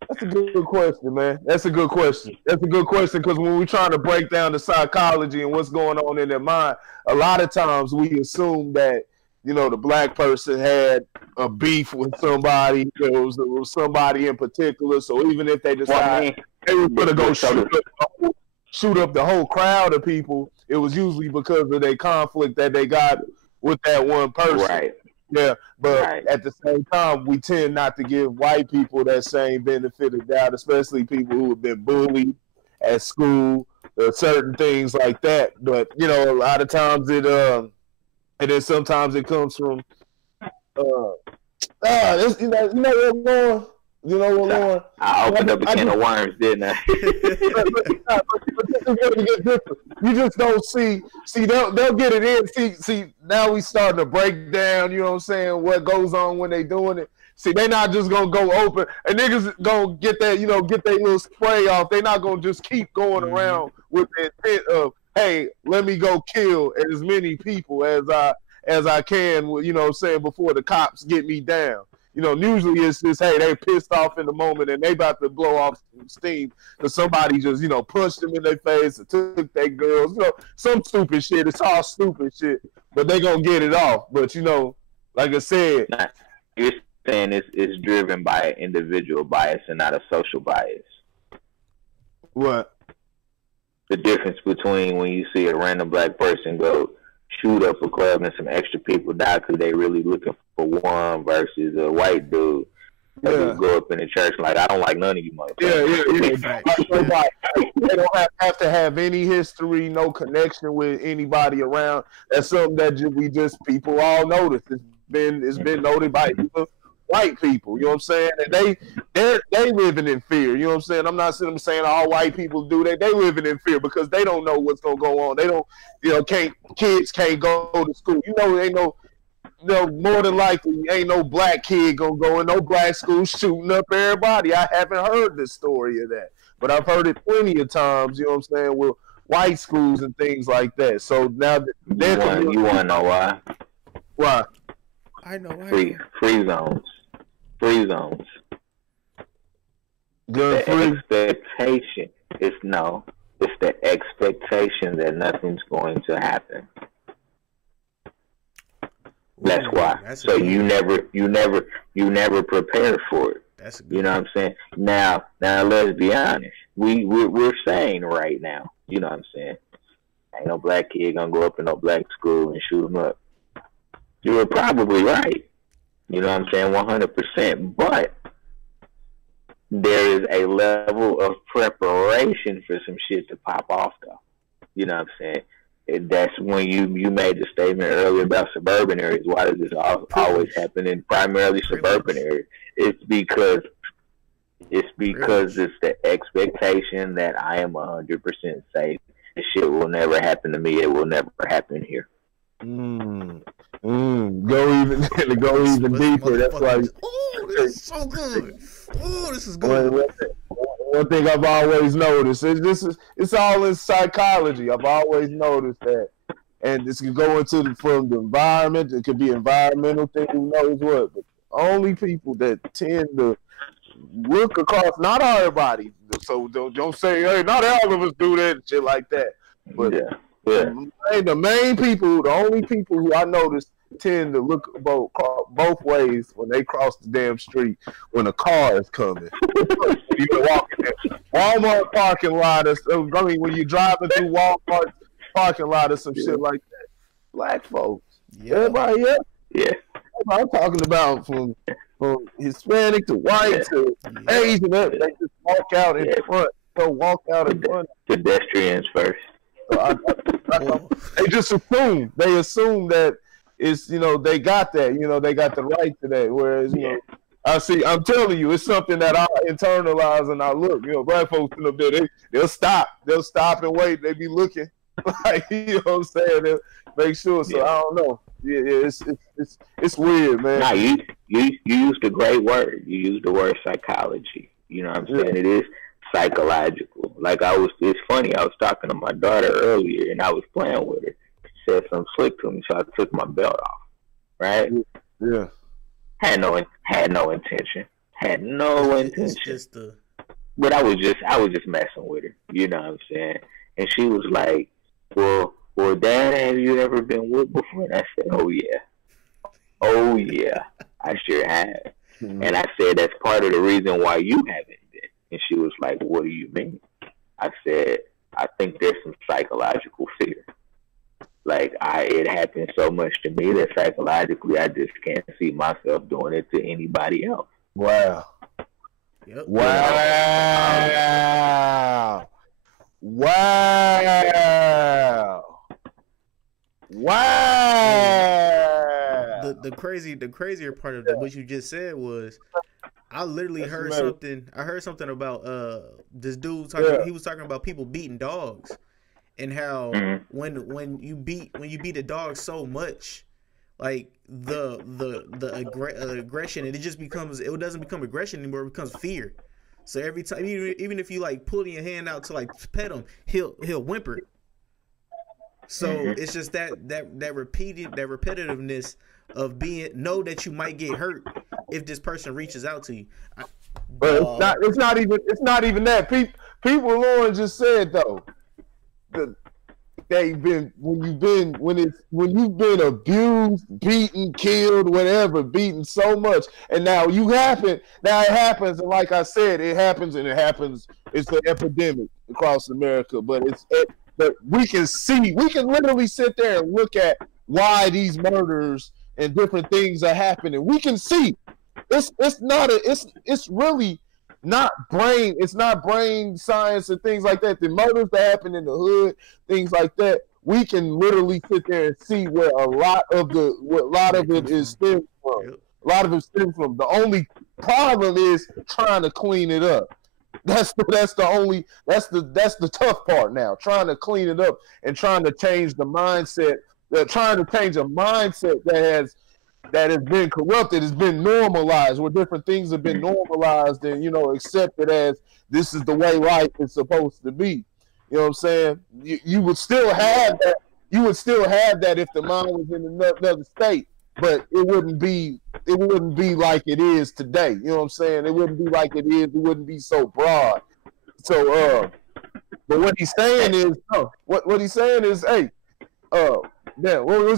That's a good question, man. That's a good question because when we're trying to break down the psychology and what's going on in their mind, a lot of times we assume that, you know, the black person had a beef with somebody. There was somebody in particular. So even if they decide they were going to go shoot up the whole crowd of people, it was usually because of their conflict that they got with that one person. Right. Yeah, but at the same time, we tend not to give white people that same benefit of doubt, especially people who have been bullied at school, certain things like that. But, you know, a lot of times and then sometimes it comes from, you know what, Lauren? You know what, Lauren? I opened up a can of worms, didn't I? You just don't see they'll get it in. See, now we starting to break down, you know what I'm saying, what goes on when they doing it. See, they not just gonna go open and niggas gonna get that, you know, get their little spray off. They not gonna just keep going around with the intent of, hey, let me go kill as many people as I can, you know what I'm saying, before the cops get me down. You know, usually it's just, hey, they pissed off in the moment and they about to blow off some steam because somebody just, you know, punched them in their face or took their girls, you know, some stupid shit. It's all stupid shit, but they gonna get it off. But, you know, like I said. You're saying it's driven by an individual bias and not a social bias. What? The difference between when you see a random black person go shoot up a club and some extra people die because they really looking for one versus a white dude that just go up in the church like, I don't like none of you motherfuckers. Yeah. They don't have to have any history, no connection with anybody around. That's something that people all notice. It's been noted by white people, you know what I'm saying? And they living in fear, you know what I'm saying? I'm not saying all white people do that. They living in fear because they don't know what's gonna go on. They don't, you know, kids can't go to school. You know, ain't no, more than likely ain't no black kid gonna go in no black school shooting up everybody. I haven't heard the story of that, but I've heard it plenty of times, you know what I'm saying, with white schools and things like that. So now you wanna know why? Why? I know. Free zones. Free zones. Gun free. Expectation it's the expectation that nothing's going to happen. That's why. So you never prepare for it. That's a good you know what I'm saying? Now let's be honest. We're saying right now, you know what I'm saying? Ain't no black kid gonna go up in no black school and shoot him up. You were probably right. You know what I'm saying? 100%. But there is a level of preparation for some shit to pop off, though. You know what I'm saying? That's when you made the statement earlier about suburban areas. Why does this always happen in primarily suburban areas? It's because it's the expectation that I am 100% safe. This shit will never happen to me. It will never happen here. Go even deeper. That's like, oh, this is so good. Oh, this is good. One thing I've always noticed is it's all in psychology. I've always noticed that, and this can go from the environment. It could be environmental thing. Who knows what? But only people that tend to look across, not everybody. So don't say, hey, not all of us do that and shit like that. But the main people, the only people who I notice tend to look both ways when they cross the damn street when a car is coming. You walking in Walmart parking lot, when you're driving through Walmart parking lot or some shit like that. Black folks, everybody else, I'm talking about from Hispanic to white to Asian. They just walk out in front. So walk out in front. Pedestrians first. So they just assume. They assume that it's, they got that. They got the right to that. Whereas, I'm telling you, it's something that I internalize and I look. Black folks in up there, they'll stop. They'll stop and wait. They be looking. Like, you know what I'm saying? They'll make sure. So I don't know. Yeah, it's weird, man. Nah, you used a great word. You used the word psychology. You know what I'm saying? It is psychological. Like it's funny. I was talking to my daughter earlier, and I was playing with her. She said something slick to me, so I took my belt off. Right? Yeah. Had no intention. Had no intention. It's just But I was just messing with her. You know what I'm saying? And she was like, "Well, Dad, have you ever been whipped before?" And I said, "Oh yeah, I sure have." Mm-hmm. And I said, "That's part of the reason why you haven't been." And she was like, "What do you mean?" I said, "I think there's some psychological fear. Like it happens so much to me that psychologically I just can't see myself doing it to anybody else." Wow. Yep. Wow. Wow. The crazier part of what you just said was, I literally heard something. I heard something about this dude talking. He was talking about people beating dogs, and how when you beat a dog so much, like the aggression, and it doesn't become aggression anymore. It becomes fear. So every time, even if you like pulling your hand out to like pet him, he'll whimper. So it's just that repetitiveness of know that you might get hurt if this person reaches out to you. But it's not even that. People Lauren just said though, when you've been abused, beaten, killed, whatever, beaten so much, and now it happens, and like I said, it happens. It's an epidemic across America, but we can literally sit there and look at why these murders and different things are happening. We can see it's really not brain. It's not brain science and things like that. The murders that happen in the hood, things like that. We can literally sit there and see where a lot of it is stemmed from. Yep. A lot of it stems from. The only problem is trying to clean it up. That's the tough part now. Trying to clean it up and trying to change the mindset. Trying to change a mindset that has been corrupted, has been normalized, where different things have been normalized and accepted as this is the way life is supposed to be. You know what I'm saying? You would still have that. You would still have that if the mind was in another state, but it wouldn't be like it is today. You know what I'm saying? It wouldn't be like it is. It wouldn't be so broad. So, but what he's saying is, hey, what was he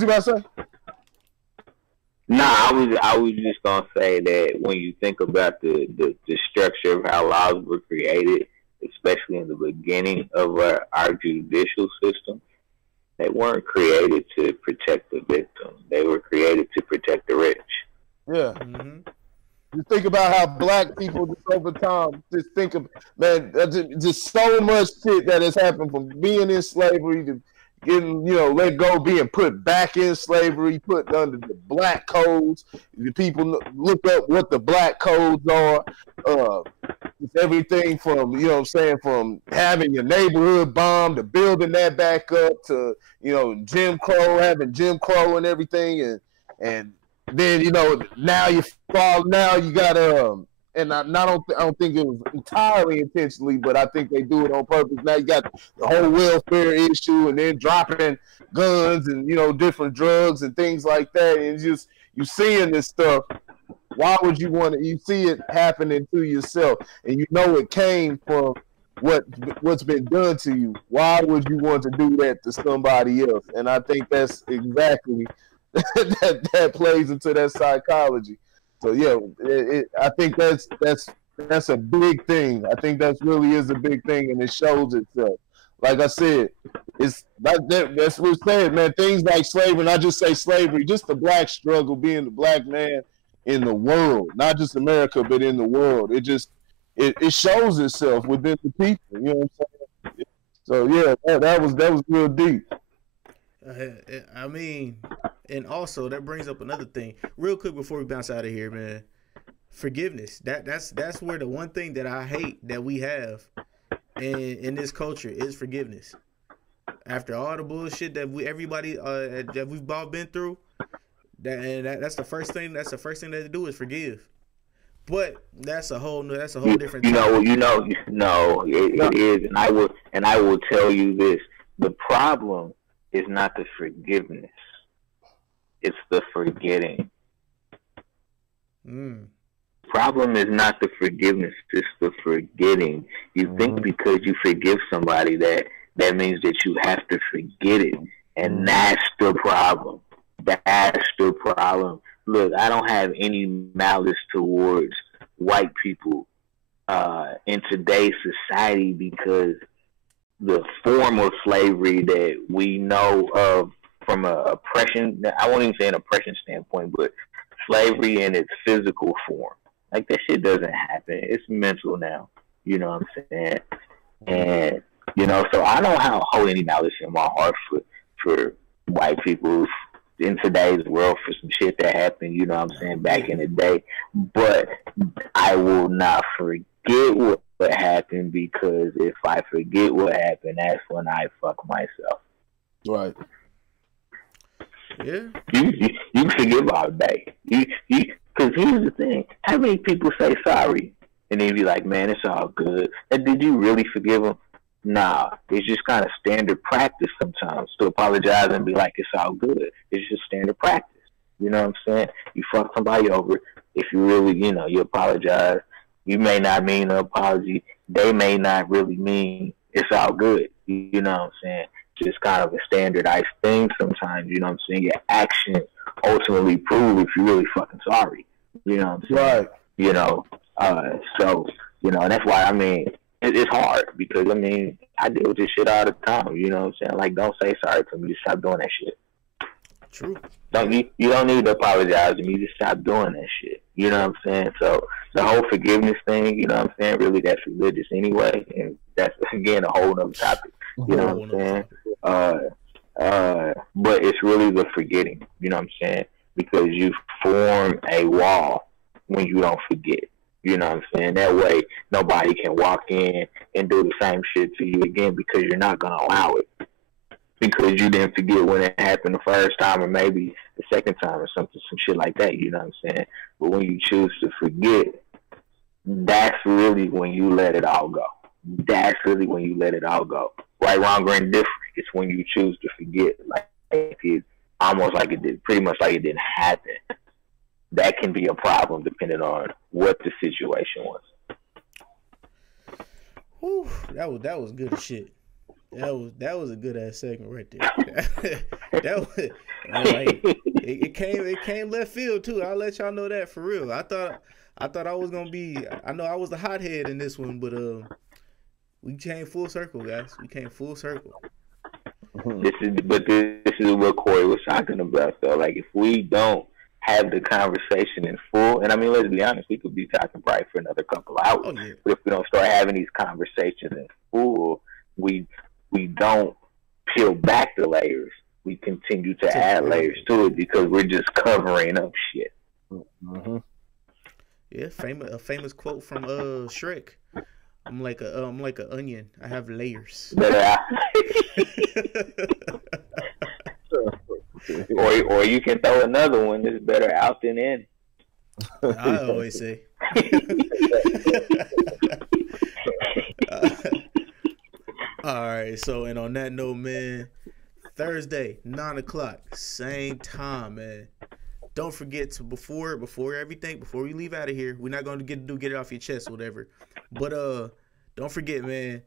about to say? Nah, I was just gonna say that when you think about the structure of how laws were created, especially in the beginning of our judicial system, they weren't created to protect the victim. They were created to protect the rich. Yeah. Mm-hmm. You think about how black people just over time just think of, man, just so much shit that has happened from being in slavery to getting, let go, being put back in slavery, put under the black codes. The people look up what the black codes are. It's everything from, from having your neighborhood bombed to building that back up to, Jim Crow, having Jim Crow and everything. And then, now you got, and I don't think it was entirely intentionally, but I think they do it on purpose. Now you got the whole welfare issue, and then dropping guns and different drugs and things like that. And you seeing this stuff. Why would you want to? You see it happening to yourself, and it came from what's been done to you. Why would you want to do that to somebody else? And I think that's exactly that plays into that psychology. So yeah, I think that's a big thing. I think that really is a big thing, and it shows itself. Like I said, it's that's what we're saying, man. Things like slavery, not just say slavery, just the black struggle, being the black man in the world, not just America, but in the world. It shows itself within the people. You know what I'm saying? So yeah, that was real deep. I mean, and also that brings up another thing. Real quick before we bounce out of here, man. Forgiveness. That's where the one thing that I hate that we have in this culture is forgiveness. After all the bullshit that everybody that we've all been through, That's the first thing. That's the first thing that they do is forgive. But that's a whole different. It is, and I will tell you this: the problem is not the forgiveness; it's the forgetting. Problem is not the forgiveness; it's the forgetting. You think because you forgive somebody that means that you have to forget it, and that's the problem. That's the problem. Look, I don't have any malice towards white people in today's society because the form of slavery that we know of from a oppression, I won't even say an oppression standpoint, but slavery in its physical form. Like, that shit doesn't happen. It's mental now. You know what I'm saying? And, so I don't hold any malice in my heart for white people in today's world for some shit that happened, you know what I'm saying, back in the day. But I will not forget what happened, because if I forget what happened, that's when I fuck myself. Right. Yeah. You forgive all day. Because here's the thing. How many people say sorry? And then be like, man, it's all good. And did you really forgive them? Nah, it's just kind of standard practice sometimes to apologize and be like, it's all good. It's just standard practice. You know what I'm saying? You fuck somebody over. If you really, you apologize, you may not mean an apology. They may not really mean it's all good. You know what I'm saying? Just kind of a standardized thing sometimes. You know what I'm saying? Your actions ultimately prove if you're really fucking sorry. You know what I'm saying? Right. So, that's why, it's hard because, I deal with this shit all the time. You know what I'm saying? Like, don't say sorry to me. Just stop doing that shit. True. You don't need to apologize to me. Just stop doing that shit. You know what I'm saying? So the whole forgiveness thing, you know what I'm saying? Really, that's religious anyway. And that's, again, a whole other topic. You know what I'm saying? But it's really the forgetting. You know what I'm saying? Because you form a wall when you don't forget. You know what I'm saying? That way, nobody can walk in and do the same shit to you again because you're not going to allow it. Because you didn't forget when it happened the first time or maybe the second time or some shit like that. You know what I'm saying? But when you choose to forget, that's really when you let it all go. That's really when you let it all go. Right, wrong, or indifferent. It's when you choose to forget. Like, it's almost like it did, pretty much like it didn't happen. That can be a problem depending on what the situation was. Whew, that was good as shit. That was a good ass segment right there. That was like it came left field too. I'll let y'all know that for real. I thought I was gonna be. I know I was the hothead in this one, but we came full circle, guys. We came full circle. This is what Corey was talking about though. Like, if we don't have the conversation in full, and let's be honest, we could be talking probably for another couple hours. Oh, yeah. But if we don't start having these conversations in full, we don't peel back the layers. We continue to add layers to it because we're just covering up shit. Mm-hmm. Yeah, a famous quote from Shrek. I'm like an onion. I have layers. Or you can throw another one that's better out than in. I always say. All right, so, and on that note, man, Thursday, 9:00, same time, man. Don't forget to before we leave out of here, we're not going to get it off your chest or whatever. But don't forget, man,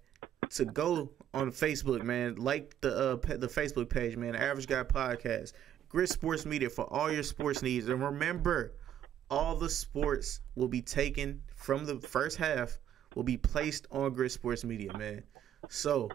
to go on Facebook, man, like the Facebook page, man, Average Guy Podcast, Grit Sports Media for all your sports needs. And remember, all the sports will be taken from the first half, will be placed on Grit Sports Media, man. So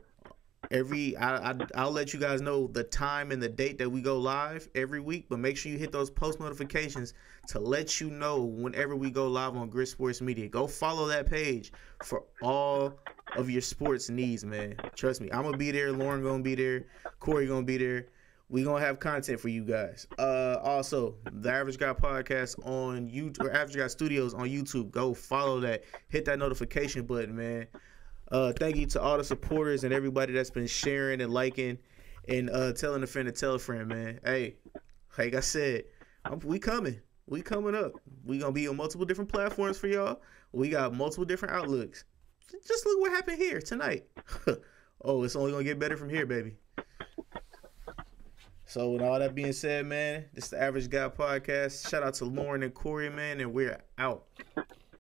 I'll let you guys know the time and the date that we go live every week, but make sure you hit those post notifications to let you know whenever we go live on Grit Sports Media. Go follow that page for all of your sports needs, man. Trust me, I'm gonna be there. Lauren gonna be there. Corey gonna be there. We gonna have content for you guys. Also, the Average Guy Podcast on YouTube, or Average Guy Studios on YouTube. Go follow that. Hit that notification button, man. Thank you to all the supporters and everybody that's been sharing and liking and telling a friend to tell a friend, man. Hey, like I said, We coming. We coming up. We gonna be on multiple different platforms for y'all. We got multiple different outlooks. Just look what happened here tonight. Oh, it's only gonna get better from here, baby. So with all that being said, man, this is the Average Guy Podcast. Shout out to Lauren and Corey, man, and we're out.